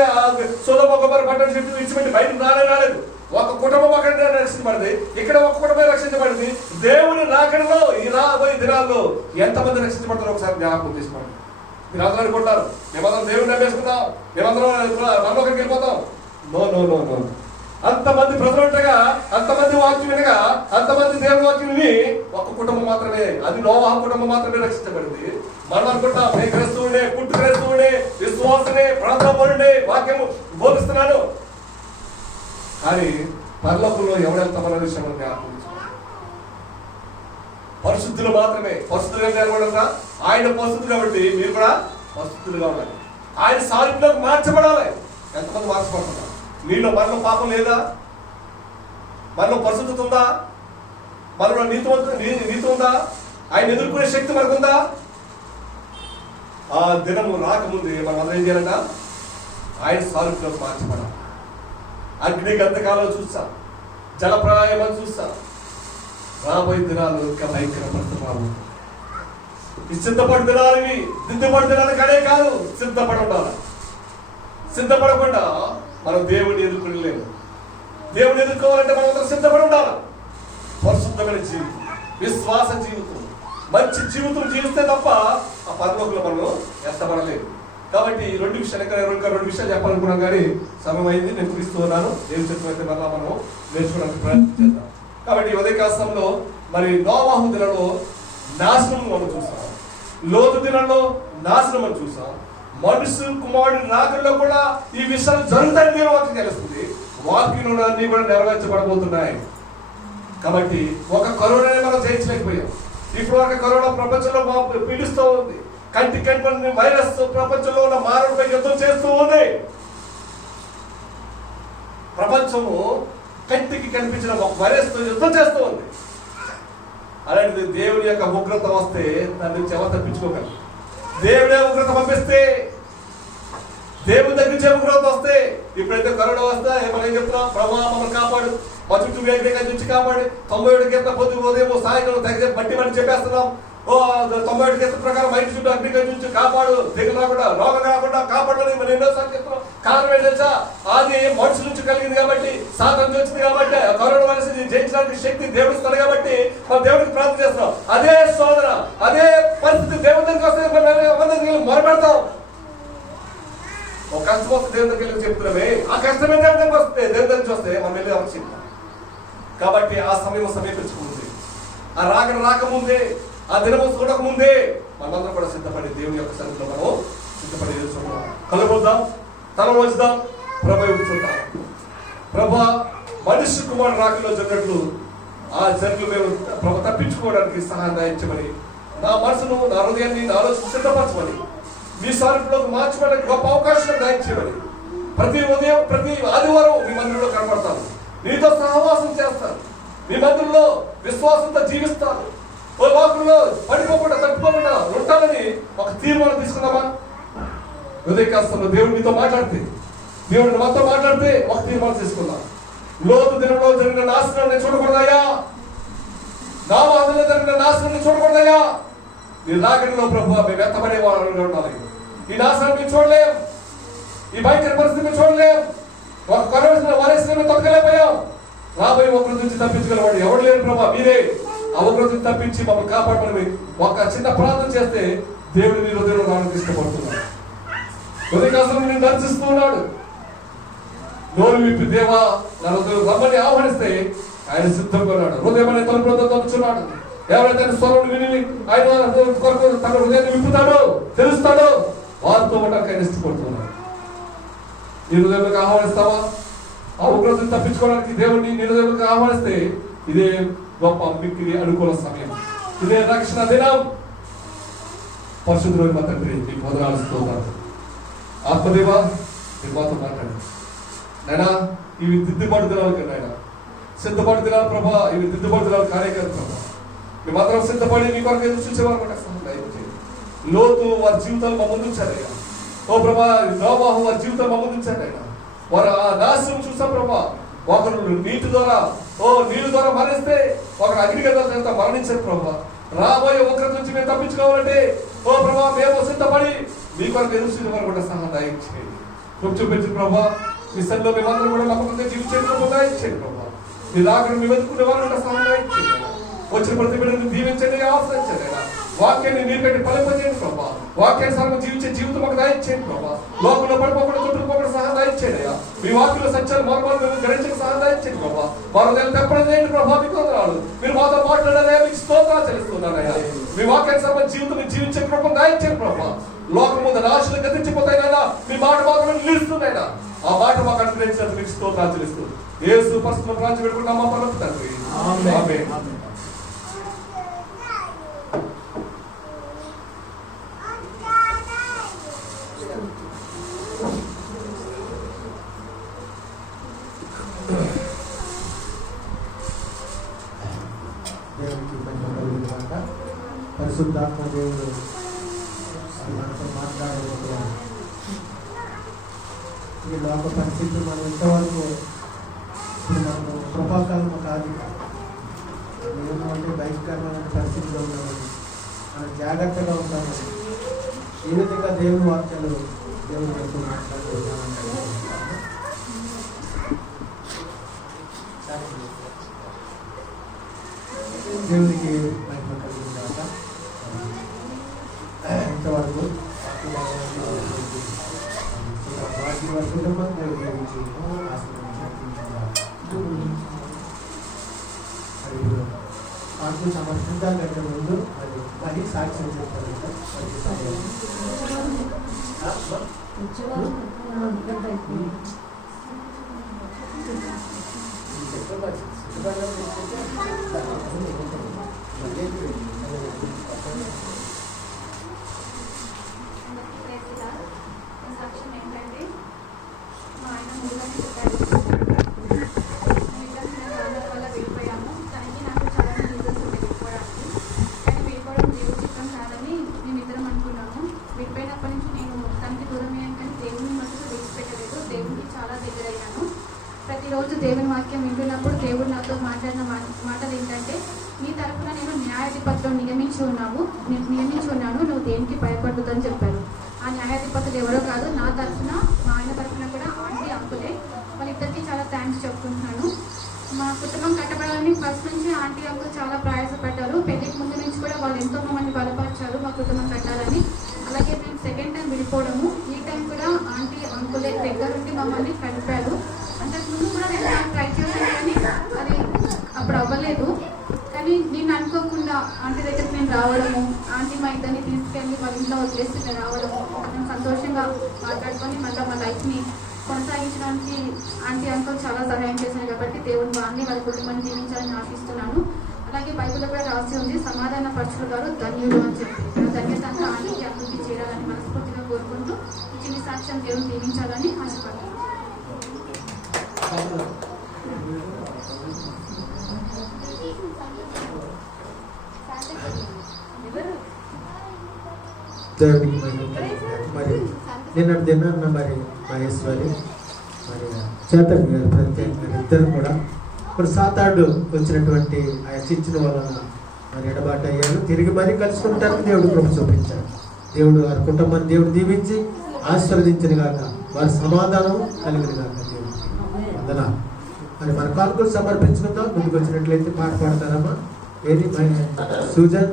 సొదొమ గొమొర్రా పట్టణం చుట్టూ విడిచిపెట్టి బయటకు రాలేదు. ఒక కుటుంబం అక్కడ రక్షించబడింది, ఇక్కడ ఒక కుటుంబం రక్షించబడింది. దేవుని రాకడలో ఈ రాబోయే దినాల్లో ఎంతమంది రక్షించబడతారో ఒకసారి జ్ఞాపకం తీసుకోండి. మీరు అందరూ అనుకుంటారు మేమందరం దేవుడిని నమ్మేసుకుందాం, మేమందరం నమ్మకంకి వెళ్ళిపోతాం. No no no no. అంతమంది ప్రజలు ఉండగా, అంతమంది వాక్యం వినగా, అంతమంది దేవుని వాక్యం విని ఒక్క కుటుంబం మాత్రమే, అది నోవాహు కుటుంబం మాత్రమే రక్షించబడింది. మనం అనుకుంటాం నేను క్రైస్తవుడే, పుట్టు క్రైస్తవుడే, విశ్వాసనే, ప్రాంతండే, వాక్యము బోధిస్తున్నాను. కానీ పరలోకంలో ఎవరెళ్తామన్న విషయం జ్ఞాపకం. పరిశుద్ధులు మాత్రమే. పరిశుద్ధులు ఏమన్నా ఆయన పరిశుద్ధులు కాబట్టి మీరు కూడా పరిశుద్ధులుగా ఉండాలి. ఆయన సారూప్యంలోకి మార్చబడాలి. ఎంతమంది మార్చబడుతున్నారు? మీలో మనలో పాపం లేదా? మనలో పరిశుద్ధత ఉందా? మనలో నీతి ఉందా? ఆయన ఎదుర్కొనే శక్తి మనకు ఉందా? ఆ దినము రాకముందే మనం అందరం ఏం చేయాలంట? ఆయన సారూప్యంలోకి మార్చబడాలి. అగ్ని గంధకాలను చూస్తాం, జల ప్రళయాలను చూస్తాం. రాబోయే దినాలు ఇంకా భయంకరపడుతున్నాము. ఈ సిద్ధపడి దినాలవి దిద్దుపడి దినాలు కడే కాదు, సిద్ధపడి ఉండాలి. సిద్ధపడకుండా మనం దేవుడిని ఎదుర్కొనలేము. దేవుడిని ఎదుర్కోవాలంటే మనం అందరం సిద్ధపడి ఉండాలి. పరిశుద్ధమైన జీవితం, విశ్వాస జీవితం, మంచి జీవితం జీవిస్తే తప్ప ఆ పరలోకంలో మనం ఎత్తబడలేదు. కాబట్టి ఈ రెండు విషయాలు ఇంకా రెండు విషయాలు చెప్పాలనుకున్నాం కానీ సమయం అయింది. నేను ముగిస్తూ ఉన్నాను. ఏం చెప్తే మరలా మనం నేర్చుకోవడానికి ప్రయత్నం చేద్దాం. కాబట్టి ఉదయకాశంలో మరి నోవాహు దినంలో నాశనం మనం చూసాం, లోతు దినంలో నాశనం అని చూసాం. మనుషు కుమారుడు రాకల్లో కూడా ఈ విషయాలు జరుగుతాయని మీరు వాక్యం తెలుస్తుంది. వాక్యంలో అన్ని కూడా నెరవేర్చబడబోతున్నాయి. కాబట్టి ఒక కరోనాని మనం జయించలేకపోయాం. ఇప్పుడు ఒక కరోనా ప్రపంచంలో పీడిస్తూ ఉంది. కంటికి కనిపడిన వైరస్ ప్రపంచంలో ఉన్న మానవుడిపై యుద్ధం చేస్తూ ఉంది. ప్రపంచము కంటికి కనిపించిన ఒక వైరస్ తో యుద్ధం చేస్తూ ఉంది. అలాంటిది దేవుడి యొక్క ఉగ్రత వస్తే దాని నుంచి ఎవరు తప్పించుకోగలరు? దేవుడే ఉగ్రత పంపిస్తే, దేవుడి దగ్గర నుంచి ఉగ్రత వస్తే, ఇప్పుడైతే కరోనా వస్తే మనం ఏం చెప్తున్నాం? ప్రభావ మమ్మల్ని కాపాడు, మా చుట్టూ వేగంగా నుంచి కాపాడి 97 గంటల పొద్దు ఉదయం సాయంత్రం తగ్గితే బట్టి మనం చెప్పేస్తున్నాం. 97 గంటల ప్రకారం మైండ్ చుట్టూ అగ్నిగా నుంచి కాపాడు, దిగులు రాకుండా రోగం రాకుండా కాపాడని మనం ఎన్నోసార్లు చెప్తున్నాం. కారణం ఏంటి తెలుసా? అది మనుషుల నుంచి కలిగింది కాబట్టి, సాధన నుంచి వచ్చింది కాబట్టి, కరోనా వైరస్ జయించడానికి శక్తి దేవుడు ఇస్తాడు కాబట్టి మనం దేవుడికి ప్రార్థన చేస్తాం. అదే శోధన, అదే పరిస్థితి దేవుడి దగ్గరికి వస్తే మొరపెడతాం. ఒక కష్టం వస్తే దేవుడి దగ్గరికి చెప్తున్నామే, ఆ కష్టమే దేవుడి దగ్గరికి వస్తే, దేవుడి దగ్గరికి వస్తే మనం వెళ్ళి అవసరం. కాబట్టి ఆ సమయం సమీపించకముందే, ఆ రాకముందే, ఆ దినము చూడకముందే మనందరం కూడా సిద్ధపడి దేవుని యొక్క సన్నిధిలో మనం సిద్ధపడి చేస్తున్నాం. కలుపుద్దాం, తల వచ్చుదాం, ప్రభు చూద్దాం. ప్రభా మనిషి కుమారుడు రాకలో జరిగినట్లు ఆ జరుగులు మేము ప్రభు తప్పించుకోవడానికి సహాయం దయచమని, నా మనసును, నా హృదయాన్ని, నా ఆలోచన సిద్ధపరచమని, మీ సారూప్యంలోకి మార్చడానికి గొప్ప అవకాశం దయచేయమని, ప్రతి ఉదయం ప్రతి ఆదివారం మీ మందిరంలో కనపడతాను, నీతో సహవాసం చేస్తాను, మీ మందిరంలో విశ్వాసంతో జీవిస్తాను, ఓ వాకుల్లో పడిపోకుండా తట్టుకోకుండా ఉంటానని ఒక తీర్మానం తీసుకున్నామా? ఉదయకాశంలో దేవుడు మీతో మాట్లాడితే, దేవుడిని మాతో మాట్లాడితే ఒక తీర్మానం తీసుకుందాం. లోతు దినంలో జరిగిన నాశనాన్ని చూడకూడదయ్యా, నోవాహులో జరిగిన నాశనాన్ని చూడకూడదయ్యా. నీ రాకడలో ప్రభు మేము ఎత్తబడే వాళ్ళని ఉండాలి. ఈ నాశనాన్ని మేము చూడలేం, ఈ భయంకర పరిస్థితిని చూడలేం. ఒక కరోనా వైరస్ మేము తొక్కలేకపోయాం. రాబోయే ఒకరి నుంచి తప్పించగలవాడు ఎవరు లేరు ప్రభా, మీరే ఆ ఒకరి నుంచి తప్పించి మమ్మల్ని కాపాడమని ఒక చిన్న ప్రార్థన చేస్తే దేవుడు నీ హృదయంలో రావడానికి ఇష్టపడుతున్నాడు. ఉదయకాశంలో నేను దర్శిస్తూ ఉన్నాడు. నోరు విప్పి దేవా నా హృదయం రమ్మని ఆహ్వానిస్తే ఆయన సిద్ధంగా ఉన్నాడు. హృదయం అనే తలుపులతో తలుచున్నాడు. ఎవరైతే స్వరం విని ఆయన కొరకు తన హృదయాన్ని విప్పుతాడో, తెలుస్తాడో వారితో ఉండడానికి ఆయన ఇష్టపడుతున్నాడు. నీ హృదయంలోకి ఆహ్వానిస్తావా? ఆ ఉగ్రతను తప్పించుకోవడానికి దేవుడిని నీ హృదయంలోకి ఆహ్వానిస్తే ఇదే గొప్ప మిక్కిలి అనుకూల సమయం, ఇదే రక్షణ దినం. పరిశుద్ధుడు మా తండ్రి మీకు వదనాలుస్తూ ఉన్నారు. ఆత్మదేవా మీరు మాతో మాట్లాడండి నైనా. ఇవి దిద్దుబాటు దినాలు కదా నాయన, సిద్ధపాటు దినాలు ప్రభా, ఇవి దిద్దుబాటు దినాలు కానే కాదు ప్రభా. మేమందరం సిద్ధపడి మీ కొరకు ఎదురు చూసేవారు. లోతు వారి జీవితాలు మా ముందు ఉంచారయ్యా. ఓ ప్రభా నోవాహు వారి జీవితాలు మా ముందు ఉంచారయ్యా. వారు ఆ నాశనం చూసాం ప్రభా. ఒకరు నీటి ద్వారా నీళ్ళ ద్వారా మరణిస్తే ఒకరు అగ్నిగంధాల మరణించారు ప్రభా. రాబోయే ఉగ్రత నుంచి మేము తప్పించుకోవాలంటే ఓ ప్రభా మేము సిద్ధపడి మీ కొరకు ఎదురు చూసే కూడా సహాయం దయచేయండి. చూపించు ప్రభా. మీ సన్నిలో మేమందరం కూడా నమ్మకంగా జీవించేందుకు దయచేయండి ప్రభా. మీ రాకడ మేము వెతుకునే వారు కూడా సహాయం దయచేయండి. వచ్చిన ప్రతి బిడ్డను దీవించండి, ఆశ్రయించండి అయినా. వాక్యాన్ని నీరు కట్టి ఫలింపజేయండి ప్రభా. వాక్యానుసారం జీవించే జీవితం ఒక దయచేయండి ప్రభా. లోకంలో పడిపోకుండా చుట్టుకోకుండా సహాయం దయచేయండి అయ్యా. మీ వాక్యంలో సత్యాలు మరొకరు గ్రహించిన సహాయం దయచేయండి ప్రభా. మరో నెల తెప్పడం చేయండి ప్రభా. మీకు వందనాలు. మీరు మాతో మాట్లాడారయ్యా, మీకు స్తోత్రాలు చెల్లిస్తున్నానయ్యా. మీ వాక్యానుసారం జీవితం జీవించే కృపను దయచేయండి ప్రభా. లోకం ముందు ఆశలు గతించిపోతాయినా మీ మాట మాత్రమే నిలుస్తున్నాయినా. ఆ మాట మాకు అనుగ్రహించినందుకు మీకు స్తోత్రాలు చెల్లిస్తూ యేసు పరిశుద్ధ ప్రార్థన పెట్టుకుంటాం మా పరలోక తండ్రి. ఆమేన్. దేవునికి మహిమ కలుగును గాక. పరిశుద్ధాత్మ దేవుడు మనతో మాట్లాడబోతున్నాడు. ఈ లోక పరిస్థితులు మనం ఇంతవరకు ఇప్పుడు మనము కృపాకాలం కాదు, ఏమంటే భయంకరమైన పరిస్థితిలో ఉన్నామని మనం జాగ్రత్తగా ఉన్నామని ఈ విధంగా దేవుని వాక్యాలు దేవుడు మనతో మాట్లాడుతున్నామని దేవునికి మహిమ కలుగును గాక. ఇంతవరకు వారి కుటుంబం దేవుడి గురించి మాకు సమర్పించాలంటే ముందు మరి సాక్ష్యం చెప్తారు. సాక్ష్యం ఏంటంటే మా ఆయన వల్ల వెళ్ళిపోయాము. తనకి నాకు చాలా రీజన్స్ ఉన్నాయి వెళ్ళిపోవడానికి. కానీ వెళ్ళిపోవడం దేవుడి చిత్తం కాదని మేమిద్దరం అనుకున్నాము. వెళ్ళిపోయినప్పటి నుంచి నేను తనకి దూరం అయ్యాను, కానీ దేవుని మటుకు విడిచిపెట్టలేదు. దేవునికి చాలా దగ్గర అయ్యాను. ప్రతిరోజు దేవుని వాక్యం వింటున్నప్పుడు దేవుడు నాతో మాట్లాడిన మాటలు ఏంటంటే, నీ తరఫున నేను న్యాయాధిపతులు నియమించి ఉన్నాను, నువ్వు దేనికి భయపడుతుందని చెప్పారు. ఆ న్యాయాధిపతులు ఎవరో కాదు, నా తరఫున మా ఆయన తరఫున కూడా ఆంటీ అంకులే. వాళ్ళిద్దరికీ చాలా థ్యాంక్స్ చెప్పుకుంటున్నాను. మా కుటుంబం కట్టబడాలని ఫస్ట్ నుంచి ఆంటీ అంకుల్ చాలా ప్రయాసపడ్డారు. పెళ్లికి ముందు నుంచి కూడా వాళ్ళు ఎంతో మమ్మల్ని బలపరిచారు మా కుటుంబం కట్టాలని. అలాగే మేము సెకండ్ టైం విడిపోవడము, ఈ టైం కూడా ఆంటీ అంకులే దగ్గరుండి మమ్మల్ని కలిపారు. అంతకుముందు కూడా నేను ట్రై చేశాను, కానీ అది అప్పుడు అవ్వలేదు. కానీ నేను అనుకోకుండా ఆంటీ దగ్గరికి నేను రావడము, ఆంటీ మా ఇద్దరిని తీసుకెళ్ళి వాళ్ళ ఇంట్లో వదిలేసి నేను రావడము, మేము సంతోషంగా మాట్లాడుకొని మళ్ళీ మా లైఫ్ని కొనసాగించడానికి ఆంటీ అంకుల్ చాలా సహాయం చేశారు. కాబట్టి దేవుని వారిని వాళ్ళ కుటుంబాన్ని జీవించాలని ఆశిస్తున్నాను. అలాగే బైబిల్లో కూడా రాసి ఉంది, సమాధాన పరుచులు గారు ధన్యులు అని చెప్పి. ఆ ధన్యత అంతా ఆంటీకి అభివృద్ధి చేయాలని మనస్ఫూర్తిగా కోరుకుంటూ ఈ చిన్న సాక్ష్యం దేవుని దీవించాలని ఆశపడుతున్నాను. దేవునికి మరి నిన్నటి దినాన్న మరి మహేశ్వరి మరి చేతన్ గారు ప్రత్యేకంగా ఇద్దరు కూడా ఇప్పుడు సాతాడు వచ్చినటువంటి ఆ శిక్షణ వలన మరి ఎడబాటు అయ్యారు. తిరిగి మరీ కలుసుకుంటానికి దేవుడు కృప చూపించాడు. దేవుడు వారి కుటుంబాన్ని దేవుడు దీవించి ఆశీర్వదించిన గాక, వారి సమాధానం కలిగిన గాక. దేవుడు వందనా. మరి మన కానుకలు సమర్పించుకుందాం. ముందుకు వచ్చినట్లయితే పాట పాడతారమ్మా. ఏది సూజన్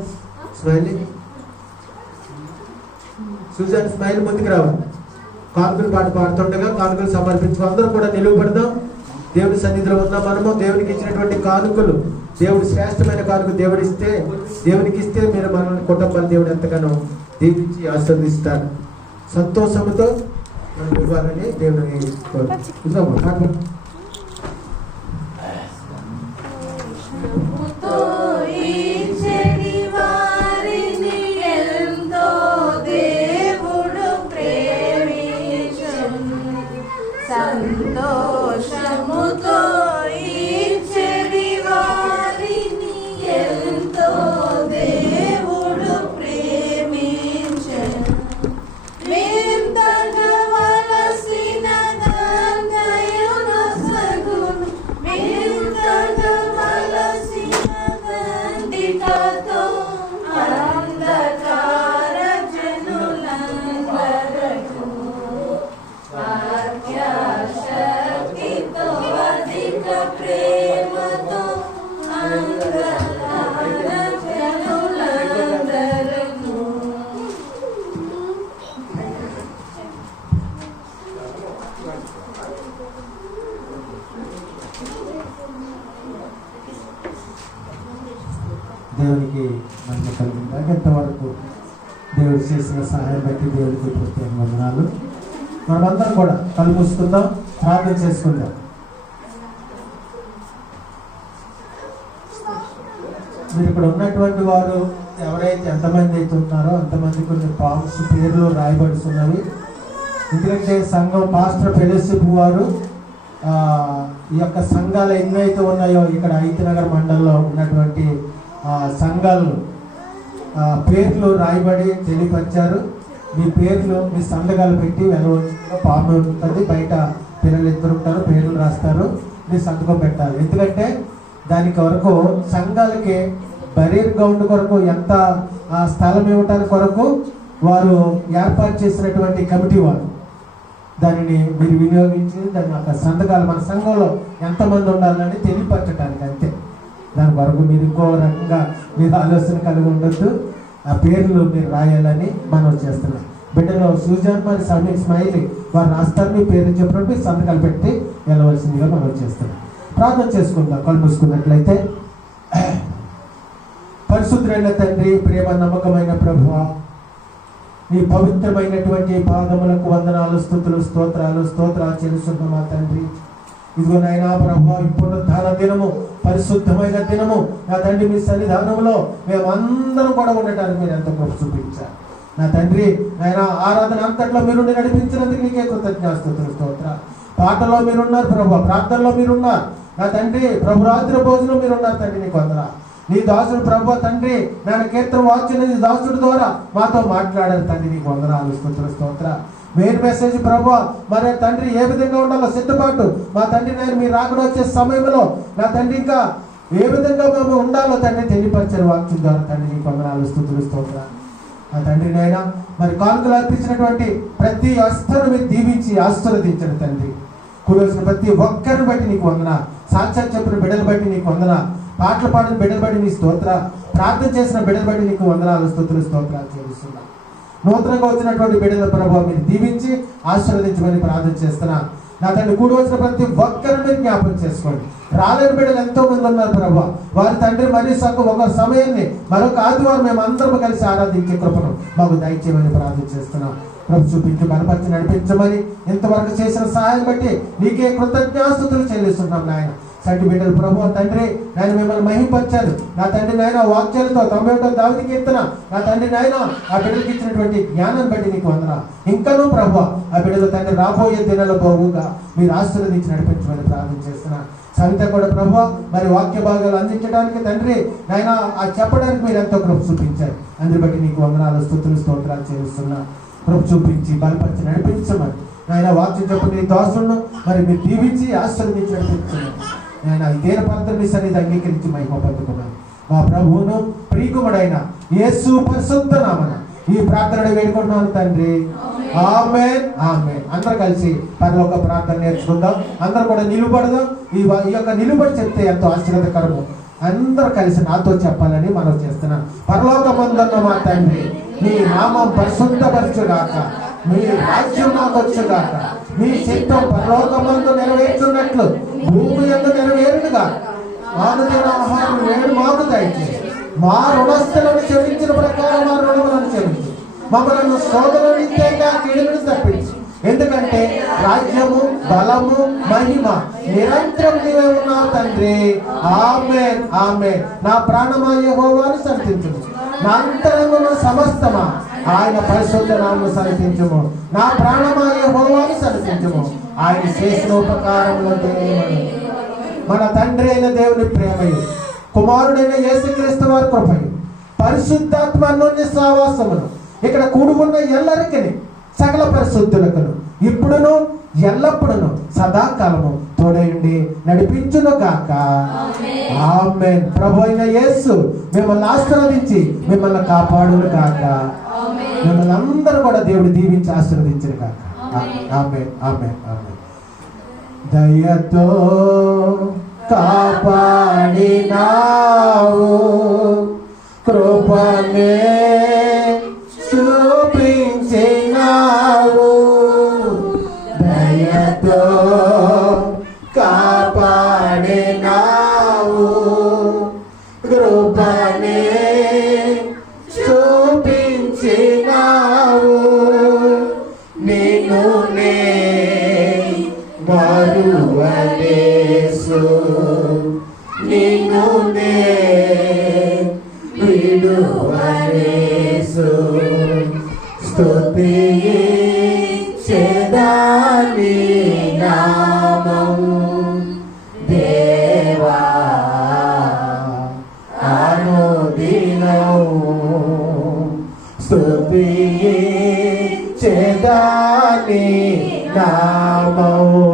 స్మైల్ ముందుకు రావాలి. కానుకలు పాట పాడుతుండగా కానుకలు సమర్పించుకో. అందరూ కూడా నిలువబడదాం. దేవుడి సన్నిధిలో ఉన్న మనము దేవునికి ఇచ్చినటువంటి కానుకలు, దేవుడు శ్రేష్టమైన కానుక దేవునికి ఇస్తే మీరు మన కుటుంబాన్ని దేవుడు ఎంతగానో దీవించి ఆశీర్వదిస్తాడు. సంతోషంతో మనం ఇవ్వాలని దేవుని కోరుకుంటున్నాము. సంతోషముతో ఇచ్చడి వారిని ఎంతో దేవుడు ప్రేమించెను. మేం తగవలసిన దయను దేవునికి మహిమ కలిగిందా. ఇంతవరకు దేవుడు చేసిన సహాయం బట్టి దేవుడికి ప్రత్యేక వందనాలు. మనమందరం కూడా కళ్ళు మూసుకుందాం, ప్రార్థన చేసుకుందాం. మీరు ఇక్కడ ఉన్నటువంటి వారు ఎవరైతే ఎంతమంది అయితే ఉన్నారో అంతమంది కొన్ని ఫామ్స్ పేర్లు రాయబడుతున్నవి. ఎందుకంటే సంఘం పాస్టర్ ఫెలోషిప్ వారు ఈ యొక్క సంఘాలు ఎన్నైతే ఉన్నాయో ఇక్కడ ఐతనగర్ మండలంలో ఉన్నటువంటి సంఘాలు పేర్లు రాయబడి తెలియపరిచారు. మీ పేర్లు మీ సంతకాలు పెట్టి వెళ్ళవలసిన ఫామ్ ఉంటుంది. బయట పిల్లలు ఇద్దరు ఉంటారు, పేర్లు రాస్తారు, మీ సంతకం పెట్టాలి. ఎందుకంటే దానికి వరకు సంఘాలకి బరీర్ గ్రౌండ్ కొరకు ఎంత స్థలం ఇవ్వటానికి కొరకు వారు ఏర్పాటు చేసినటువంటి కమిటీ వారు దానిని మీరు వినియోగించి దాని యొక్క సంతకాలు మన సంఘంలో ఎంతమంది ఉండాలని తెలియపరచడానికి అంతే. దాని వరకు మీరు ఇంకో రకంగా మీరు ఆలోచన కలిగి ఉండొద్దు. ఆ పేర్లు మీరు రాయాలని మనం చేస్తున్నాం. బిడ్డలో సూజన్ మరి సమీర్ స్మైలీ వారు రాస్తారు. మీ పేరు చెప్పినట్టు మీరు సంతకాలు పెట్టి వెళ్ళవలసిందిగా మనం చేస్తున్నాం. ప్రార్థన చేసుకుందాం కళ్ళు మూసుకున్నట్లయితే. పరిశుద్ధుడైన తండ్రి, ప్రేమ నమ్మకమైన ప్రభువా, నీ పవిత్రమైనటువంటి పాదములకు వందనాలు, స్తుతులు, స్తోత్రాలు చెల్లిస్తున్నాం మా తండ్రి. ఇదిగో నాయనా ప్రభువా, ఈ పునరుద్ధాన దినము పరిశుద్ధమైన దినము నా తండ్రి, మీ సన్నిధానంలో మేమందరం కూడా ఉండటానికి మీరు ఎంత కృప చూపించారు నా తండ్రి. నాయన ఆరాధన అంతట్లో మీరు నడిపించినందుకు నీకే కృతజ్ఞతాస్తుతులు, స్తోత్ర. పాటలో మీరున్నారు ప్రభు, ప్రార్థనలో మీరున్నారు నా తండ్రి. ప్రభు రాత్రి భోజనం మీరున్నారు తండ్రి, నీకు వందనాలు. నీ దాసుడు ప్రభు తండ్రి నేను కీర్తన వాక్యం నీ దాసుడి ద్వారా మాతో మాట్లాడారు తండ్రి, నీకు వందనాలు, స్తోత్ర. మెయిన్ మెసేజ్ ప్రభు మరి తండ్రి ఏ విధంగా ఉండాలో సిద్ధపాటు మా తండ్రి నేను మీరు రాకుండా వచ్చే సమయంలో నా తండ్రి ఇంకా ఏ విధంగా మేము ఉండాలో తండ్రి తెలియపరిచారు వాక్యం ద్వారా తండ్రి, నీకు వందనాలు, స్తోత్ర. నా తండ్రి నాయన మరి కానుకలు అర్పించినటువంటి ప్రతి అస్తను మీరు దీవించి ఆశీర్వదించండి తండ్రి. కూడవలసిన ప్రతి ఒక్కరిని బట్టి నీకు వందన, సాక్షాత్ చెప్పిన బిడ్డలు బట్టి నీకు వందన, పాటలు పాడిన బిడ్డలు బట్టి నీ స్తోత్ర, ప్రార్థన చేసిన బిడ్డలు బట్టి నీకు వందనాలు, స్తోత్రాలు చెల్లిస్తున్నా. నూతనంగా వచ్చినటువంటి బిడ్డల ప్రభావం మీరు దీవించి ఆశీర్వదించమని ప్రార్థన చేస్తున్నా. నా తండ్రి కూడి వచ్చిన ప్రతి ఒక్కరిని జ్ఞాపకం చేసుకోండి. రాలేని బిడ్డలు ఎంతో మంది ఉన్నారు ప్రభావ, వారి తండ్రి మరీ ఒక సమయాన్ని మరొక ఆదివారం మేము అందరం కలిసి ఆరాధించే కృపను మాకు దయచేయమని ప్రార్థన చేస్తున్నాం. ప్రభు చూపించి బలపరిచి నడిపించమని ఇంతవరకు చేసిన సహాయం బట్టి నీకే కృతజ్ఞతాస్తుతులు చెల్లిస్తున్నాం నాయన. సంటి బిడ్డలు ప్రభు తండ్రి నేను మిమ్మల్ని మహింపరిచారు నా తండ్రి నాయన వాక్యాలతో 91 దావీదు కీర్తన నా తండ్రి నాయన ఆ బిడ్డలకు ఇచ్చినటువంటి జ్ఞానాన్ని బట్టి నీకు వందనాలు. ఇంకనూ ప్రభు ఆ బిడ్డలు తండ్రి రాబోయే దినాల బాగుగా మీరు ఆశీర్వదించి నడిపించమని ప్రార్థన చేస్తున్నా. సవిత కూడా ప్రభు మరి వాక్య భాగాలు అందించడానికి తండ్రి నాయన ఆ చెప్పడానికి మీరు ఎంతో కృప చూపించారు. అందుని బట్టి నీకు వందనాలు, స్తోత్రాలు చేస్తున్నా. కృప చూపించి బలపరిచి నడిపించమని నాయన వాక్యం చెప్పిన నీ దాసులను మరి మీరు దీవించి ఆశీర్వదించి నడిపించమని నేను ఇదే ప్రార్థన మీ సన్నిధి అంగీకరించి మహిమ పొందుకున్నాను. మా ప్రభువును ప్రియకుమారుడైన యేసు పరిశుద్ధ నామమున ఈ ప్రార్థన వేడుకుంటున్నాను తండ్రి, ఆమేన్ ఆమేన్. అందరూ కలిసి పరలోక ప్రార్థన నేర్చుకుందాం. అందరూ కూడా నిలబడదాం. ఈ యొక్క నిలబడి చెప్తే ఎంతో ఆశీర్వాదకరము. అందరూ కలిసి నాతో చెప్పాలని మనం చేస్తున్నాం. పరలోకమందున్న మా తండ్రి, నీ నామం పరిశుద్ధపరచుగాక, మీ రాజ్యం మాకు వచ్చుగాక, మీ చిత్తం పరలోకమందు నెరవేర్చున్నట్లు భూమి యందు నెరవేరునుగా. మానుదిన ఆహారం నేడు మాకు దయచేసి, మా రుణస్థులను క్షమించిన ప్రకారం మా రుణములను క్షమించు, మమ్మల్ని శోధన నిత్యంగా కీడును తప్పించు. ఎందుకంటే రాజ్యము బలము మహిమ నిరంతరం నీవే ఉన్నావు తండ్రి, ఆమేన్ ఆమేన్. నా ప్రాణమా యెహోవాను స్తుతించుము, నా అంతరంగము సమస్తమా ఆయన పరిశుద్ధ నామమును స్తుతించుము. నా ప్రాణమా యెహోవాను స్తుతించుము, ఆయన చేసిన ఉపకారములను. మన తండ్రి అయిన దేవుని ప్రేమయు కుమారుడైన యేసుక్రీస్తు వారి కృపయు పరిశుద్ధాత్మ అన్యోన్య సహవాసమును ఇక్కడ కూడుకున్న ఎల్లరికీ సకల పరిశుద్ధులకు ఇప్పుడును ఎల్లప్పుడును సదాకాలము తోడైండి నడిపించును గాక, ఆమేన్. ప్రభు అయిన యేసు మిమ్మల్ని ఆశీర్వదించి మిమ్మల్ని కాపాడును గాక. మిమ్మల్ని అందరూ కూడా దేవుడు దీవించి ఆశీర్వదించును గాక, ఆమేన్ ఆమేన్ ఆమేన్. దయతో కాపాడినావు, కృపనే చూపించినావు, దయతో కాపాడినావు, కృపనే విడువనేసు స్తుతించెదాని నామం దేవా అనుదినం స్తుతించెదాని నామం